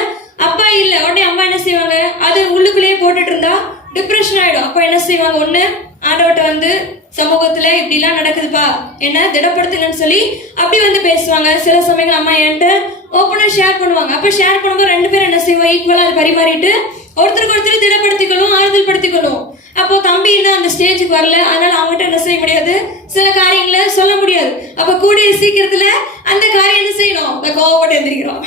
அப்பா இல்ல, உடனே அம்மா என்ன செய்வாங்க, அது உள்ளுக்குள்ளேயே போட்டுட்டு இருந்தா டிப்ரெஷன் ஆயிடும். அப்போ என்ன செய்வாங்க, ஒண்ணு ஆண்டவர்ட்ட வந்து சமூகத்துல இப்படி எல்லாம் நடக்குதுப்பா, என்ன திடப்படுத்துங்கன்னு சொல்லி அப்படி வந்து பேசுவாங்க. சில சமயங்கள் அம்மா என்கிட்ட ஓப்பனா ஷேர் பண்ணுவாங்க. அப்ப ஷேர் பண்ணும்போது 2 பேரும் என்ன செய்வோம், ஈக்குவலா அது பரிமாறிட்டு ஒருத்தருக்கு ஒருத்தர் திடப்படுத்திக்கணும், ஆறுதல் படுத்திக்கணும். அப்போ தம்பி இன்னும் அந்த ஸ்டேஜுக்கு வரல, அதனால அவங்ககிட்ட என்ன செய்ய முடியாது, சில காரியங்களை சொல்ல முடியாது. அப்ப கூடிய சீக்கிரத்துல அந்த காரியம் என்ன செய்யணும், கோவப்பட்டு எந்திரிக்கிறோம்.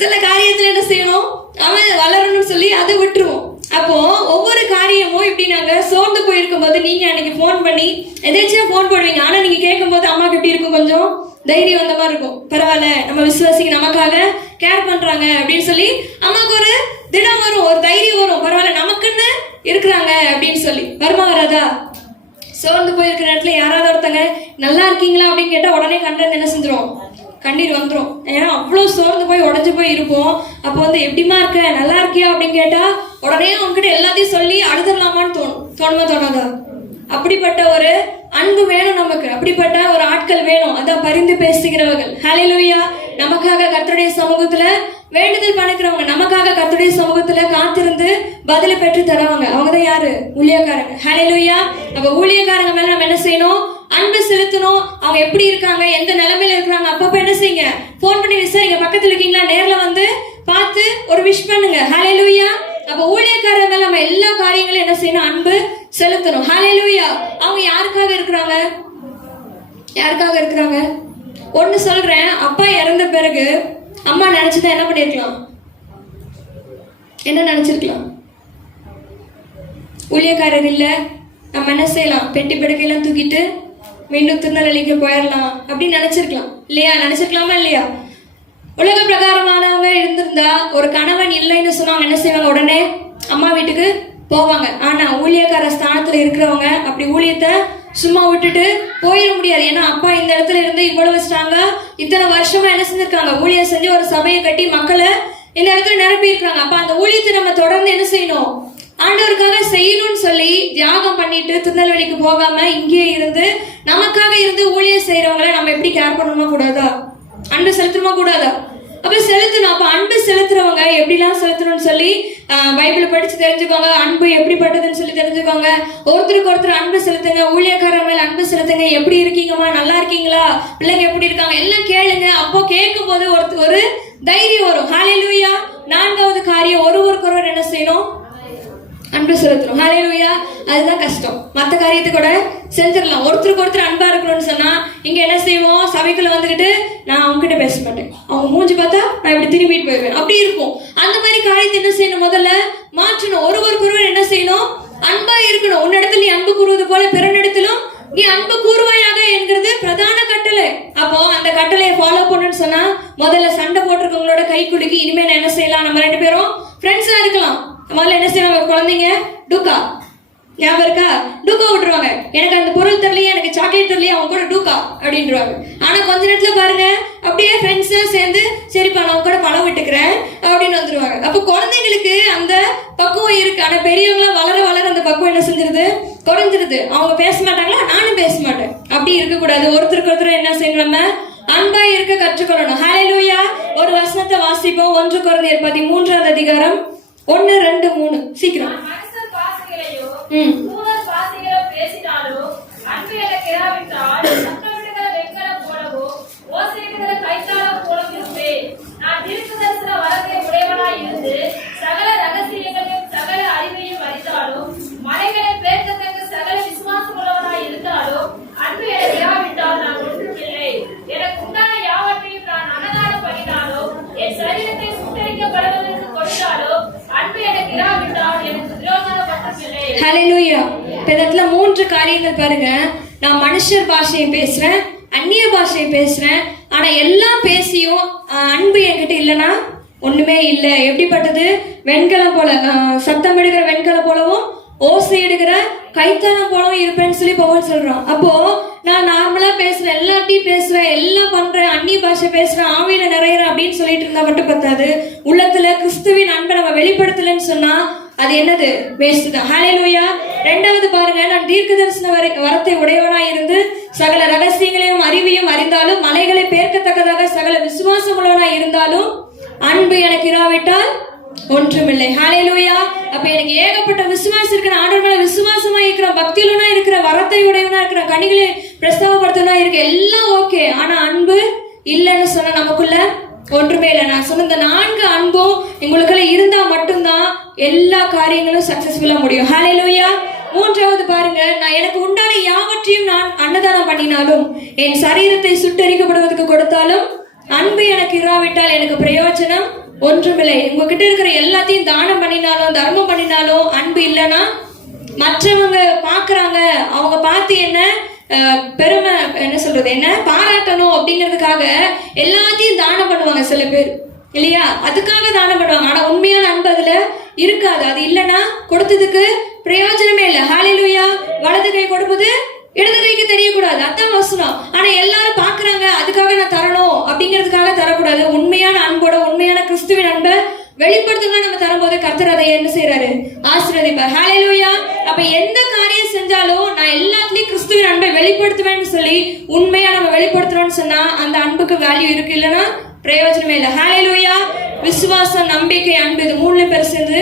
சில காரியத்துல என்ன செய்யணும், அவன் வளரணும்னு சொல்லி அதை விட்டுருவோம். அப்போ ஒவ்வொரு காரியமும் இப்படி நாங்க சோர்ந்து போயிருக்கும் போது நீங்க அன்னைக்கு போன் பண்ணி எதாச்சும் போன் போடுவீங்க. ஆனா நீங்க கேட்கும் போது அம்மாக்கு எப்படி இருக்கும், கொஞ்சம் தைரியம் வந்த மாதிரி இருக்கும். பரவாயில்ல, நம்ம விசுவாசிக்கு நமக்காக கேர் பண்றாங்க அப்படின்னு சொல்லி அம்மாவுக்கு ஒரு திடம் வரும், ஒரு தைரியம் வரும். பரவாயில்ல, நமக்குன்னு இருக்கிறாங்க அப்படின்னு சொல்லி வருமா வராதா? சோர்ந்து போயிருக்கிற நேரத்துல யாராவது ஒருத்தங்க நல்லா இருக்கீங்களா அப்படின்னு கேட்டா உடனே கண்ணில் என்ன செஞ்சிரும், கண்ணீர் வந்துடும். ஏன்னா அவ்வளவு சோர்ந்து போய் உடஞ்சு போய் இருப்போம். அப்போ வந்து எப்படிமா இருக்க, நல்லா இருக்கியா அப்படின்னு கேட்டா உடனே அவங்ககிட்ட எல்லாத்தையும் சொல்லி அழுதரலாமான்னு தோணுமா தோணாதா? அப்படிப்பட்ட ஒரு அன்பு வேணும் நமக்கு, அப்படிப்பட்ட ஒரு ஆட்கள் வேணும். அதான் பரிந்து பேசுகிறவர்கள். ஹல்லேலூயா. நமக்காக கர்த்தருடைய சமூகத்துல வேண்டுதல் பண்ணுகிறவங்க, நமக்காக கர்த்தருடைய சமூகத்துல காத்திருந்து பதில பெற்று தரவங்க, அவங்கதான் யாரு, ஊழியக்காரங்க. ஹல்லேலூயா. அப்ப ஊழியக்காரங்க மேல நம்ம என்ன செய்யணும், அன்பு செலுத்தணும். அவங்க எப்படி இருக்காங்க, எந்த நிலைமையில இருக்கிறாங்க, அப்பப்ப என்ன செய்யுங்க, போன் பண்ணி விசாரிங்க. பக்கத்துல இருக்கீங்களா, நேர்ல வந்து பார்த்து ஒரு விஷ் பண்ணுங்க. ஹல்லேலூயா. அப்ப ஊழியக்காரங்க மேல நம்ம எல்லா காரியங்களும் என்ன செய்யணும், அன்பு செலுத்தணும். ஹல்லேலூயா. அவங்க யாருக்காக இருக்கிறாங்க, யாருக்காக இருக்கிறாங்க? ஒண்ணு சொல்றேன், அப்பா இறந்த பிறகு அம்மா நினைச்சதா என்ன பண்ணிருக்கலாம், என்ன நினைச்சிருக்கலாம், ஊழியக்காரர் இல்ல, நம்ம என்ன செய்யலாம், பெட்டி படுக்கையெல்லாம் தூக்கிட்டு மீண்டும் திருநெல்வேலிக்கு போயிடலாம் அப்படின்னு நினைச்சிருக்கலாம் இல்லையா? நினைச்சிருக்கலாமா இல்லையா? உலக பிரகாரமானவங்க இருந்திருந்தா ஒரு கணவன் இல்லைன்னு சொன்னாங்க என்ன செய்வாங்க, உடனே அம்மா வீட்டுக்கு போவாங்க. ஆனா ஊழியக்கார ஸ்தானத்துல இருக்கிறவங்க அப்படி ஊழியத்தை சும்மா விட்டுட்டு போயிட முடியாது. ஏன்னா அப்பா இந்த இடத்துல இருந்து இவ்வளவு ஸ்ட்ராங்கா இத்தனை வருஷமா என்ன செஞ்சிருக்காங்க, ஊழியம் செஞ்சு ஒரு சபையை கட்டி மக்களை இந்த இடத்துல நிரப்பி இருக்காங்க. அப்ப அந்த ஊழியத்தை நம்ம தொடர்ந்து என்ன செய்யணும், ஆண்டவருக்காக செய்யணும்னு சொல்லி தியாகம் பண்ணிட்டு திருநெல்வேலிக்கு போகாம இங்கே இருந்து நமக்காக இருந்து ஊழியம் செய்யறவங்களை நம்ம எப்படி கேர் பண்ணணுமா கூடாதா, அன்பு செலுத்தணுமா கூடாதா? அப்ப செலுத்தணும். அப்ப அன்பு செலுத்துறவங்க எப்படிலாம் செலுத்தணும்னு சொல்லி பைபிள் படிச்சு தெரிஞ்சுக்கோங்க. அன்பு எப்படிப்பட்டதுன்னு சொல்லி தெரிஞ்சுக்கோங்க. ஒருத்தருக்கு ஒருத்தர் அன்பு செலுத்துங்க, ஊழியக்காரங்க மேல அன்பு செலுத்துங்க. எப்படி இருக்கீங்கம்மா, நல்லா இருக்கீங்களா, பிள்ளைங்க எப்படி இருக்காங்க, எல்லாம் கேளுங்க. அப்போ கேட்கும் போது ஒரு தைரியம் வரும். ஹல்லேலூயா. 4வது காரியம், ஒருவருக்கொருவர் என்ன செய்யணும், அன்பு செலுத்தணும். ஹல்லேலூயா. அதுதான் கஷ்டம். மற்ற காரியத்தை கூட செஞ்சிடலாம். ஒருத்தருக்கு ஒருத்தர் அன்பா இருக்கணும்னு சொன்னா இங்க என்ன செய்வோம், சபைக்குள்ள வந்துகிட்டு நான் அவங்க கிட்ட பேச மாட்டேன், அவங்க மூஞ்சி பார்த்தா நான் இப்படி திரும்பிட்டு போயிருவேன், அப்படி இருக்கும். அந்த மாதிரி காரியத்தை என்ன செய்யணும், முதல்ல மாற்றணும். ஒருவருக்கு ஒருவர் என்ன செய்யணும், அன்பா இருக்கணும். உன்னிடத்தில் நீ அன்பு கூறுவது போல பிறனிடத்திலும் நீ அன்பு கூறுவாயாக என்கிறது பிரதான கட்டளை. அப்போ அந்த கட்டளையை ஃபாலோ பண்ணுன்னு சொன்னா முதல்ல சண்டை போட்டிருக்கவங்களோட கை குலுக்கி இனிமே நான் என்ன செய்யலாம், நம்ம 2 பேரும் ஃப்ரெண்ட்ஸா இருக்கலாம். முதல்ல என்ன செய்வாங்க குழந்தைங்க, டூக்கா ஞாபகம் இருக்கா, டூக்கா விட்டுருவாங்க. எனக்கு அந்த பொருள் தரலையே, எனக்கு சாக்லேட் தரலையே, அவங்க கூட டூக்கா அப்படின்றாங்க. ஆனா கொஞ்ச நேரத்துல பாருங்க அப்படியே ஃப்ரெண்ட்ஸா சேர்ந்து சரிப்பா நான் கூட பணம் விட்டுக்கிறேன் அப்படின்னு வந்துருவாங்க. அப்ப குழந்தைங்களுக்கு அந்த பக்குவம் இருக்கு. ஆனா பெரியவங்களாம் வளர வளர அந்த பக்குவம் என்ன செஞ்சிருது, குறைஞ்சிருது. அவங்க பேச மாட்டாங்களா, நானும் பேச மாட்டேன், அப்படி இருக்கக்கூடாது. ஒருத்தருக்கு ஒருத்தர் என்ன செய்யணும், நம்ம அன்பா இருக்க கற்றுக்கொள்ளணும். ஹல்லேலூயா. ஒரு வசனத்தை வாசிப்போம். 1 கொரிந்தியர் 13வது அதிகாரம் 1, 2, 3 சீக்கிரம். மனுஷர் பாசைகளையோ தூதர் பாசைகளோ பேசினாலோ அன்பு எனக்கு இராவிட்டால் சத்தமிடுகிற வெண்கலம் போலவோ ஓசையிடுகிற கைத்தாளம் போலவும் இருப்பேன். நான் தீர்க்கதரிசன வரத்தை உடையவனாய் இருந்து சகல ரகசியங்களையும் சகல அறிவையும் அறிந்தாலும் மலைகளை பேர்க்கத்தக்க சகல விசுவாசம் உள்ளவனாய் இருந்தாலும் அன்பு எனக்கு இராவிட்டால் நான் ஒன்றுமில்லை. எனக்கு உண்டான யாவற்றையும் நான் அன்னதானம் பண்ணினாலோ என் சரீரத்தை சுட்டரிக்கப்படுவதற்கு கொடுத்தாலோ அன்பு எனக்கு இராவிட்டால் எனக்கு விரோதமானப்பட்டதில்லை. ஹல்லேலூயா. இதத்துல 3 காரியங்கள் பாருங்க. நான் மனுஷர் பாஷையை பேசுறேன், அந்நிய பாஷையை பேசுறேன், ஆனா எல்லாம் பேசியும் அன்பு என்கிட்ட இல்லைன்னா ஒண்ணுமே இல்லை. எப்படிப்பட்டது, வெண்கலம் போல, சத்தமிடுகிற வெண்கலம் போலவும் ஓசையிடுகிற கைத்தாளம் போலவும் இருப்பேன்னு சொல்லி பவுல் சொல்றான். அப்போ நான் நார்மலா பேசுறேன், எல்லாத்தையும் பேசுறேன், எல்லாம் பண்றேன், அந்நிய பாஷை பேசுறேன், ஆவியில நிறையறேன் அப்படின்னு சொல்லிட்டு இருந்தா மட்டும் பத்தாது. உள்ளத்துல கிறிஸ்துவின் அன்பை நம்ம வெளிப்படுத்தலன்னு சொன்னா அது என்னது? வேஸ்ட் தான். ஹல்லேலூயா. ரெண்டாவது பாருங்க, நான் தீர்க்க தரிசன வரத்தை உடையவனாய் இருந்து சகல ரகசியங்களையும் அறிவையும் அறிந்தாலும் மலைகளை பேர்க்கத்தக்கதாக சகல விசுவாசம் உள்ளவனாய் இருந்தாலும் அன்பு எனக்கு இராவிட்டால் ஒன்றுமில்லை. ஹல்லேலூயா. அப்ப எனக்கு ஏகப்பட்ட விசுவாசம் இருக்கிற, ஆண்டவர் மேல விசுவாசமா இருக்கிற, பக்தியுள்ளவனா இருக்கிற, வரத்தை உடையவனா இருக்கிற, கனிகளை பிரஸ்தாபப்படுத்தவனா இருக்க, எல்லாம் ஓகே. ஆனா அன்பு இல்லைன்னு சொன்ன நமக்குள்ள ஒன்றுமே இல்லை. நான் சொன்ன இந்த 4 அன்பும் உங்களுக்குள்ள இருந்தா மட்டும்தான் எல்லா காரியங்களும் சக்சஸ்ஃபுல்லா முடியும். ஹல்லேலூயா. மூன்றாவது பாருங்க, நான் எனக்கு உண்டான யாவற்றையும் நான் அன்னதானம் பண்ணினாலும் என் சரீரத்தை சுட்டரிக்கப்படுவதற்கு கொடுத்தாலும் அன்பு எனக்கு இராவிட்டால் எனக்கு பிரயோஜனம் ஒன்றுமில்லை. உங்ககிட்ட இருக்கிற எல்லாத்தையும் தானம் பண்ணினாலும் தர்மம் பண்ணினாலும் அன்பு இல்லைன்னா மற்றவங்க பாக்குறாங்க, அவங்க பார்த்து என்ன பெருமை, என்ன சொல்றது, என்ன பாராட்டணும் அப்படிங்கிறதுக்காக எல்லாத்தையும் தானம் பண்ணுவாங்க சில பேர் இல்லையா? அதுக்காக தானம் பண்ணுவாங்க. ஆனா உண்மையான அன்பு அதுல இருக்காது. அது இல்லைன்னா கொடுத்ததுக்கு பிரயோஜனமே இல்லை. ஹல்லேலூயா. வலது கை கொடுப்பது இடது கைக்கு தெரியக்கூடாது, அதான் வசனம். ஆனா எல்லாரும் பாக்குறாங்க, அதுக்காக நான் தரணும் அப்படிங்கிறதுக்காக தரக்கூடாது. உண்மையான அன்போட, உண்மையான கிறிஸ்துவின் அன்பை வெளிப்படுத்தணும் நம்ம தரும்போது கர்த்தர் அதை என்ன செய்யறாரு? ஆசீர்வதிப்பார். ஹல்லேலூயா. அப்ப எந்த காரியம் செஞ்சாலும் நான் எல்லாத்துலயும் கிறிஸ்துவின் அன்பை வெளிப்படுத்துவேன்னு சொல்லி உண்மையா நம்ம வெளிப்படுத்துறோம்னு சொன்னா அந்த அன்புக்கு வேல்யூ இருக்கு, இல்லைன்னா பிரயோஜனமே இல்லை. ஹல்லேலூயா. விசுவாசம், நம்பிக்கை, அன்பு, இது 3 பேர் சேர்ந்து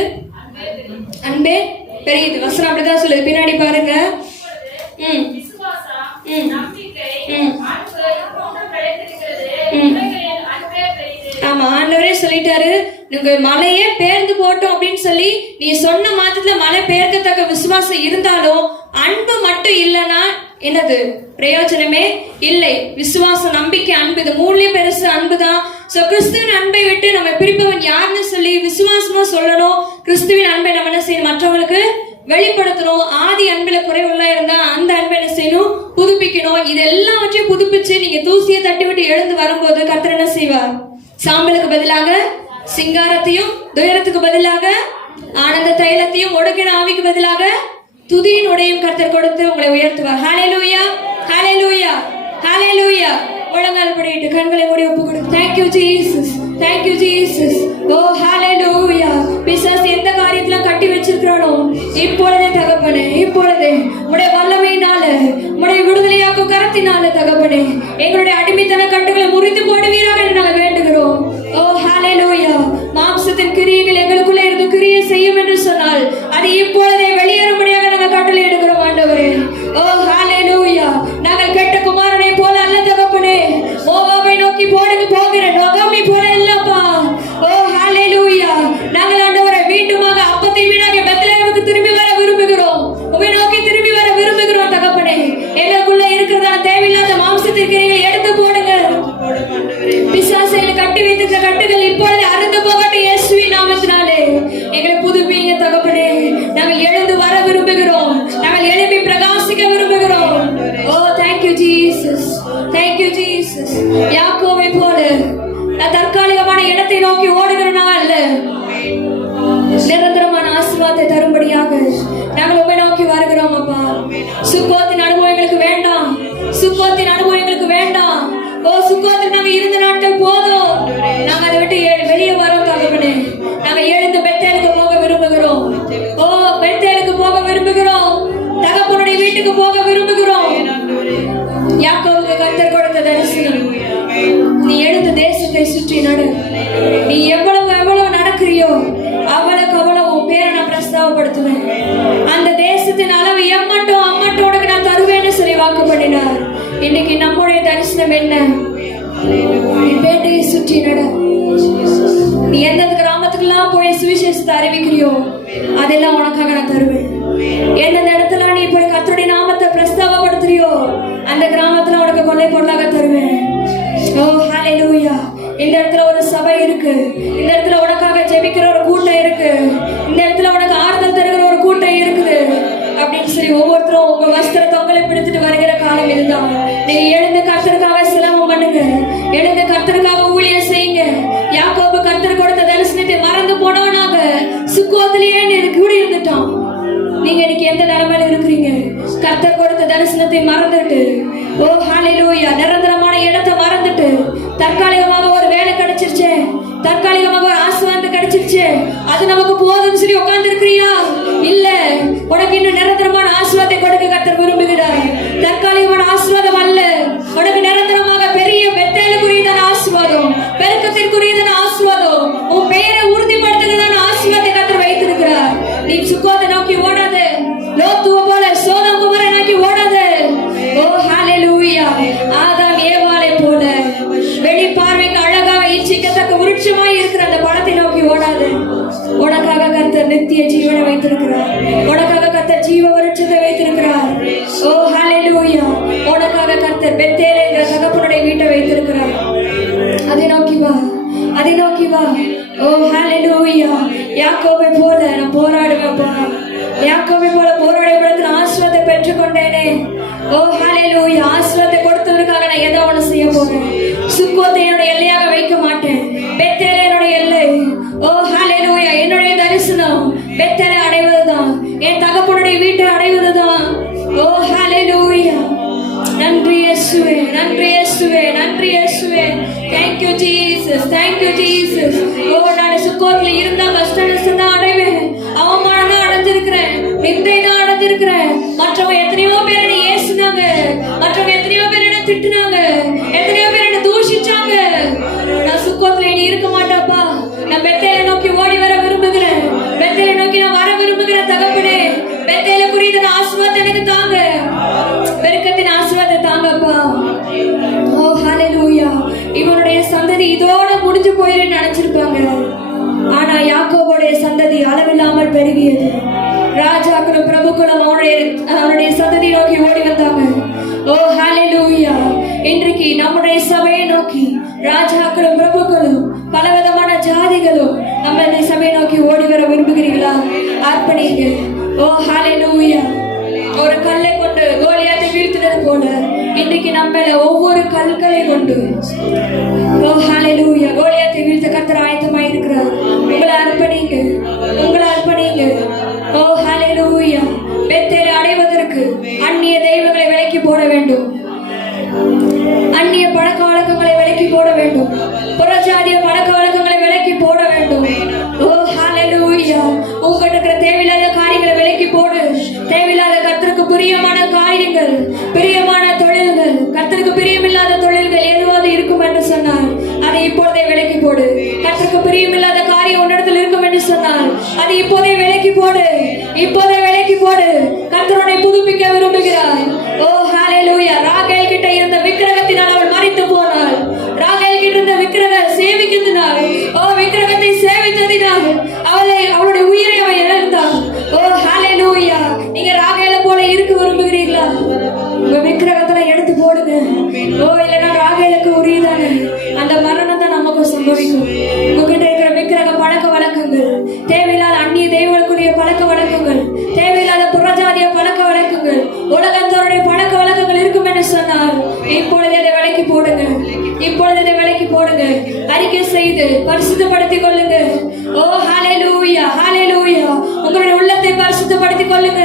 அன்பே பெரியது. வசனம் அப்படிதான் சொல்லுது. பின்னாடி பாருங்க. ஆமா, ஆண்டவரே சொல்லிட்டாரு, நீங்க மலையே பெயர்ந்து போட்டோம் அப்படின்னு சொல்லி நீ சொன்ன மாத்திரத்துல மலை பெயர்க்கத்தக்க விசுவாசம் இருந்தாலும் அன்பு மட்டும் இல்லைன்னா என்னது? பிரயோஜனமே இல்லை. விசுவாசம், நம்பிக்கை, அன்பு, இது 3 பெருசு அன்புதான். சோ கிறிஸ்துவின் அன்பை விட்டு நம்ம பிரிப்பவன் யாருன்னு சொல்லி விசுவாசமா சொல்லணும். கிறிஸ்துவின் அன்பை நம்ம என்ன செய்யணும்? மற்றவங்களுக்கு வெளிப்படுத்தணும். ஆதி அன்புல குறைவுள்ள இருந்தா அந்த அன்பை என்ன செய்யணும்? புதுப்பிக்கணும். இது எல்லாவற்றையும் புதுப்பிச்சு நீங்க தூசியை தட்டி விட்டு எழுந்து வரும்போது கர்த்தர் என்ன செய்வார்? சாம்பலுக்கு பதிலாக சிங்காரத்தையும், துயரத்துக்கு பதிலாக ஆனந்த தைலத்தையும், ஒடுக்கின ஆவிக்கு பதிலாக துதியின் உடையும் கர்த்தர் கொடுத்து உங்களை உயர்த்துவார். ஹல்லேலூயா. ஹல்லேலூயா. ஹல்லேலூயா. முழங்கால் படிட்டு கண்களை மூடி ஒப்பு கொடு. Thank you Jesus. Thank you Jesus. Oh hallelujah. பிசாசு எந்த காரியத்துல கட்டி வச்சிருக்கானோ இப்பொழுதே தகப்பனே, இப்பொழுதே உடைய வல்லமையினால, உடைய விடுதலையாக்கும் கரத்தினால தகப்பனே எங்களுடைய அடிமைத்தன கட்டுகளை முறித்து போடுவீராக என்று நாங்கள் வேண்டுகிறோம். Oh hallelujah. மாம்சத்தின் கிரியைகள் எங்களுக்குள்ளே இருந்து கிரியை செய்யும் என்று சொன்னால் அது இப்பொழுதே வெளியேறும்படியாக நாங்கள் கட்டளை எடுக்கிறோம் ஆண்டவரே. Oh hallelujah. நாங்கள் கேட்ட குமாரனை போல அல்ல தகப்பனே, மோவாபை நோக்கி போகிற நோகாமி போல இல்லப்பா. Oh hallelujah. நாங்கள் ஆண்டவரே மீண்டுமாக அப்பத்தை வீடாக பெத்லகேமுக்கு திரும்பி வர விரும்புகிறோம். உம்மை நோக்கி திரும்பி வர விரும்புகிறோம் தகப்பனே. எங்களுக்குள்ள இருக்கிறதா தேவையில்லாத மாம்சத்தின் கிரியைகளை எடுத்து போடுங்க. பிசாசையில கட்டி வைத்திருந்த கட்டுகள் இப்பொழுது அறுந்து போகட்டும் இயேசுவின் நாமத்தினாலே. எங்களை புதுப்பிங்க தகப்பனே. நாங்கள் எழுந்து வர விரும்புகிறோம். நாங்கள் எழுப்பி பிரகாசிக்க விரும்புகிறோம். Oh thank you Jesus. Thank you Jesus. யாக்கோபை போல நான் தற்காலிகமான இடத்தை நோக்கி ஓடுகிறனா அல்ல, நிரந்தரமான ஆசீர்வாதத்தை தரும்படியாக நாங்கள் உம்மை நோக்கி வருகிறோம் அப்பா. சுக்கோத்தின் அனுபவம் எங்களுக்கு வேண்டாம். சுக்கோத்தின் அனுபவம் எங்களுக்கு வேண்டாம். ஓ சுக்கோத்தில் நாங்க இருந்த நாட்கள் போதும். நாங்க அதை விட்டு வெளியே வரோம் தகப்பனே. நாங்க எழுந்து பெத்தேலுக்கு போக விரும்புகிறோம். ஓ பெத்தேலுக்கு போக விரும்புகிறோம். தகப்பனுடைய வீட்டுக்கு போக விரும்புகிறோம். யாக்கோபுக்கு கர்த்தர் கொடுத்த தரிசனம், நீ எழுந்து தேசத்தை சுற்றி நடு. நீ எவ்வளவு நடக்கிறியோ அவ்வளவுக்கு அவ்வளவு உன் பேரை நான் பிரஸ்தாபப்படுத்துவேன். அந்த தேசத்தின் அளவு எம்மட்டும் அம்மட்டும் உனக்கு நான் தருவேன்னு சொல்லி வாக்கு பண்ணினார். இன்னைக்கு நம்முடைய தரிசனம் என்ன? நீ பேட்டையை சுற்றி நட. நீ எந்த கிராமத்துக்கெல்லாம் போய் சுவிசேஷத்தை அறிவிக்கிறியோ அதெல்லாம் உனக்காக நான் தருவேன். எந்தெந்த இடத்துல நீ போய் கர்த்தருடைய நாமத்தை பிரஸ்தாபப்படுத்துறியோ அந்த கிராமத்துல உனக்கு கொள்ளை பொருளாக தருவேன். ஓ ஹல்லேலூயா. இந்த இடத்துல ஒரு சபை இருக்கு. இந்த இடத்துல உனக்காக ஜெபிக்கிற ஒரு கூட்டம் இருக்கு. இந்த இடத்துல உனக்கு ஆறுதல் தருகிற ஒரு கூட்டம் இருக்குது அப்படின்னு சொல்லி ஒவ்வொருத்தரும் உங்க வஸ்திரத்தை உங்களை பிடித்துட்டு வருகிற காலம் இதுதான். நீங்க எழுந்து கர்த்தருக்காக சிரமம் பண்ணுங்க. எழுந்து கர்த்தருக்காக ஊழியம் செய்யுங்க. யாக்கோபு கர்த்தர் கொடுத்த தரிசனத்தை மறந்து போனவனாக சுக்கோத்திலேயே கூடி இருந்துட்டான். நீங்க ஆசீர்வாதத்தை மறந்துட்டு, ஓ ஹalleluya, நிரந்தரமான இடத்தை மறந்துட்டு, தற்காலிகமாக ஒரு வேலை கிடைச்சிருச்சு, தற்காலிகமாக ஒரு ஆசீர்வாதம் கிடைச்சிருச்சு, அது நமக்கு போதும்னு சொல்லி உட்கார்ந்து இருக்கிறியா? இல்ல, உனக்கு இன்னும் நிரந்தரமான ஆசீர்வாதத்தை கொடுக்க கர்த்தர் விரும்புகிறார். தற்காலிகமான ஆசீர்வாதம் அல்ல, உனக்கு நிரந்தரமாக பெரிய பெத்தேலுக்குரியதான ஆசீர்வாதம், பெருக்கத்திற்குரியதான ஆசீர்வாதம், உன் பெயரை உறுதிப்படுத்துகிறதான ஆசீர்வாதத்தை கர்த்தர் வைத்திருக்கிறார். நீ சுக்கோத்தை நோக்கி ஓடாத, லோத்துவ போல சோதம் குமாரை நோக்கி ஓடாத. ஓ ஹalleluya, ஆதாம் ஏவாளை போல வெளி பார்வைக்கு அழகாக இச்சிக்கத்தக்க விருட்சமாய் இருக்கிற அந்த பழத்தை நோக்கி ஓடாத. உனக்காக கர்த்தர் நித்திய ஜீவனை வைத்திருக்கிறார். உனக்காக கர்த்தர் ஜீவ விருட்சத்தை வைத்திருக்கிறார். ஓ ஹalleluya, உனக்காக கர்த்தர் பெத்தேல் என்கிற தகப்பனுடைய வீட்டை வைத்திருக்கிறார். அதை நோக்கி வா, அதை நோக்கி வா. ஓ ஹalleluya, யாக்கோபை போல நான் போராடுவேன்ப்பா. யாக்கோபை போல போராடிய இடத்துல ஆசீர்வாதத்தை பெற்றுக்கொண்டேனே. ஓ ஹalleluya, ஆசீர்வாதத்தை கொடுத்தவருக்காக நான் ஏதோ ஒன்று செய்ய போறேன். சுக்கோத்தை என்னுடைய எல்லையாக வைக்க மாட்டேன். பெத்தேல் என்னுடைய எல்லை. ஓ ஹalleluya, என்னுடைய தரிசனம் பெத்தேலை அடைவதுதான், என் தகப்பனுடைய வீட்டை அடைவதுதான். ஓ ஹalleluya, நன்றி இயேசுவே, நன்றி இயேசுவே, நன்றி இயேசுவே. Thank you Jesus, thank you Jesus. ஓ நான் சுக்கோத்துல இருந்தா கஷ்ட நஷ்டம் தான் அடைவேன், அவமானம் தான் அடைஞ்சிருக்கிறேன், நிந்தை தான் அடைஞ்சிருக்கிறேன். மற்றவங்க எத்தனையோ பேர் என்ன ஏசுனாங்க, மற்றவங்க எத்தனையோ பேர் என்ன திட்டுனாங்க, எத்தனையோ பேர் என்ன தூஷிச்சாங்க. நான் சுக்கோத்துல இனி இருக்க மாட்டேன்ப்பா. நான் பெத்தேலை நோக்கி ஓடி வர விரும்புகிறேன். பெத்தேலை நோக்கி நான் வர விரும்புகிறேன். தகப்பனே, பெத்தேலுக்குரியதான ஆசீர்வாதத்தை எனக்கு தாங்க, பெருக்கத்தின் ஆசீர்வாதத்தை தாங்கப்பா. ஓ ஹalleluya, இவனுடைய சந்ததி இதோட முடிஞ்சு போயிரு நினைச்சிருப்பாங்க. ஆனா யாக்கோபுடைய சந்ததி அளவில்லாமல் பெருகியது. ராஜாக்களும் பிரபுக்களும் அவனுடைய சந்ததி நோக்கி ஓடி வந்தாங்க. ஓ ஹalleluya, இன்றைக்கு நம்முடைய சபையை நோக்கி ராஜாக்களும் பிரபுக்களும் பலவிதமான ஜாதிகளும் நம்ம இந்த சபையை நோக்கி ஓடி வர விரும்புகிறீங்களா? அர்ப்பணிங்க. ஓ ஹalleluya, ஒரு கல்லை கொண்டு கோலியாத்தை வீழ்த்தினது போல இன்னைக்கு நம்ம ஒவ்வொரு கற்களை கொண்டு ஓ ஹalleluya கோலியாத்தை வீழ்த்த கர்த்தர் ஆயத்தமாய் இருக்கிறார். உங்களை அர்ப்பணிங்க, உங்களை அர்ப்பணிங்க. ஓ ஹalleluya, பெத்தேலை அடைவதற்கு அந்நிய தெய்வங்களை விலக்கி போட வேண்டும், அந்நிய பழக்க வழக்கங்களை விலக்கி போட வேண்டும், புறஜாதிய பழக்க வழக்கங்களை விலக்கி போட வேண்டும். ஓ ஹalleluya, உங்ககிட்ட இருக்கிற தேவையில்லாத காரியங்களை விலக்கி போடு. தேவையில்லாத கர்த்தருக்கு பிரியமான காரியங்கள், பிரியமான தொழில்கள், கர்த்தருக்கு பிரியமில்லாத தொழில்கள் ஏதுவாது இருக்கும் என்று சொன்னார், அதை இப்போதே விலக்கி போடு. கர்த்தருக்கு பிரியமில்லாத காரியம் உன்னிடத்தில் இருக்கும் என்று சொன்னார், அதை இப்போதே விலக்கி போடு, இப்போதே விலக்கி போடு. கர்த்தருடைய புதுப்பிக்க விரும்புகிறார். ஓ ஹalleluya, ராகேல் கிட்ட இருந்த விக்கிரகத்தினால் அவள் மறித்து போனாள். ராகேல் கிட்ட இருந்த விக்கிரக சேவிக்கிறதுனால், ஓ விக்கிரகத்தை சேவித்ததினால் அவளுடைய உயிரை அவள் இழந்தாள். ஓ ஹalleluya, நீங்க ராகேல போல இருக்க விரும்புகிறீர்களா? உங்க விக்கிரகத்துல எடுத்து போடுங்க. ஓ இல்லைன்னா ராகேலுக்கு உரியதான அந்த மரணம் தான் நமக்கு சம்பவிக்கும். உங்ககிட்ட இருக்கிற விக்கிரக பழக்க வழக்கங்கள், தேவையில்லாத அந்நிய தெய்வங்களுக்குரிய பழக்க வழக்கங்கள், தேவையில்லாத புறஜாதிய பழக்க வழக்கங்கள், உலகத்தோருடைய பழக்க வழக்கங்கள் இருக்கும் என்று சொன்னார், இப்பொழுது அதை விலக்கி போடுங்க, இப்பொழுது அதை விலக்கி போடுங்க. அறிக்கை செய்து பரிசுத்தப்படுத்திக் கொள்ளுங்க. ஓ ஹalleluya, ஹalleluya, உங்களுடைய உள்ளத்தை பரிசுத்தப்படுத்திக் கொள்ளுங்க,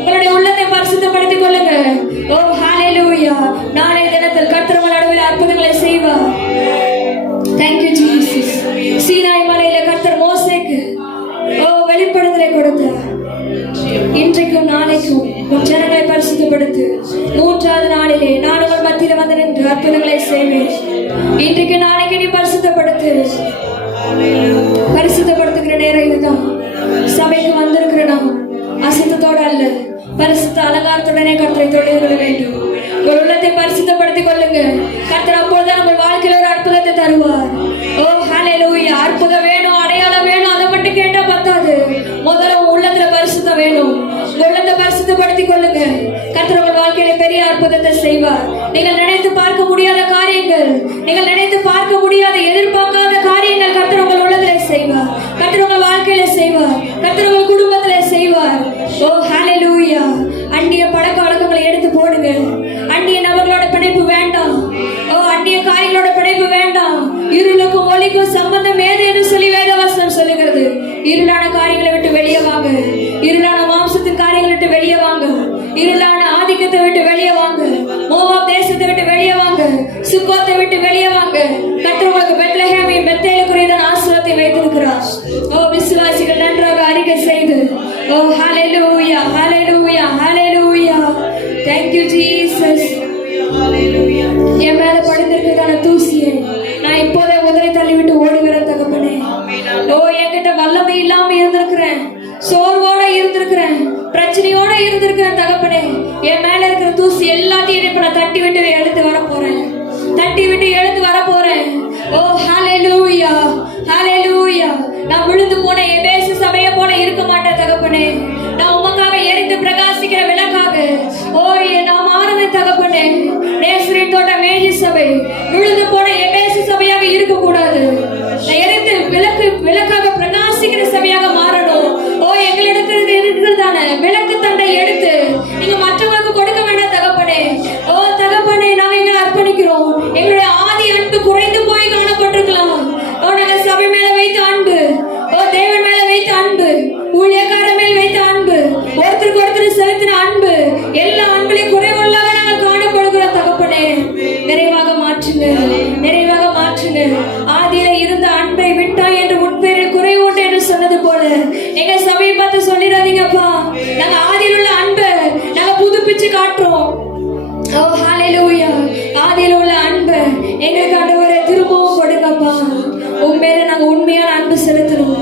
உங்களுடைய உள்ளத்தை பரிசுத்தப்படுத்திக் கொள்ளுங்க. ஓ ஹalleluya, நாளை தினத்தில் கர்த்தர் உங்கள் நடுவில் அற்புதங்களை செய்வார். Thank you Jesus. சீனாய் மலையில கர்த்தர் மோசேக்கு வெளிப்படுத்தலை கொடுத்தார். இன்றைக்கும் நாளைக்கும் உன் ஜனங்களை பரிசுத்தப்படுத்து. 3வது நாளிலே நான் உங்கள் மத்தியில வந்து நின்று அற்புதங்களை செய்வேன். இன்றைக்கு நாளைக்கு நீ பரிசுத்தப்படுத்து. பரிசுத்தப்படுத்துகிற நேரம் இதுதான். சபைக்கு வந்திருக்கிற நாம் அசுத்தத்தோடு அல்ல, பரிசுத்த அலங்காரத்துடனே கர்த்தரை தொழுது கொள்ள வேண்டும். உங்கள் உள்ளத்தை பரிசுத்தப்படுத்திக் கொள்ளுங்க. கர்த்தர் அப்பொழுதுதான் உங்கள் வாழ்க்கையில் ஒரு அற்புதத்தை தருவார். ஓ ஹalleluya, அற்புதம் வேணும், அடையாளம் வேணும், அதை மட்டும் கேட்டா பத்தாது. முதல்ல உள்ளத்துல பரிசுத்தம் வேணும். உள்ளத்தை பரிசுத்தப்படுத்திக் கொள்ளுங்க. கர்த்தர் உங்கள் வாழ்க்கையில பெரிய அற்புதத்தை செய்வார். நீங்கள் நினைத்து பார்க்க முடியாத காரியங்கள், நீங்கள் நினைத்து பார்க்க முடியாத எதிர்பார்க்காத காரியங்கள் கர்த்தர் உங்கள் உள்ளத்திலே செய்வார். கர்த்தர் உங்கள் வாழ்க்கையில செய்வார். கர்த்தர் உங்கள் குடும்பத்திலே செய்வார். ஓ ஹalleluya, அந்நிய பழக்க வழக்கங்களை எடுத்து போடுங்க. அந்நிய நபர்களோட பிணைப்பு வேண்டாம். ஓ அந்நிய காரியங்களோட பிணைப்பு வேண்டாம். இருளுக்கும் ஒளிக்கும் சம்பந்தம் ஏது என்று சொல்லி வேதவசனம் சொல்லுகிறது. இருளான காரியங்களை விட்டு வெளியே வாங்க. இருளான மாம்சத்தின் காரியங்களை விட்டு வெளியே வாங்க. இருளான ஆதிக்கத்தை விட்டு வெளியே வாங்க, மோவாப் தேசத்தை விட்டு வெளியே வாங்க, சுக்கோத்தை விட்டு வெளியே வாங்க. கர்த்தர் உங்களுக்கு பெத்லெஹேமையும் பெத்தேலுக்குரியதான ஆசீர்வாதத்தை வைத்திருக்கிறார். ஓ விசுவாசிகள் நன்றாக அறிக்கை செய்து, ஓ ஹalleluya ஹalleluya ஹalleluya. Thank you Jesus. என் மேல படுத்திருக்கிறதான தூசியை நான் இப்போதே உதறி தள்ளிவிட்டு ஓடி வர தகப்பனே. ஓ என்கிட்ட வல்லமை இல்லாம இருந்திருக்கிறேன், சோர்வோட இருந்திருக்கிறேன், பிரச்சனையோட இருந்திருக்கிறேன் தகப்பனே. என் மேல இருக்கிற தூசி எல்லாத்தையும் இப்ப நான் தட்டி விட்டு எடுத்து வர போறேன், தட்டி விட்டு எடுத்து வர போறேன். ஓ ஹalleluya ஹalleluya. நான் விழுந்து போன எபேசு சபையை போல இருக்க மாட்டேன் தகப்பனே. நான் உமக்காக எரிந்து பிரகாசிக்கிற விளக்காக ஓ நான் மாறுவேன் தகப்பனே. நேசரின் தோட்ட மேஜி சபை விழுந்து போன எபேசு சபையாக இருக்க கூடாது. நான் எரிந்து விளக்காக பிரகாசிக்கிற சபையாக மாறணும். ஓ எங்களிடத்தில் இருக்கிறதான விளக்கு தண்டை எடுத்து நீங்க மற்றவங்களுக்கு கொடுக்க வேண்டாம் தகப்பனே. ஓ தகப்பனே, நாங்க எங்களை அர்ப்பணிக்கிறோம். எங்களுடைய ஆதி அன்பு குறைந்து போய் காணப்பட்டிருக்கலாம். ஓ நாங்க சபை மேல வைத்த அன்பு, ஓ தேவன் மேல வைத்த அன்பு, ஊழியக்கார மேல் வைத்த அன்பு, ஒருத்தருக்கு ஒருத்தர் செலுத்தின அன்பு, எல்லா அன்புலையும் குறைவுள்ளாக நாங்கள் காணப்படுகிறோம் தகப்பனே. நிறைவாக மாற்றுங்க, நிறைவாக மாற்றுங்க. ஆதியில இருந்த அன்பை விட்டா என்று உட்பேரில் குறை உண்டு என்று சொன்னது போல எங்க சபையை பார்த்து சொல்லிடாதீங்கப்பா. நாங்க ஆதியில் உள்ள அன்பை நாங்க புதுப்பிச்சு காட்டுறோம். ஓ ஹalleluya. ஆதியில் உள்ள அன்பை எங்களுக்கு ஆண்டவரே திரும்பவும் கொடுங்கப்பா. உண்மையில நாங்க உண்மையான அன்பு செலுத்தணும்.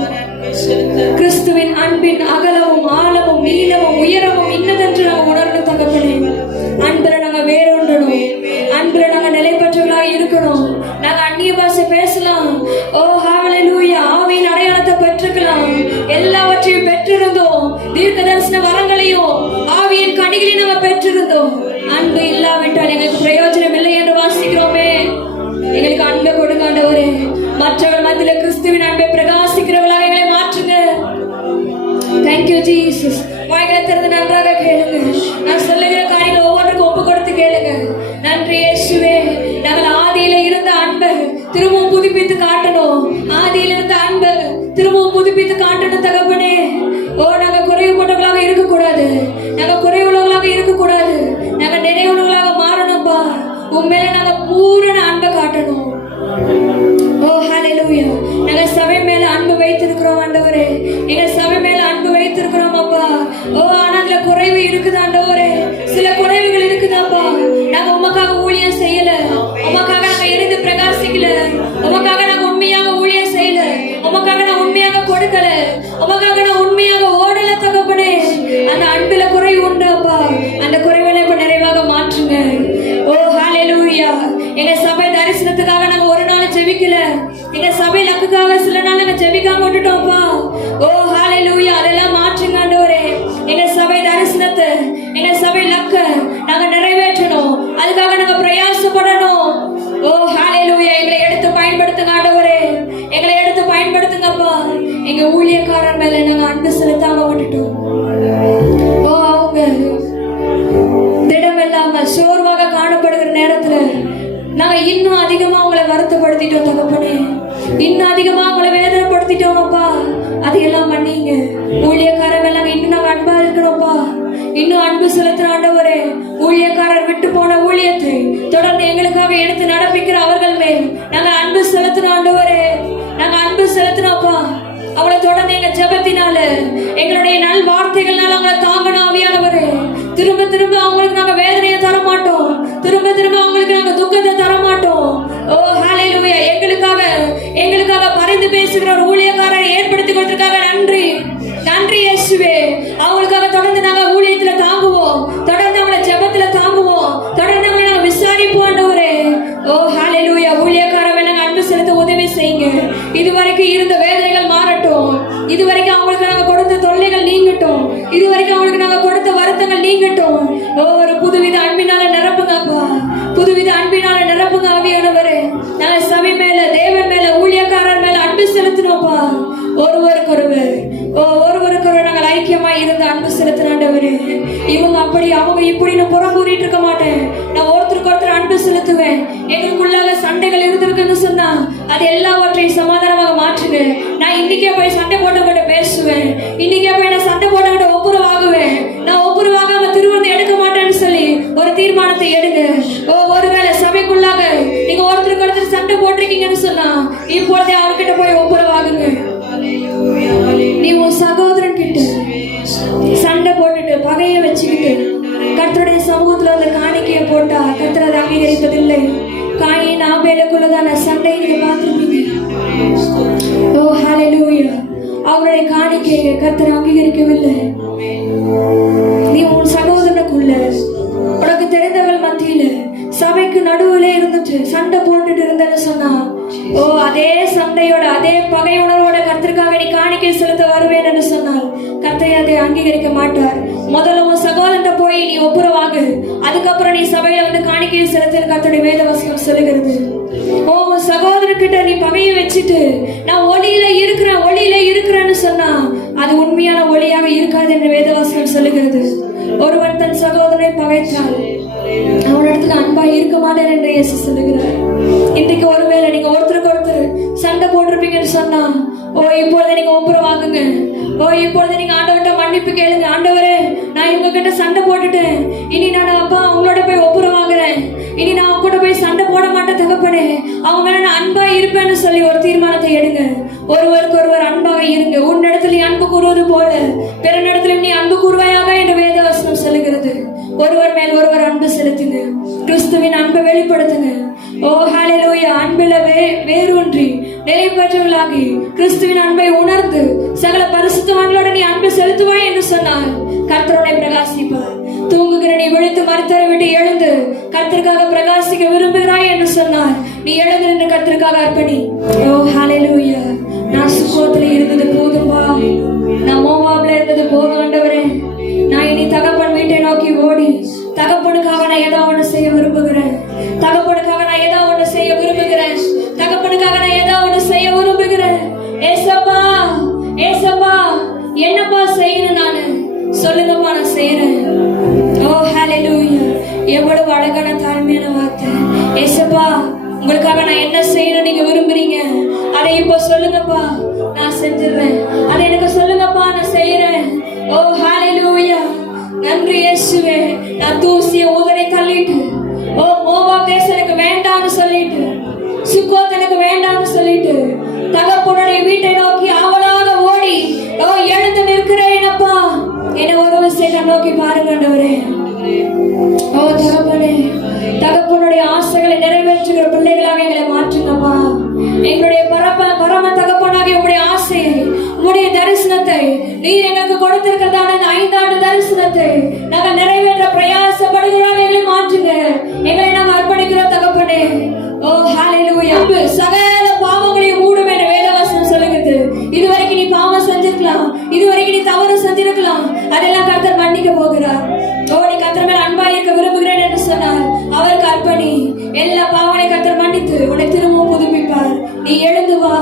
கிறிஸ்துவின் அன்பின் அகலமும் ஆழமும் நீளமும் உயரமும் இன்னதென்று நாங்க உணரணும் தகப்பனே. அன்புல நாங்க வேறொன்றணும், அன்புல நாங்க நிலை பெற்றவர்களாக இருக்கணும். நாங்க அந்நிய பாஷை பேசலாம், ஓ ஹalleluya, ஆவியின் அடையாளத்தை பெற்றுக்கலாம், எல்லாவற்றையும் பெற்றிருந்தோம். தீர்க்க தரிசன வரங்களையும் ஆவியின் கனிகளையும் நாங்க பெற்றிருந்தோம். அன்பு இல்லாவிட்டால் எங்களுக்கு பிரயோஜனம் இல்லை என்று வாசிக்கிறோமே. எங்களுக்கு அன்பை கொடுங்க ஆண்டவரே. மற்றவர்கள் மத்தியில கிறிஸ்துவின் அன்பை பிரகாசிக்கிறவர்களாக எங்களை மாற்றுங்க. Thank you Jesus. வாய்களை திறந்து நன்றாக கேளுங்க. நான் சொல்லுகிற காரியங்கள் ஒவ்வொன்றுக்கும் ஒப்பு கொடுத்து கேளுங்க. நன்றி இயேசுவே. நாங்கள் ஆதியில இருந்த அன்பை திரும்பவும் புதுப்பித்து காட்டணும். ஆதியில இருந்த அன்பை திரும்பவும் புதுப்பித்து காட்டணும் தகப்பனே. ஓ நாங்க குறைவுள்ளவர்களாக இருக்கக்கூடாது, நாங்க குறைவுள்ளவர்களாக இருக்கக்கூடாது, நாங்க நிறைவுள்ளவர்களாக மாறணும்பா. உண்மையில நாங்க பூரண அன்பை காட்டணும். ஓ ஹalleluya. நாங்க சபை மேல அன்பு வைத்திருக்கிறோம் ஆண்டவரே. எங்க சபை மேல அன்பு வைத்திருக்கிறோம் அப்பா. ஓ ஆனா அதுல குறைவு இருக்குது ஆண்டவரே, சில குறைவுகள் இருக்குதாப்பா. நாங்க உமக்காக ஊழியம் செய்யல, உமக்காக நாங்க எரிந்து பிரகாசிக்கல, உமக்காக நாங்க உண்மையாக ஊழியம் செய்யல, உமக்காக நான் உண்மையாக கொடுக்கல, உமக்காக நான் உண்மையாக ஓடல தகப்பனே. அந்த அன்புல குறைவு உண்டு அப்பா. அந்த குறைவுகளை இப்ப நிறைவாக மாற்றுங்க. ஓ ஹalleluya. எங்க சபை தரிசனத்துக்காக நாங்க ஒரு நாள் ஜெபிக்கல, எங்க சபை லக்குக்காக சில நாள் நாங்க ஜெபிக்காம விட்டுட்டோம்ப்பா. ஓ ஹalleluya. அதெல்லாம் மாற்றுங்க ஆண்டவரே. எங்க சபை தரிசனத்தை, எங்க சபை லக்க நாங்க நிறைவேற்றணும், அதுக்காக நாங்க பிரயாசப்படணும். ஓ ஹalleluya. எங்களை எடுத்து பயன்படுத்துங்க ஆண்டவரே, எங்களை எடுத்து பயன்படுத்துங்கப்பா. எங்க ஊழியக்காரர் மேல நாங்க அன்பு செலுத்தாம விட்டுட்டோம். ஓ அவங்க திடமில்லாம சோர்வாக காணப்படுகிற நேரத்துல நாங்க இன்னும் அதிகமா உங்களை வருத்தப்படுத்திட்டோம் தகப்பனே. இன்னும் அதிகமா உங்களை வேதனைப்படுத்திட்டோம் அப்பா. அதையெல்லாம் பண்ணீங்க. ஊழியக்காரர் நாங்க இன்னும் நாங்க அன்பா இருக்கணும்ப்பா. இன்னும் அன்பு செலுத்துற ஆண்டவரே. ஊழியக்காரர் விட்டு போன ஊழியத்தை தொடர்ந்து எங்களுக்காக எடுத்து நடப்பிக்கிற அவர்கள் மேல் நாங்க அன்பு செலுத்தணும் ஆண்டவரே. நாங்க அன்பு செலுத்தணும்ப்பா. அவளை தொடர்ந்து எங்க ஜெபத்தினால, எங்களுடைய நல் வார்த்தைகள்னால அவங்களை தாங்கணும் ஆவியானவரே. திரும்ப திரும்ப அவங்களுக்கு நாங்க வேதனையை தர மாட்டோம், திரும்ப திரும்ப அவங்களுக்கு நாங்க துக்கத்தை தர மாட்டோம். ஓ ஹalleluya. எங்களுக்காக பரிந்து பேசுகிற ஒரு ஊழியக்காரரை ஏற்படுத்தி கொடுத்திருக்காங்க. நன்றி, நன்றி இயேசுவே. அவங்களுக்காக தொடர்ந்து நாங்க ஊழியத்துல தாங்குவோம், தொடர்ந்து அவங்கள ஜெபத்துல தாங்குவோம், தொடர்ந்து அவங்களை நாங்க விசாரிப்போம் ஆண்டவரே. ஓ ஹalleluya. ஊழியக்காரவை நாங்க அன்பு செலுத்த உதவி செய்யுங்க. இதுவரைக்கும் இருந்த வேதனைகள் மாறட்டும், இதுவரைக்கும் அவங்களுக்கு நாங்க கொடுத்த தொல்லைகள் நீங்கட்டும், இதுவரைக்கும் அவங்களுக்கு நாங்க கொடுத்த வருத்தங்கள் நீங்கட்டும். ஒரு புதுவித அன்பினால நிரப்புங்கப்பா, புதுவித அன்பினால நிரப்புங்க ஆவியானவரே. நாங்க சபை மேல, தேவன் மேல, ஊழியக்காரர் மேல அன்பு செலுத்தணும்ப்பா. ஒருவருக்கொருவர் நாங்கள் ஐக்கியமா இருந்து அன்பு செலுத்தினாண்டவரே. இவங்க அப்படி அவங்க இப்படின்னு புறம் கூறிட்டு இருக்க மாட்டேன். நான் ஒருத்தருக்கு ஒருத்தர் அன்பு செலுத்துவேன். எங்களுக்குள்ளாக சண்டைகள் இருந்திருக்குன்னு சொன்னா அது எல்லாவற்றையும் சமாதானமாக மாற்றுங்க. நான் இன்னைக்கே போய் சண்டை போட்டவங்கிட்ட பேசுவேன், இன்னைக்கே போய் நான் சண்டை போட்டவங்கிட்ட ஒப்புரவாகுவேன். நான் ஒப்புரவாகாம திருவிழா எடுக்க மாட்டேன்னு சொல்லி ஒரு ஓ ஒருவேளை சபைக்குள்ளாக நீங்க ஒருத்தருக்கு ஒருத்தர் சண்டை போட்டிருக்கீங்கன்னு சொன்னா இப்பொழுதே அவர்கிட்ட போய் ஒப்புரவாகுங்க. நீ உன் சகோதரன் கிட்ட சண்டை போட்டுட்டு பகைய வச்சுக்கிட்டு கர்த்தருடைய சமூகத்துல அந்த காணிக்கையை போட்டா கர்த்தர் அதை அங்கீகரிப்பதில்லை. காயின் ஆபேலுக்குள்ளதான சண்டை நீங்க பார்த்திருப்பீங்க. ஓ ஹல்லேலூயா. அவருடைய காணிக்கையை கர்த்தர் அங்கீகரிக்கவில்லை. நீ உன் சகோதரனுக்குள்ள உனக்கு தெரிந்தவர்கள் மத்தியில சபைக்கு நடுவுல இருந்துட்டு சண்டை போட்டுட்டு இருந்தேன்னு சொன்னா ஓ அதே சண்டையோட அதே பகை உணர்வோட கர்த்தருக்காக நீ காணிக்கை செலுத்த வருவேன் என்று சொன்னால் கர்த்தரை அதை அங்கீகரிக்க மாட்டார். முதல்ல உன் சகோதரன் போய் நீ ஒப்புரவாகு, அதுக்கப்புறம் நீ சபையில வந்து காணிக்கையை செலுத்த கர்த்தருடைய வேத வசனம் சொல்லுகிறது. ஓ உன் சகோதரர்கிட்ட நீ பகையை வச்சுட்டு நான் ஒளியில இருக்கிறேன்னு சொன்னா அது உண்மையான ஒளியாக இருக்காது என்று வேத வசனம் சொல்லுகிறது. ஒருவன் தன் சகோதரனை பகைத்தால் அவனிடத்துல அன்பா இருக்க மாட்டேன் என்று இயேசு சொல்லுகிறார். இன்றைக்கு ஒருவேளை நீங்க ஒருத்தருக்கு ஒருத்தர் சண்டை போட்டிருப்பீங்கன்னு சொன்னா ஓ இப்பொழுது நீங்க ஒப்புரவாகுங்க. ஓ இப்பொழுது நீங்க ஆண்டவர்கிட்ட மன்னிப்பு கேளுங்க. ஆண்டவரே நான் இவங்க கிட்ட சண்டை போட்டுட்டேன், இனி நான் அப்பா அவங்களோட போய் ஒப்புரவாகுறேன், இனி நான் அவங்க கூட போய் சண்டை போட மாட்டேன் தகப்பனே, அவங்க மேல நான் அன்பா இருப்பேன்னு சொல்லி ஒரு தீர்மானத்தை எடுங்க. ஒருவருக்கு ஒருவர் அன்பாக இருங்க. உன்னிடத்துல நீ அன்பு கூறுவது போல பிறனிடத்துல நீ அன்பு கூறுவாயாக என்று வேதவசனம் சொல்லுகிறது. ஒருவர் மேல் ஒருவர் அன்பு செலுத்துங்க. கிறிஸ்துவின் அன்பை வெளிப்படுத்துங்க. ஓ ஹல்லேலூயா. அன்பில வேரூன்றி நிலை பெற்றவர்களாகி கிறிஸ்துவின் அன்பை உணர்ந்து சகல பரிசுத்தவான்களோட நீ அன்பு செலுத்துவாய் என்று சொன்னால் கர்த்தருடைய பிரகாசிப்பார். தூங்குகிற நீ விழித்து மறுத்தரை விட்டு எழுந்து கர்த்தருக்காக பிரகாசிக்க விரும்புகிறாய் என்று சொன்னார் நீ எழுந்து நின்று கர்த்தருக்காக அர்ப்பணி. ஓ ஹல்லேலூயா. நான் சுக்கோத்துல இருந்தது போதும்பா, நான் மோவாப்ல இருந்தது போதும் ஆண்டவரே, நான் இனி தகப்பன் வீட்டை நோக்கி ஓடி தகப்பனுக்காக நான் ஏதோ ஒண்ணு செய்ய விரும்புகிறேன், தகப்பனுக்காக நான் ஏதோ ஒண்ணு செய்ய விரும்புகிறேன், தகப்பனுக்காக நான் ஏதோ ஒண்ணு செய்ய விரும்புகிறேன். ஏசப்பா ஏசப்பா என்னப்பா செய்யணும் நானு சொல்லுங்கப்பா, நான் செய்யறேன். ஓ ஹல்லேலூயா. எவ்வளவு அழகான தாழ்மையான வார்த்தை. ஏசப்பா உங்களுக்காக நான் என்ன செய்யணும் நீங்க விரும்புறீங்க அதை இப்போ சொல்லுங்கப்பா, நான் செஞ்சிடுறேன். அதை எனக்கு சொல்லுங்கப்பா, நான் செய்யறேன். ஓ ஹல்லேலூயா. நன்றி இயேசுவே. நான் தூசிய ஊதரை தள்ளிட்டு ஓ மோவாப் தேசம் எனக்கு வேண்டாம்னு சொல்லிட்டு சுக்கோத் எனக்கு வேண்டாம்னு சொல்லிட்டு தகப்பனுடைய வீட்டை நோக்கி ஆவலாக ஓடி ஓ எழுந்து நிற்கிறேன் அப்பா, என்னை உதவி செய்ய நோக்கி பாருங்க ஆண்டவரே. ஓ தகப்பனே, தகப்பனுடைய ஆசைகளை நிறைவேற்றுகிற பிள்ளைகளாக எங்களை மாற்றுங்கப்பா. எங்களுடைய பரம தகப்பனாக உங்களுடைய ஆசையை உங்களுடைய தரிசனத்தை நீர் எங்களுக்கு கொடுத்திருக்கிறதான 5 ஆண்டு தரிசனத்தை நாங்கள் நிறைவேற்ற பிரயாசப்படுகிறோம். எங்களை மாற்றுங்க, எங்களை நாங்கள் அர்ப்பணிக்கிறோம் தகப்பனே. ஓ ஹல்லேலூயா. சகல பாவங்களையும் மூடும் என்ற வேதவசனம் சொல்லுகிறது. இதுவரைக்கும் நீ பாவம் செஞ்சிருக்கலாம், இதுவரைக்கும் நீ தவறு செஞ்சிருக்கலாம், அதெல்லாம் கர்த்தர் மன்னிக்க போகிறார். ஓ நீ கர்த்தர் மேல் அன்பா இருக்க விரும்புகிறேன் என்று சொன்னால் அவருக்கு அர்ப்பணி. எல்லா பாவனை கர்த்தர் மன்னித்து உன்னை திரும்பவும் புதுப்பிப்பார். நீ எழுந்து வா,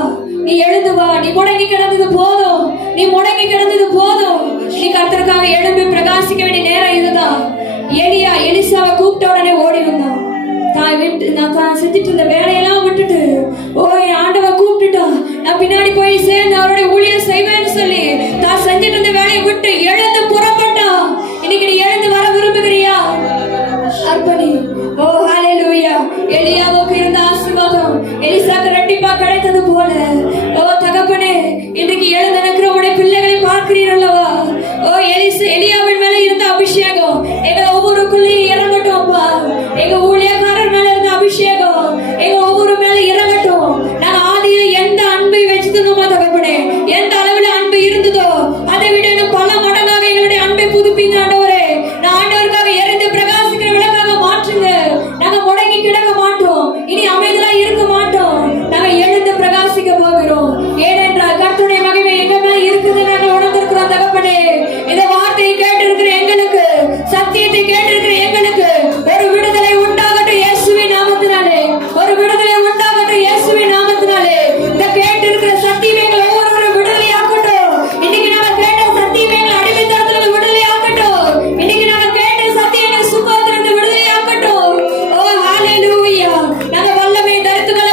நீ எழுந்து வா. நீ முடங்கி கிடந்தது போதும், நீ முடங்கி கிடந்தது போதும். நீ கர்த்தருக்காக எழும்பி பிரகாசிக்க வேண்டிய நேரம் இதுதான். எலிசாவை கூப்பிட்ட உடனே ஓடி வந்தான். தான் செஞ்சுட்டு இருந்த வேலையெல்லாம் விட்டுட்டு ஓ என் ஆண்டவ கூப்பிட்டுட்டா, நான் பின்னாடி போய் சேர்ந்து அவருடைய ஊழியம் செய்வேன்னு சொல்லி தான் செஞ்சுட்டு இருந்த வேலையை விட்டு எழுந்து புறப்பட்டா. இன்னைக்கு நீ எழுந்து வர விரும்புகிறியா? அர்ப்பணி. ஓ ஹல்லேலூயா. எலியாவுக்கு இருந்த ஆசீர்வாதம் எலிசாக்கு ரெட்டிப்பா கிடைத்தது போல ஓ தகப்பனே இன்னைக்கு எழுந்து நிற்கிற உடைய பிள்ளைகளை பார்க்கிறீர் அல்லவா? ஓ எலியாவின் மேல இருந்த அபிஷேகம் எங்க ஒவ்வொருக்குள்ளேயும் இறங்கட்டும் அப்பா. எங்க ஊழியக்காரர் மேல இருந்த அபிஷேகம் எங்க ஒவ்வொரு மேல இறங்கட்டும். நாங்க ஆதியில எந்த அன்பை வச்சிருந்தோமோ தகப்பனே, எந்த அளவில் அன்பு இருந்ததோ அதை விட இன்னும் பல மடங்காக எங்களுடைய அன்பை புதுப்பிங்க ஆண்டவரே. நான் ஆண்டவருக்காக எரிந்து பிரகாசிக்கிற விளக்காக மாற்றுங்க. நாங்க முடங்கி கிடக்க மாட்டோம், இனி அமைதியா இருக்க மாட்டோம். நாங்க எழுந்து பிரகாசிக்க போகிறோம். ஏனென்றால் கர்த்தருடைய மகிமை எங்க மேல இருக்குது நாங்கள் உணர்ந்திருக்கிறோம் தகப்பனே. இந்த வார்த்தையை கேட்டிருக்கிற எங்களுக்கு, சத்தியத்தை கேட்டிருக்கிற எங்களுக்கு ஒரு விடுதலை உண்டாகட்டும் இயேசுவின் நாமத்தினாலே. ஒரு விடுதலை உண்டாகட்டும் இயேசுவின் நாமத்தினாலே. இந்த கேட்டிருக்கிற சத்தியம் எங்களை ஒவ்வொருவரும் விடுதலை ஆக்கட்டும். இன்னைக்கு நாங்க கேட்ட சத்தியம் எங்களை அடிமைத்தனத்திலிருந்து விடுதலை ஆக்கட்டும். இன்னைக்கு நாங்க கேட்ட சத்தியம் எங்களை சுகத்திலிருந்து விடுதலை ஆக்கட்டும். ஓ ஹல்லேலூயா. நாங்க வல்லமை தரித்துக்கொள்ள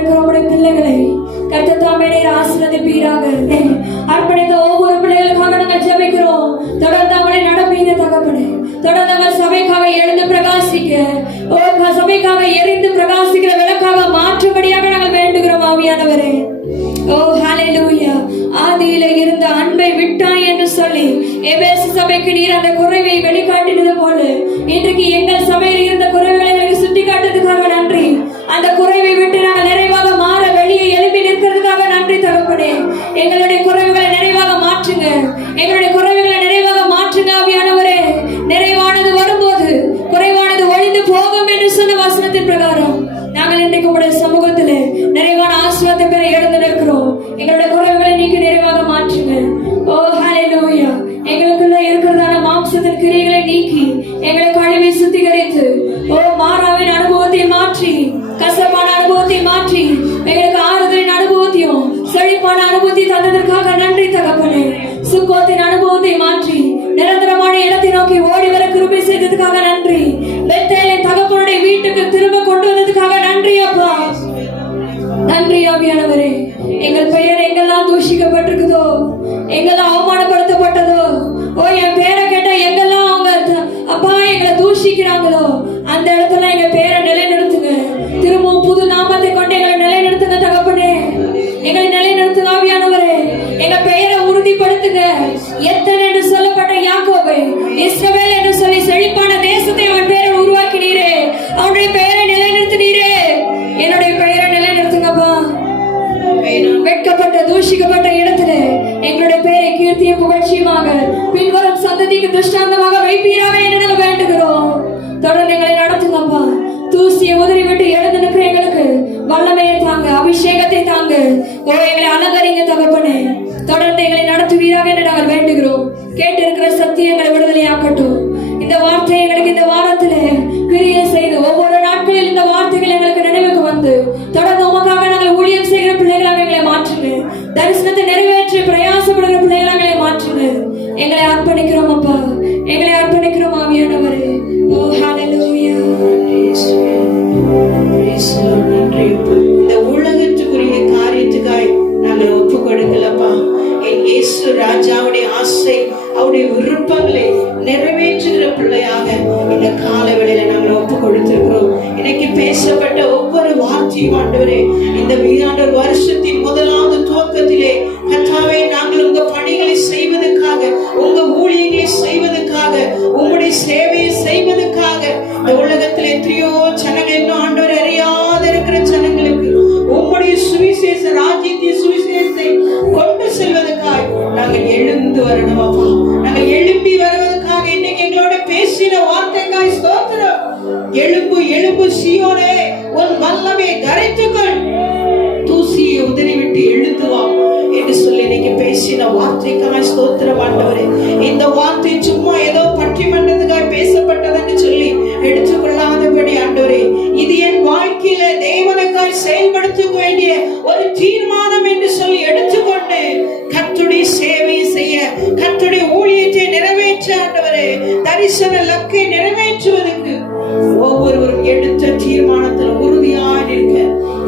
இருக்கிற உங்களுடைய பிள்ளைகளை கர்த்தர் தாமே நீர் ஆசீர்வதிப்பீராக. அர்ப்பணித்த ஒவ்வொரு பிள்ளைகளுக்காக நாங்கள் ஜெபிக்கிறோம். தொடர்ந்து அவங்களை நடப்பீங்க தகப்பனே. தொடர்ந்து அவர் சபைக்காக எழுந்து பிரகாசிக்க, சபைக்காக எரிந்து பிரகாசிக்கிற விளக்காக மாற்றும்படியாக நாங்கள் வேண்டுகிறோம் ஆவியானவரே. ஓ ஹalleluya. ஆதியில இருந்த அன்பை விட்டாய் என்று சொல்லி எபேசு சபைக்கு நீர் அந்த குறைவை வெளிக்காட்டினது போல இன்றைக்கு எங்கள் சபையில் இருந்த குறைகளை எங்களுக்கு சுட்டி காட்டுறதுக்காக நன்றி. அந்த குறைவை விட்டு நாங்கள் நிறைவாக மாற வெளியே எழுப்பி நிற்கிறதுக்காக நன்றி தகப்பனே. எங்களுடைய குறைவுகளை நிறைவாக மாற்றுங்க. எங்களுடைய குறைவுகளை நிறைவாக மாற்றுங்க ஆவியானவரே. நிறைவானது வரும்போது குறைவானது ஒழிந்து போகும் என்று சொன்ன வசனத்தின் பிரகாரம் நாங்கள் இன்றைக்கு உங்களுடைய சமூகத்திலே நிறைவான ஆசீர்வாதத்தை பெற எழுந்து நிற்கிறோம். எங்களுடைய குறைவுகளை நீக்கி நிறைவாக மாற்றுங்க. ஓ ஹalleluya. எங்களுக்குள்ள இருக்கிறதான மாம்சத்தின் கிரியைகளை நீக்கி எங்களை கழுவி சுத்திகரித்து மாறாவின் அனுபவத்தை மாற்றி, கசப்பான அனுபவத்தை மாற்றி, எங்களுக்கு ஆறுதலின் அனுபவத்தையும் செழிப்பான அனுபவத்தை தந்ததற்காக நன்றி தகப்பனே. சுக்கோத்தின் அனுபவத்தை மாற்றி நிரந்தரமான இடத்தை நோக்கி ஓடி வர கிருபை செய்ததுக்காக நன்றி. பெத்தேலின் தகப்பனுடைய வீட்டுக்கு திரும்ப கொண்டு வந்ததுக்காக நன்றி அப்பா. நன்றி ஆவியானவரே. எங்கள் பெயர் எங்கெல்லாம் தூஷிக்கப்பட்டிருக்குதோ, எங்கெல்லாம் அவமானப்படுத்தப்பட்டதோ, என் பேரை கேட்ட எங்கெல்லாம் அவங்க அப்பா எங்களை தூஷிக்கிறாங்களோ அந்த இடத்துல எங்க பேரை நிலைநிறுத்துங்க. திரும்பவும் புது நாமத்தை கொண்டு எங்களை நிலைநிறுத்துங்க தகப்பனே. எங்களை நிலைநிறுத்துங்க ஆவியானவரே. எங்க பெயரை உறுதிப்படுத்துங்க. எத்தனை என்று சொல்லப்பட்ட யாக்கோபை இஸ்ரவேல் என்று சொல்லி செழிப்பான தேசத்தை அவன் பேரை உருவாக்கினீரே. அவனுடைய பெயரை நிலைநிறுத்தினீரே. என்னுடைய பெயரை நிலைநிறுத்துங்கப்பா. வெட்கப்பட்ட தூஷிக்கப்பட்ட இடத்துல எங்களுடைய பெயரை கீர்த்தியும் புகழ்ச்சியுமாக பின்வரும் சந்ததிக்கு திருஷ்டாந்தமாக வைப்பீராக என்று நாங்கள் வேண்டுகிறோம். தொடர்ந்து எங்களை நடத்துங்கப்பா. தூசியை உதறி விட்டு எழுந்து நிற்கிற எங்களுக்கு வல்லமையை தாங்க, அபிஷேகத்தை தாங்க. எங்களை அலங்கரிங்க தகப்பனே. தொடர்ந்து எங்களை நடத்துவீராக என்று நாங்கள் வேண்டுகிறோம். கேட்டு இருக்கிற சத்தியங்களை விடுதலையாக்கட்டும். இந்த வார்த்தை எங்களுக்கு இந்த வாரத்துல கிரியை செய்து ஒவ்வொரு நாட்களில் இந்த வார்த்தைகள் எங்களுக்கு நினைவுக்கு வந்து தொடர்ந்து உமக்காக நாங்கள் ஊழியம் செய்கிற பிள்ளைகளாக எங்களை மாற்றுங்க. தரிசனத்தை நிறைவேற்றி பிரயாசப்படுகிற பிள்ளைகளாக எங்களை மாற்றுங்க. எங்களை அர்ப்பணிக்கிறோம் அப்பா. எங்களை அர்ப்பணிக்கிறோம் ஆவியானவரே. ஓ ஹalleluya. இந்த உலகத்துக்குரிய காரியத்துக்காய் நாங்கள் ஒப்பு கொடுக்கலப்பா. என் இயேசு ராஜாவுடைய ஆசை, அவருடைய விருப்பங்களை நிறைவேற்றுகிற பிள்ளையாக இந்த காலவெளியில நாங்கள் ஒப்பு கொடுத்திருக்கிறோம். இன்னைக்கு பேசப்பட்ட ஒவ்வொரு வார்த்தையும் ஆண்டவரே, இந்த வீராண்டவர் வருஷத்தின் முதலாவது துவக்கத்திலே கர்த்தாவே நாங்கள் உங்க பணிகளை செய்வதற்காக, உங்க ஊழியங்களை செய்வதற்காக, உங்களுடைய சேவையை செய்வதற்காக இந்த உலகத்தில் எத்தனையோ ஜனங்கள் இன்னும் ஆண்டவர் அறியாத இருக்கிற ஜனங்களுக்கு உங்களுடைய சுவிசேஷ ராஜ்யத்தின் சுவிசேஷத்தை கொண்டு செல்வதற்காக நாங்கள் எழுந்து வரணும் அப்பா. நாங்கள் எழும்பி வருவதற்காக இன்னைக்கு எங்களோட பேசின வார்த்தைக்காய் ஸ்தோத்திரம். எழும்பு எழும்பு சீயோனே, உன் வல்லமையை தரித்துக்கொள், தூசியை உதறிவிட்டு எழுந்து வா என்று சொல்லி இன்னைக்கு பேசின வார்த்தைக்காய் ஸ்தோத்திரம் ஆண்டவரே. இந்த வார்த்தை சும்மா ஏதோ பட்டிமன்றத்துக்காய் பேசப்பட்டதுன்னு சொல்லி எடுத்துக்கொள்ளாதபடி ஆண்டவரே, இது என் வாழ்க்கையில தேவனுக்காய் செயல்படுத்த வேண்டிய ஒரு தீர்மானம் என்று சொல்லி எடுத்துக்கொண்டு கர்த்தருடைய சேவை செய்ய, கர்த்தருடைய ஊழியத்தை நிறைவேற்ற ஆண்டவரே, தரிசன லக்கை நிறைவேற்றுவதற்கு ஒவ்வொருவரும் எடுத்த தீர்மானத்தில் உறுதியாக இருக்க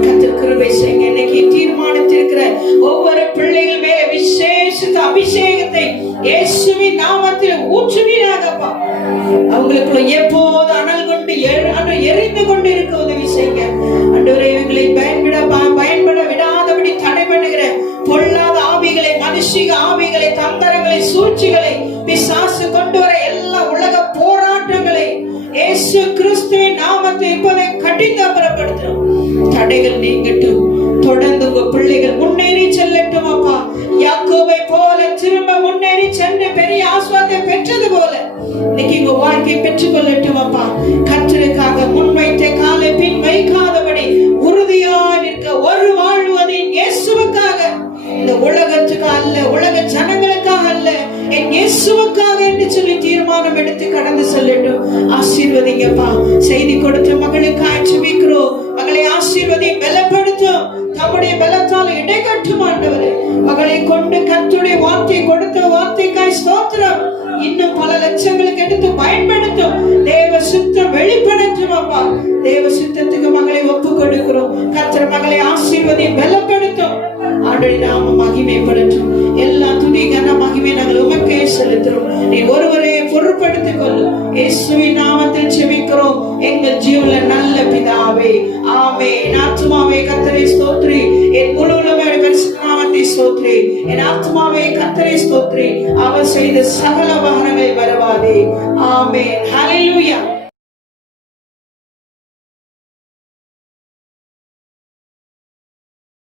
கர்த்தர் கிருபை செய்யுங்க. இன்னைக்கு தீர்மானித்திருக்கிற ஒவ்வொரு பிள்ளைகள் மேல விசேஷித்த அபிஷேகத்தை இயேசுவின் நாமத்தில் ஊற்றுவீராகப்பா. அவங்களுக்குள்ள எப்போது அனல் கொண்டு எரிந்து கொண்டு இருக்க உதவி செய்யுங்க ஆண்டவரே. இவங்களை பயன்பட விடாதபடி தடை பண்ணுகிற பொல்லாத ஆவிகளை, மனுஷிக ஆவிகளை, தந்திரங்களை, சூழ்ச்சிகளை பிசாசு கொண்டு வர எல்லா உலக போராட்டங்களை இயேசு கிறிஸ்துவின் நாமத்தை இப்போதே கடினப்படுத்தும். தடைகள் நீங்கட்டும். தொடர்ந்து உங்க பிள்ளைகள் முன்னேறி செல்லட்டும் அப்பா. யாக்கோபை போல திரும்ப முன்னேறி சென்று பெரிய ஆசீர்வாதத்தை பெற்றது போல இன்னைக்கு உங்க வாழ்க்கையை பெற்றுக் கொள்ளட்டும் அப்பா. கர்த்தருக்காக முன்வைத்த காலை பின் வைக்காதபடி உறுதியாக நிற்க, ஒரு வாழ்வதின் இயேசுவுக்காக, இந்த உலகத்துக்கு அல்ல, உலக ஜனங்களுக்காக அல்ல, என் இயேசுவுக்காக என்று சொல்லி தீர்மானம் எடுத்து கடந்து செல்லட்டும். ஆசீர்வதிங்கப்பா. செய்தி கொடுத்த மகளுக்காய் ஜெபிக்கிறோம். மகளை ஆசீர்வதி, பலப்படுத்தும். தம்முடைய பலத்தால் இடைக்கட்டும் ஆண்டவரே. மகளை கொண்டு கர்த்தருடைய வார்த்தை கொடுத்த வார்த்தைக்காய் ஸ்தோத்திரம். இன்னும் பல லட்சங்களுக்கு எடுத்து பயன்படுத்தும். தேவ சுத்தம் வெளிப்படுத்தும் அப்பா. தேவ சுத்தத்துக்கு மகளை ஒப்பு கொடுக்கிறோம். கர்த்தர் மகளை ஆசீர்வதி பலப்படுத்தும். ஆண்டவரே நாம மகிமைப்படட்டும். எல்லா துதி கன மகிமை நாங்கள் உமக்கே செலுத்துறோம். நீ ஒருவரே பொறுப்படுத்திக் கொள்ளும். இயேசுவின் நாமத்தில் ஜெபிக்கிறோம் எங்கள் ஜீவன்ல நல்ல பிதாவே, ஆமென். ஆத்துமாவே கர்த்தரை ஸ்தோத்திரி, என் முழு உள்ளமே பரிசுத்த நாமத்தை ஸ்தோத்திரி. என் ஆத்துமாவே கர்த்தரை ஸ்தோத்திரி, அவர் செய்த சகல உபகாரங்களை மறவாதே. ஆமென். ஹல்லேலூயா.